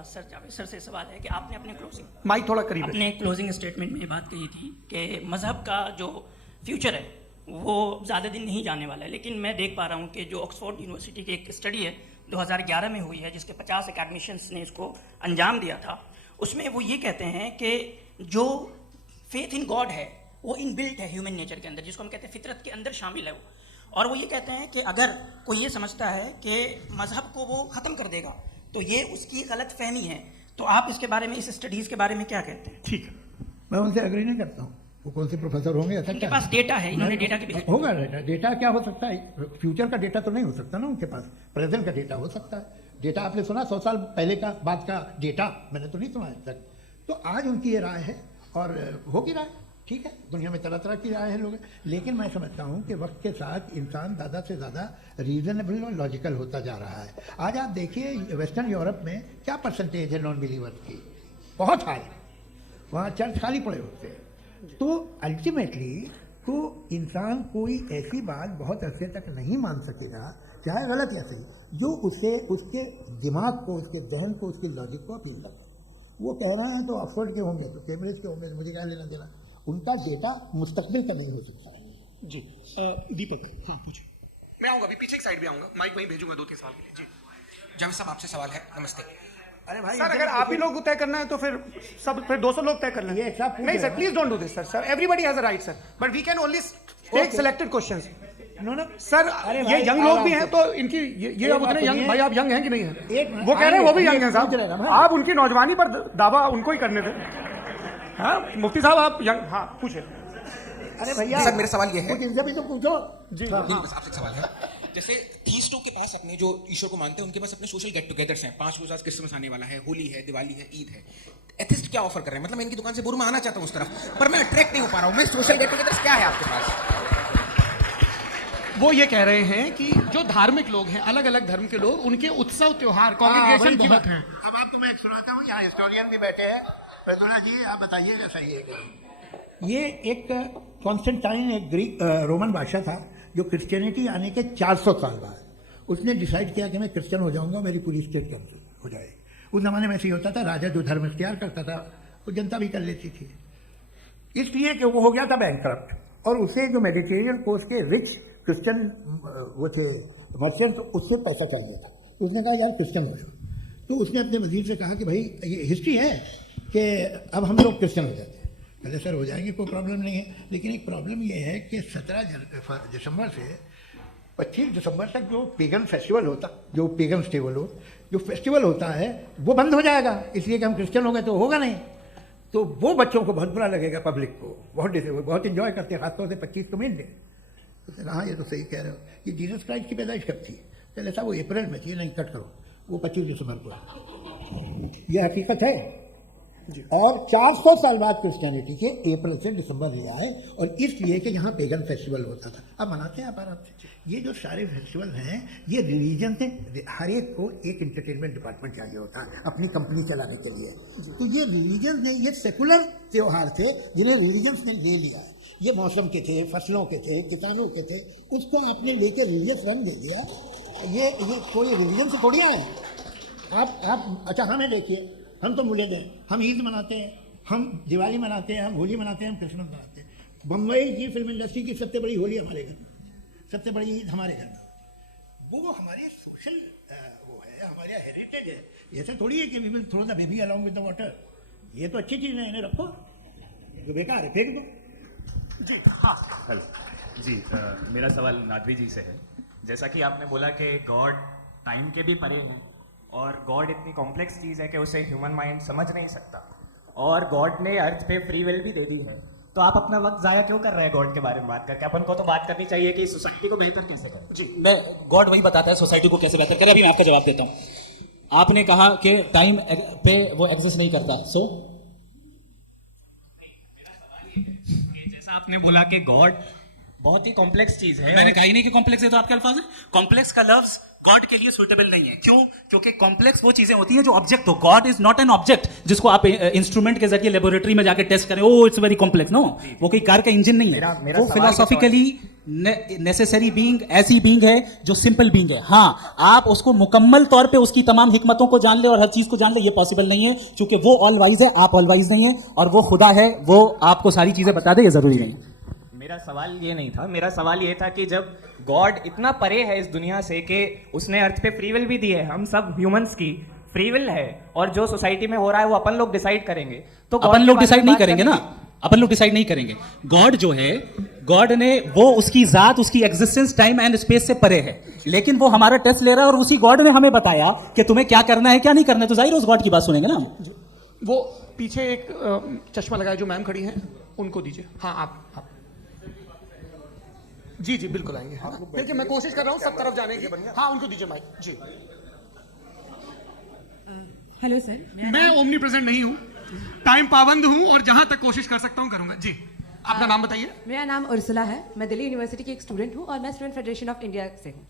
सर जावेद सर से सवाल है कि आपने माइक थोड़ा करीब है। अपने क्लोजिंग स्टेटमेंट में ये बात कही थी कि मज़हब का जो फ्यूचर है वो ज़्यादा दिन नहीं जाने वाला है, लेकिन मैं देख पा रहा हूँ कि जो ऑक्सफोर्ड यूनिवर्सिटी की एक स्टडी है 2011 में हुई है, जिसके 50 एकेडमिशियंस ने इसको अंजाम दिया था, उसमें वो ये कहते हैं कि जो फेथ इन गॉड है वो इनबिल्ट है ह्यूमन नेचर के अंदर, जिसको हम कहते हैं फितरत के अंदर शामिल है वो। और वो ये कहते हैं कि अगर कोई ये समझता है कि मज़हब को वो ख़त्म कर देगा तो ये उसकी गलत फहमी है। तो आप इसके बारे में, इस स्टडीज़ के बारे में क्या कहते हैं? ठीक है, मैं उनसे एग्री नहीं करता हूँ। वो कौन से प्रोफेसर होंगे ऐसा? उनके क्या पास डेटा है, इन्होंने डेटा की भी होगा। डेटा क्या हो सकता है? फ्यूचर का डेटा तो नहीं हो सकता ना उनके पास, प्रेजेंट का डेटा हो सकता है। डेटा आपने सुना 100 साल पहले का बाद का डेटा? मैंने तो नहीं सुना आज तक। तो आज उनकी ये राय है और होगी राय, ठीक है। दुनिया में तरह तरह की राय है लोग, लेकिन मैं समझता हूँ कि वक्त के साथ इंसान ज़्यादा से ज़्यादा रीजनेबल और लॉजिकल होता जा रहा है। आज आप देखिए वेस्टर्न यूरोप में क्या परसेंटेज है नॉन बिलीवर्स की, बहुत हाई। वहाँ चर्च खाली पड़े होते हैं। तो अल्टीमेटली तो इंसान कोई ऐसी बात बहुत अरसे तक नहीं मान सकेगा, चाहे गलत या सही, जो उसे, उसके दिमाग को, उसके जहन को, उसकी लॉजिक को अपील करता है। वो कह रहे हैं तो ऑक्सफोर्ड के होंगे, तो कैम्ब्रिज के होंगे, मुझे क्या लेना देना। उनका डेटा मुस्तकबिल का नहीं हो सकता है। जी। दीपक, हाँ पूछिए। मैं आऊँगा, अभी पीछे की साइड पे आऊँगा, माइक वहीं भेजूंगा 2-3 साल के लिए। जी जावेद साहब, आपसे सवाल है। नमस्ते। अरे भाई सर, अगर आप ही लोग तय करना है तो फिर 200 लोग तय कर लेंगे। नहीं sir, please don't do this sir. Everybody has a right sir, but we can only take selected questions. No sir, ये यंग लोग भी हैं तो इनकी ये आप उतने यंग, भाई आप यंग हैं कि नहीं हैं? वो कह रहे हैं वो भी यंग हैं साहब, आप उनकी नौजवानी पर दावा उनको ही करने थे। हाँ मुफ्ती साहब, आप यंग, हाँ पूछे। अरे भैया सर, मेरा सवाल ये है, इनसे भी तो पूछो जी। नहीं, बस आपसे एक सवाल है। जैसे थीस्टों के पास, अपने जो ईश्वर को मानते हैं उनके पास अपने सोशल गेट टुगेदर्स हैं। 5 रोज़ क्रिसमस आने वाला है, होली है, दिवाली है, ईद है। एथिस्ट क्या ऑफर कर रहे हैं? मतलब मैं इनकी दुकान से बोलूं, मैं आना चाहता हूं उस तरफ, पर मैं अट्रैक्ट नहीं हो पा रहा हूं। मैं सोशल गेट टुगेदर्स क्या है आपके पास? वो ये कह रहे हैं कि जो धार्मिक लोग हैं, अलग अलग धर्म के लोग, उनके उत्सव त्योहार, कॉन्ग्रेगेशन बहुत हैं। अब आपको मैं एक सुनाता हूँ, यहाँ हिस्टोरियन भी बैठे हैं। प्रद्युम्न जी, आप बताइएगा सही है क्या? ये एक कॉन्स्टेंटाइन, एक ग्रीक रोमन बादशाह था, जो क्रिश्चियनिटी आने के 400 साल बाद उसने डिसाइड किया कि मैं क्रिश्चियन हो जाऊंगा, मेरी पूरी स्टेट कैंसिल हो जाएगी। उस जमाने में ऐसे ही होता था, राजा जो धर्म इख्तियार करता था वो जनता भी कर लेती थी। इसलिए कि वो हो गया था बैंकक्रप्ट, और उसे जो मेडिटेरियन कोस्ट के रिच क्रिश्चियन वो थे मर्चेंट, तो उससे पैसा चाहिए था। उसने कहा यार क्रिश्चियन हो जाओ। तो उसने अपने वजीर से कहा कि भाई ये हिस्ट्री है कि अब हम लोग क्रिश्चियन हो जाते हैं। पहले सर हो जाएंगे, कोई प्रॉब्लम नहीं है, लेकिन एक प्रॉब्लम ये है कि 17 दिसंबर से 25 दिसंबर तक जो पेगन फेस्टिवल होता, जो पेगन जो फेस्टिवल होता है वो बंद हो जाएगा, इसलिए कि हम क्रिश्चियन हो गए तो होगा नहीं। तो वो बच्चों को बहुत बुरा लगेगा, पब्लिक को बहुत इन्जॉय करते हैं, खासतौर से 25 को मेन डे। तो हाँ ये तो सही कह रहे हो कि जीसस क्राइस्ट की पैदाइश कब थी? चले साहब वो अप्रैल में थी, नहीं कट करो, वो 25 दिसंबर को। ये हकीकत है। और 400 साल बाद क्रिश्चियनिटी के अप्रैल से दिसंबर ले आए, और इसलिए कि यहाँ पेगन फेस्टिवल होता था। अब मनाते हैं आप आराम से। ये जो सारे फेस्टिवल हैं ये रिलीजन से, हर एक को एक इंटरटेनमेंट डिपार्टमेंट चाहिए होता है अपनी कंपनी चलाने के लिए। तो ये रिलीजन ने, ये सेकुलर त्योहार थे जिन्हें रिलीजन्स ने ले लिया। ये मौसम के थे, फसलों के थे, किसानों के थे, उसको आपने लेके रिलीजियस रंग दे दिया। ये कोई रिलीजन से थोड़ी आए आप। अच्छा हमें देखिए, हम तो मुल्क हैं, हम ईद मनाते हैं, हम दिवाली मनाते हैं, हम होली मनाते हैं, हम क्रिसमस मनाते हैं। बम्बई की फिल्म इंडस्ट्री की सबसे बड़ी होली हमारे घर में, सबसे बड़ी ईद हमारे घर में। वो हमारे सोशल वो है, हमारे हेरिटेज है। ऐसा थोड़ी है कि we will throw the baby along with the water. ये तो अच्छी चीज़ है, इन्हें रखो, जो बेकार है फेंक दो। जी हाँ जी, मेरा सवाल नादवी जी से है। जैसा कि आपने बोला कि गॉड टाइम के भी परे है और गॉड इतनी कॉम्प्लेक्स चीज़ है कि उसे ह्यूमन माइंड समझ नहीं सकता, और गॉड ने अर्थ पे फ्री विल भी दे दी है, तो आप अपना वक्त ज़ाया क्यों कर रहे हैं गॉड के बारे में बात करके? अपन को तो बात करनी चाहिए कि सोसाइटी को बेहतर कैसे करें। जी, मैं गॉड वही बताता है सोसाइटी को कैसे बेहतर करें। अभी मैं आपका जवाब देता हूँ। आपने कहा कि टाइम पे वो एग्जिस्ट नहीं करता, सो जैसा आपने बोला कि गॉड बहुत ही कॉम्प्लेक्स चीज़ है, मैंने कहा ही नहीं कि कॉम्प्लेक्स है, तो आपके अल्फाज है। कॉम्प्लेक्स का लफ्ज गॉड के लिए सुइटेबल नहीं है। क्यों? क्योंकि कॉम्प्लेक्स वो चीजें होती हैं जो ऑब्जेक्ट हो। God is not an object जिसको आप इंस्ट्रूमेंट के जरिए लेबोरेटरी में जाके टेस्ट करें, oh it's very complex. No, वो कोई कार का इंजन नहीं है। वो फिलोसॉफिकली नेसेसरी बीइंग ऐसी बीइंग है जो सिंपल बीइंग है। हाँ, आप उसको मुकम्मल तौर पे उसकी तमाम हिकमतों को जान ले और हर चीज को जान ले, ये पॉसिबल नहीं है, क्योंकि वो ऑल वाइज है, आप ऑल वाइज नहीं है, और वो खुदा है, वो आपको सारी चीजें बता दे, ये जरूरी नहीं है। मेरा सवाल ये नहीं था, मेरा सवाल ये था कि जब गॉड इतना परे है इस दुनिया से कि उसने अर्थ पे फ्री विल भी दी है, हम सब ह्यूमंस की फ्री विल है, और जो सोसाइटी में हो रहा है वो अपन लोग डिसाइड करेंगे, तो अपन लोग डिसाइड नहीं करेंगे ना, अपन लोग डिसाइड नहीं करेंगे। गॉड जो है, गॉड ने वो उसकी जात, उसकी एग्जिस्टेंस टाइम एंड स्पेस से परे है, लेकिन वो हमारा टेस्ट ले रहा है और उसी गॉड ने हमें बताया कि तुम्हें क्या करना है क्या नहीं करना है, तो जाहिर उस गॉड की बात सुनेंगे ना। वो पीछे एक चश्मा लगाए जो मैम खड़ी हैं, उनको दीजिए। हाँ, आप जी जी बिल्कुल आएंगे। हाँ, देखिए मैं कोशिश कर रहा हूँ सब तरफ जाने की। हाँ, उनको दीजिए माइक। जी, हेलो सर, मैं ओमनी प्रेजेंट नहीं हूँ, टाइम पाबंद हूँ और जहां तक कोशिश कर सकता हूँ करूंगा। जी, अपना नाम बताइए। मेरा नाम उर्सुला है, मैं दिल्ली यूनिवर्सिटी की एक स्टूडेंट हूँ और मैं स्टूडेंट फेडरेशन ऑफ इंडिया से हूँ।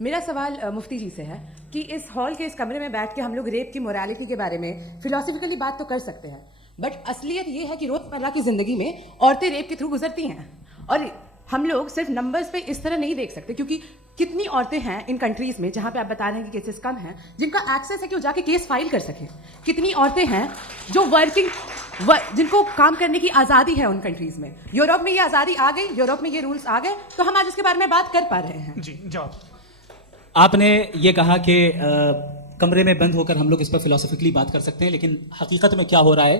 मेरा सवाल मुफ्ती जी से है कि इस हॉल के इस कमरे में बैठ के हम लोग रेप की मोरालिटी के बारे में फिलोसफिकली बात तो कर सकते हैं, बट असलियत ये है कि रोज़मर्रा की ज़िंदगी में औरतें रेप के थ्रू गुजरती हैं, और हम लोग सिर्फ नंबर्स पे इस तरह नहीं देख सकते, क्योंकि कितनी औरतें हैं इन कंट्रीज में जहाँ पे आप बता रहे हैं कि केसेस कम हैं, जिनका एक्सेस है कि वो जाके केस फाइल कर सकें। कितनी औरतें हैं जो जिनको काम करने की आज़ादी है उन कंट्रीज में। यूरोप में ये आज़ादी आ गई, यूरोप में ये रूल्स आ गए, तो हम आज इसके बारे में बात कर पा रहे हैं। जी, जवाब। आपने ये कहा कि कमरे में बंद होकर हम लोग इस पर फिलोसफिकली बात कर सकते हैं, लेकिन हकीकत में क्या हो रहा है,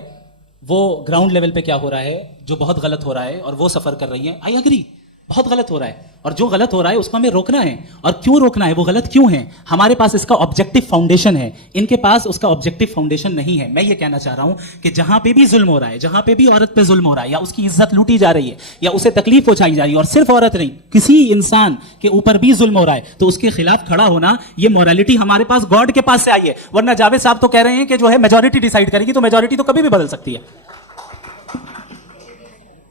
वो ग्राउंड लेवल पे क्या हो रहा है, जो बहुत गलत हो रहा है, और वो सफर कर रही है। आई एग्री, बहुत गलत हो रहा है, और जो गलत हो रहा है उसको हमें रोकना है। और क्यों रोकना है, वो गलत क्यों है, हमारे पास इसका ऑब्जेक्टिव फाउंडेशन है, इनके पास उसका ऑब्जेक्टिव फाउंडेशन नहीं है। मैं ये कहना चाह रहा हूं कि जहां पे भी जुल्म हो रहा है, जहां पे भी औरत पे जुल्म हो रहा है, या उसकी इज्जत लूटी जा रही है, या उसे तकलीफ पहुंचाई जा रही है, और सिर्फ औरत नहीं, किसी इंसान के ऊपर भी जुल्म हो रहा है, तो उसके खिलाफ खड़ा होना, ये मोरालिटी हमारे पास गॉड के पास से आई है। वरना जावेद साहब तो कह रहे हैं कि जो है मेजोरिटी डिसाइड करेगी, तो मेजोरिटी तो कभी भी बदल सकती है।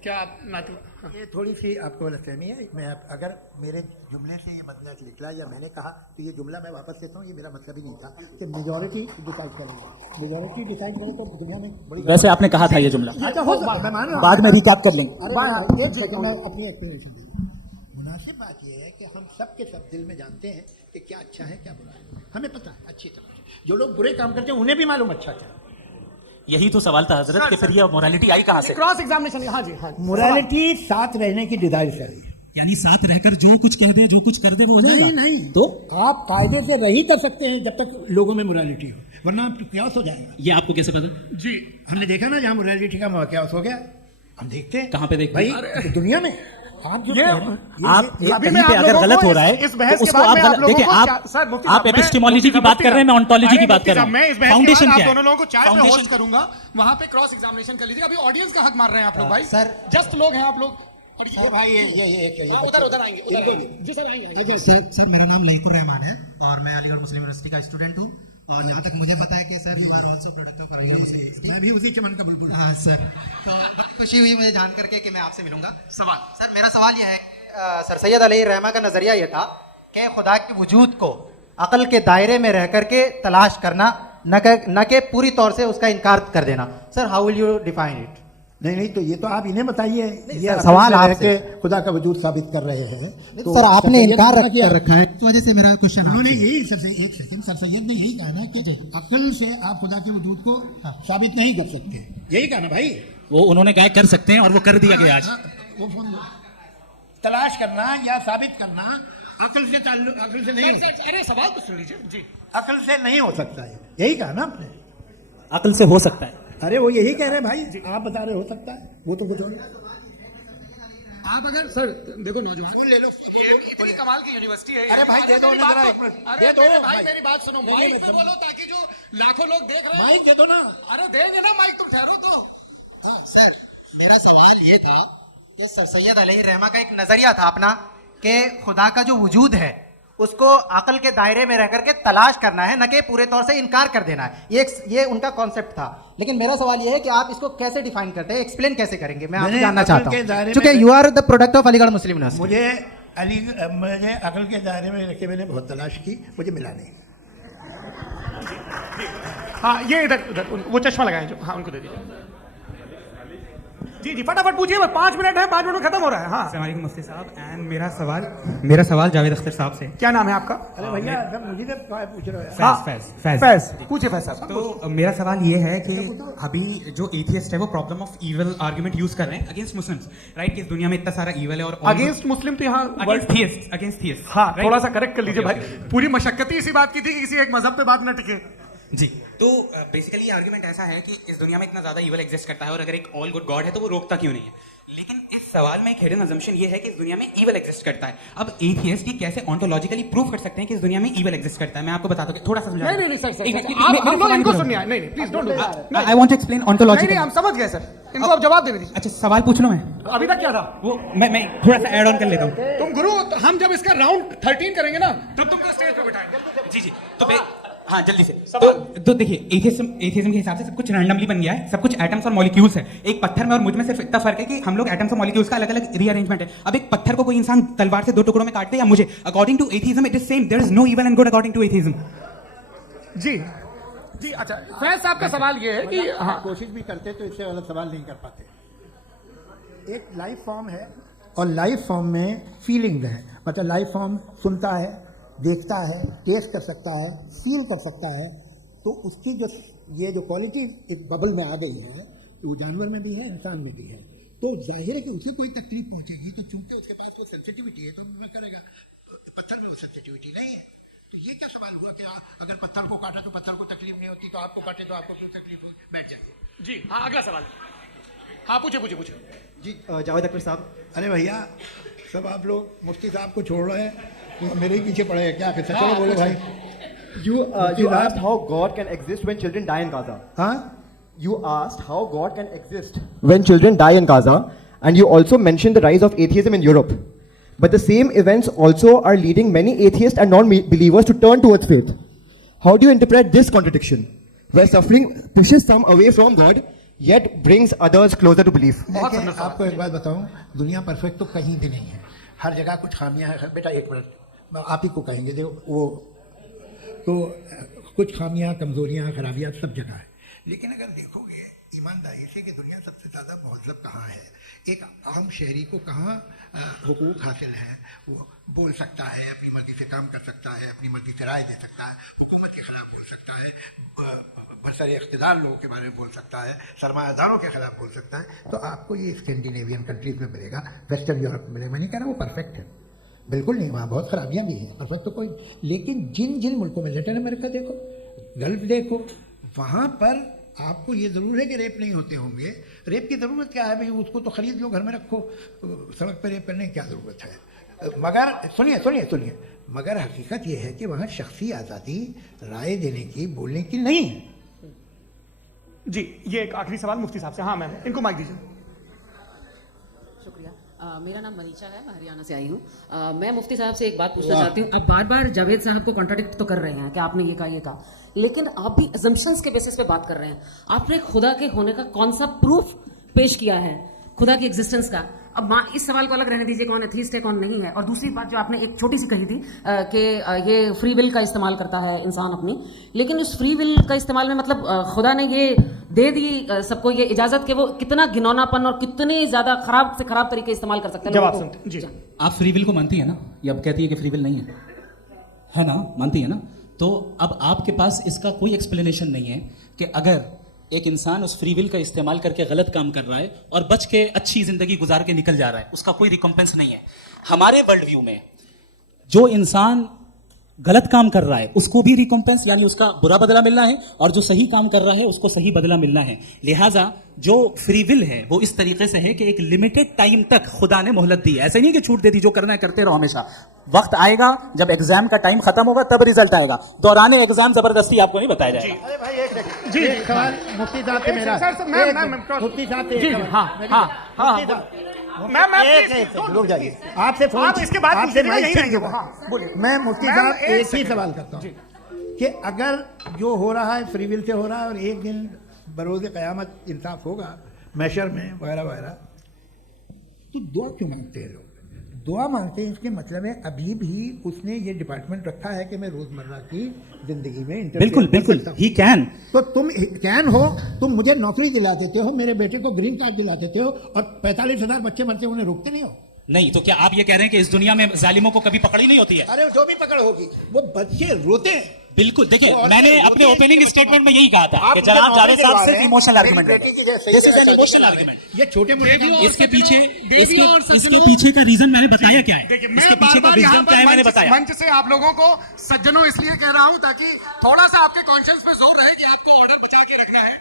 क्या आप नाटू? ये थोड़ी सी आपको गलतफहमी है। मैं अगर मेरे जुमले से ये मतलब निकला या मैंने कहा, तो ये जुमला मैं वापस लेता हूँ, ये मेरा मतलब ही नहीं था कि मेजॉरिटी डिसाइड करेगी। मेजॉरिटी डिसाइड करे तो दुनिया में बड़ी, वैसे आपने कहा था ये जुमला, अच्छा हो सकता है, मैं मान रहा हूँ, बाद में रिकैप कर लेंगे। अरे एक सेकंड, मैं अपनी एक्सप्लेनेशन दूँ। मुनासिब बात यह है कि हम सब के सब दिल में जानते हैं कि क्या अच्छा है क्या बुरा है, हमें पता है अच्छी तरह। जो लोग बुरे काम करते हैं उन्हें भी मालूम अच्छा क्या। यही तो सवाल था हजरत, कि फिर ये मोरालिटी आई कहां से? Cross examination. हाँ जी, हाँ। मोरालिटी साथ रहने की डिजायर से रही है, यानी साथ रहकर जो कुछ कह दे, जो कुछ कर दे, वो हो जाएगा। नहीं, तो आप कायदे से रही कर सकते हैं जब तक लोगों में मोरालिटी हो, वरना क्यास हो जाएगा। ये आपको कैसे पता? जी, हमने देखा ना, जहाँ मोरालिटी का क्यास हो गया, हम देखते हैं। कहाँ पे देखते हैं? भाई दुनिया में आप जो आप कहीं पे अगर गलत हो रहा है तो उसको आप गलत देखिए। आप एपिस्टेमोलॉजी की बात कर रहे हैं, मैं ऑन्टोलॉजी की बात कर रहा हूं। मैं इस बहस फाउंडेशन क्या है? दोनों लोगों को चाय पे होस्ट करूंगा, वहां पे क्रॉस एग्जामिनेशन कर लीजिए। अभी ऑडियंस का हक मार रहे हैं आप लोग भाई, सर जस्ट लोग हैं आप लोग। भाई ये उधर आएंगे, उधर जी सर आएंगे। सर मेरा नाम लईकुर रहमान है और मैं अलीगढ़ मुस्लिम यूनिवर्सिटी का स्टूडेंट हूँ, और जहाँ तक मुझे पता है कि sir you are also product of Aligarh Muslim university. मैं भी उसी चमन का बुलबुल। हाँ सर, तो बड़ी खुशी हुई मुझे जान करके कि मैं आपसे मिलूंगा। सवाल सर मेरा सवाल यह है, सर सैयद अली रहमा का नजरिया यह था कि खुदा के वजूद को अकल के दायरे में रह करके तलाश करना, न कि पूरी तौर से उसका इनकार कर देना। Sir how will you define it? नहीं, तो ये तो आप इन्हें बताइए। ये सवाल आपसे खुदा का वजूद साबित कर रहे हैं, तो सर आपने इनकार कर रखा है, इस वजह से मेरा क्वेश्चन उन्होंने यही सर सैयद ने यही कहा ना कि अकल से आप खुदा के वजूद को साबित नहीं कर सकते, यही कहा ना भाई। वो उन्होंने कहा कर सकते हैं, और वो कर दिया गया आज। वो तलाश करना या साबित करना अकल से नहीं हो। अरे सवाल तो सुन लीजिए जी। अकल से नहीं हो सकता है, यही कहा ना आपने। अकल से हो सकता है। अरे वो यही कह रहे हैं भाई, आप बता रहे हो सकता है, वो तो कुछ और। आप अगर सर देखो नौजवान ले लो, इतनी कमाल की यूनिवर्सिटी है। अरे भाई दे दो ना जरा एक मिनट, अरे मेरे भाई मेरी बात सुनो, माइक पे बोलो ताकि जो लाखों लोग देख रहे हैं। माइक दे दो ना। अरे देंगे ना माइक, तुम ठहरो तो। सर मेरा सवाल ये था कि सर सैयद अलैहि रहमा का एक नजरिया था अपना कि खुदा का जो वजूद है उसको अकल के दायरे में रह करके तलाश करना है, न कि पूरे तौर से इनकार कर देना है। ये उनका कॉन्सेप्ट था। लेकिन मेरा सवाल ये है कि आप इसको कैसे डिफाइन करते हैं, एक्सप्लेन कैसे करेंगे, मैं आपसे जानना चाहता हूँ, क्योंकि you are the product of Aligarh Muslim university. मुझे अकल के दायरे में रखे, मैंने बहुत तलाश की, मुझे मिला नहीं। हाँ ये इधर वो चश्मा लगाए जो, हाँ उनको दे दीजिए। जी जी फटाफट पूछिए, 5 मिनट है, 5 मिनट में खत्म हो रहा है। हाँ अस्सलाम वालेकुम मुफ्ती साहब। एंड मेरा सवाल जावेद अख्तर साहब से। क्या नाम है आपका? अरे भैया जब मुझे तो पूछ रहे हो। हाँ फैज पूछिए फैज साहब। तो मेरा सवाल ये है कि अभी जो एथियस्ट है वो problem of evil argument use कर रहे हैं अगेंस्ट मुस्लिम्स, राइट? कि इस दुनिया में इतना सारा इविल है और अगेंस्ट मुस्लिम तो यहाँ अगेंस्ट थियस्ट। हाँ थोड़ा सा करेक्ट कर लीजिए भाई, पूरी मशक्कत ही इसी बात की थी कि किसी एक मजहब पे बात न टिके। जी तो बेसिकली ये आर्गुमेंट ऐसा है कि इस दुनिया में इतना ज्यादा इविल एग्जिस्ट करता है और अगर एक ऑल गुड गॉड है तो वो रोकता क्यों नहीं है? लेकिन इस सवाल में एक हिडन अजम्पशन ये है कि इस दुनिया में इविल एग्जिस्ट करता है। अब एथियस्ट ये कैसे ऑन्टोलॉजिकली प्रूव कर सकते हैं कि इस दुनिया में इविल एग्जिस्ट करता है? मैं आपको बताता हूँ, थोड़ा सा समझा। नहीं सर हम लोग इनको सुनिए, नहीं please don't do that. I want to explain ontologically. हम समझ गए सर, इनको अब जवाब दे दीजिए। अच्छा सवाल पूछ लो मैं। अभी तक क्या था वो मैं थोड़ा सा ऐड ऑन कर लेता हूँ। तुम गुरु, हम जब इसका राउंड 13 करेंगे ना तब तुमको स्टेज पे बिठाएंगे। जी तो हाँ जल्दी से तो देखिए एथियज्म के हिसाब से सब कुछ रैंडमली बन गया है, सब कुछ एटम्स और मॉलिक्यूल्स है। एक पत्थर में और मुझ में सिर्फ इतना फर्क है कि हम लोग एटम्स और मॉलिक्यूल्स का अलग अलग रीअरेंजमेंट है। अब एक पत्थर को कोई इंसान तलवार से 2 टुकड़ों में काट दे या मुझे, according to atheism it is same, there is no evil and good according to atheism. जी अच्छा फैज साहब का सवाल ये है कि हाँ कोशिश भी करते तो इससे गलत सवाल नहीं कर पाते। एक लाइफ फॉर्म है और लाइफ फॉर्म में फीलिंग है, मतलब लाइफ फॉर्म सुनता है, देखता है, टेस्ट कर सकता है, फील कर सकता है। तो उसकी जो क्वालिटी एक बबल में आ गई है, वो जानवर में भी है, इंसान में भी है। तो जाहिर है कि उसे कोई तकलीफ पहुंचेगी, तो चूंकि उसके पास वो सेंसिटिविटी है तो मैं करेगा। पत्थर में वो सेंसिटिविटी नहीं है। तो ये क्या सवाल हुआ कि अगर पत्थर को काटा तो पत्थर को तकलीफ नहीं होती, तो आपको काटे तो आपको क्यों तकलीफ हुई? बैठ जाइए। जी हाँ अगला सवाल। हाँ पूछे जी जावेद अख्तर साहब। अरे भैया सब आप लोग मुफ्ती साहब को छोड़ रहे हैं, मेरे ही पीछे पड़े हैं क्या? फिर चलो बोलो भाई। You asked how God can exist when children die in Gaza. हाँ? You asked how God can exist when children die in Gaza, and you also mentioned the rise of atheism in Europe. But the same events also are leading many atheists and non-believers to turn towards faith. How do you interpret this contradiction, where suffering pushes some away from God, yet brings others closer to belief? आपको एक बात बताऊं, दुनिया perfect तो कहीं भी नहीं है, हर जगह कुछ खामियां हैं। बेटा एक मिनट आप ही को कहेंगे, देखो वो तो कुछ खामियां, कमजोरियां, खराबियां सब जगह है। लेकिन अगर देखोगे ईमानदारी से कि दुनिया सबसे ज़्यादा महजब कहाँ है, एक आम शहरी को कहाँ हुकूक हासिल है, वो बोल सकता है, अपनी मर्जी से काम कर सकता है, अपनी मर्जी से राय दे सकता है, हुकूमत के खिलाफ बोल सकता है, बरसर इख्तिदार लोगों के बारे में बोल सकता है, सरमायादारों के खिलाफ बोल सकता है। तो आपको ये स्कैंडिनेवियन कंट्रीज में मिलेगा, वेस्टर्न यूरोप में मिलेगा। मैं नहीं कह रहा वो परफेक्ट है, बिल्कुल नहीं, वहाँ बहुत खराबियाँ भी हैं, परफेक्ट तो कोई। लेकिन जिन मुल्कों में, लैटिन अमेरिका देखो, गल्फ देखो, वहाँ पर आपको ये ज़रूर है कि रेप नहीं होते होंगे। रेप की ज़रूरत क्या है भाई? उसको तो ख़रीद लो, घर में रखो, सड़क पर रेप करने की क्या ज़रूरत है? मगर सुनिए, मगर हकीकत ये है कि वहाँ शख्सी आज़ादी राय देने की, बोलने की नहीं है। जी ये एक आखिरी सवाल मुफ्ती साहब से। हाँ मैम इनको माइक दीजिए। शुक्रिया। मेरा नाम मनीषा है, मैं हरियाणा से आई हूँ। मैं मुफ्ती साहब से एक बात पूछना चाहती हूँ। अब बार बार जावेद साहब को कॉन्ट्राडिक्ट तो कर रहे हैं कि आपने ये कहा, लेकिन आप भी अजम्पशंस के बेसिस पे बात कर रहे हैं। आपने खुदा के होने का कौन सा प्रूफ पेश किया है, खुदा की एग्जिस्टेंस का? अब इस सवाल को अलग रहने दीजिए, कौन एथीस्ट है कौन नहीं है। और दूसरी बात जो आपने एक छोटी सी कही थी कि ये फ्री विल का इस्तेमाल करता है इंसान अपनी, लेकिन उस फ्री विल का इस्तेमाल में मतलब खुदा ने ये दे दी सबको ये इजाजत कि वो कितना घिनौनापन और कितने ज्यादा खराब से खराब तरीके इस्तेमाल कर सकते हैं। जवाब सुनते जी। आप फ्री विल को मानती है ना, या अब कहती है कि फ्री विल नहीं है ना? मानती है ना? तो अब आपके पास इसका कोई एक्सप्लेनेशन नहीं है कि अगर एक इंसान उस फ्री विल का इस्तेमाल करके गलत काम कर रहा है और बच के अच्छी जिंदगी गुजार के निकल जा रहा है, उसका कोई रिकम्पेंस नहीं है। हमारे वर्ल्ड व्यू में जो इंसान गलत काम कर रहा है उसको भी रिकॉम्पेंस यानी उसका बुरा बदला मिलना है, और जो सही काम कर रहा है उसको सही बदला मिलना है। लिहाजा जो फ्री विल है वो इस तरीके से है कि एक लिमिटेड टाइम तक खुदा ने मोहलत दी है। ऐसे नहीं कि छूट दे दी, जो करना है करते रहो हमेशा। वक्त आएगा जब एग्जाम का टाइम खत्म होगा तब रिजल्ट आएगा, दौरान एग्जाम जबरदस्ती आपको नहीं बताया जाएगा। अरे भाई एक सेकंड, जी सवाल मुफ्ती साहब से मेरा, मुफ्ती साहब से रुक जाइए, आपसे फोन, आप इसके बाद आपसे यहीं रहेंगे। मैं मुफ्ती साहब एक ही सवाल करता हूँ कि अगर जो हो रहा है फ्री विल से हो रहा है और एक दिन बरोज़ क़यामत इंसाफ होगा मैशर में वगैरह वगैरह, तो दुआ क्यों मांगते हैं लोग? दुआ मांगते हैं इसके मतलब है अभी भी उसने ये डिपार्टमेंट रखा है कि मैं रोजमर्रा की जिंदगी में बिल्कुल बिल्कुल ही कैन। तो तुम कैन हो, तुम मुझे नौकरी दिला देते हो, मेरे बेटे को ग्रीन कार्ड दिला देते हो, और 45,000 बच्चे मरते उन्हें रोकते नहीं हो। नहीं तो क्या आप ये कह रहे हैं कि इस दुनिया में जालिमों को कभी पकड़ी नहीं होती है? अरे जो भी पकड़ होगी वो बच्चे रोते हैं। बिल्कुल, देखिए मैंने अपने ओपनिंग स्टेटमेंट में यही कहा था कि जनाब जावेद साहब सिर्फ इमोशनल आर्गुमेंट है। This is an emotional argument. ये छोटे मोटे इसके पीछे का रीजन मैंने बताया क्या है, इसके पीछे का रीजन क्या है मैंने बताया। मंच से आप लोगों को सज्जनों इसलिए कह रहा हूं ताकि थोड़ा सा आपके कॉन्शियस पे जोर रहे कि आपको ऑर्डर बचा के रखना है।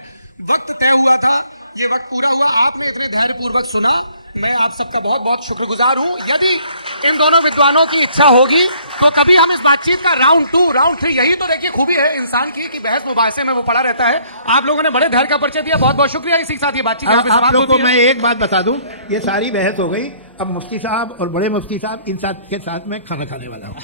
वक्त तय हुआ था, ये वक्त पूरा हुआ, आपने इतने धैर्यपूर्वक सुना, मैं आप सबका बहुत बहुत शुक्रगुजार हूं। यदि इन दोनों विद्वानों की इच्छा होगी तो कभी हम इस बातचीत का राउंड 2, राउंड 3, यही तो देखिए खूबी है इंसान की कि बहस मुबाहिसे में वो पड़ा रहता है। आप लोगों ने बड़े धैर्य का परिचय दिया, बहुत बहुत शुक्रिया। इसी के साथ ये बातचीत यहाँ पे आप समाप्त लोगों को होती है। मैं एक बात बता दूं, ये सारी बहस हो गई, अब मुफ्ती साहब और बड़े मुफ्ती साहब इन साथ के साथ मैं खाना खाने वाला हूँ।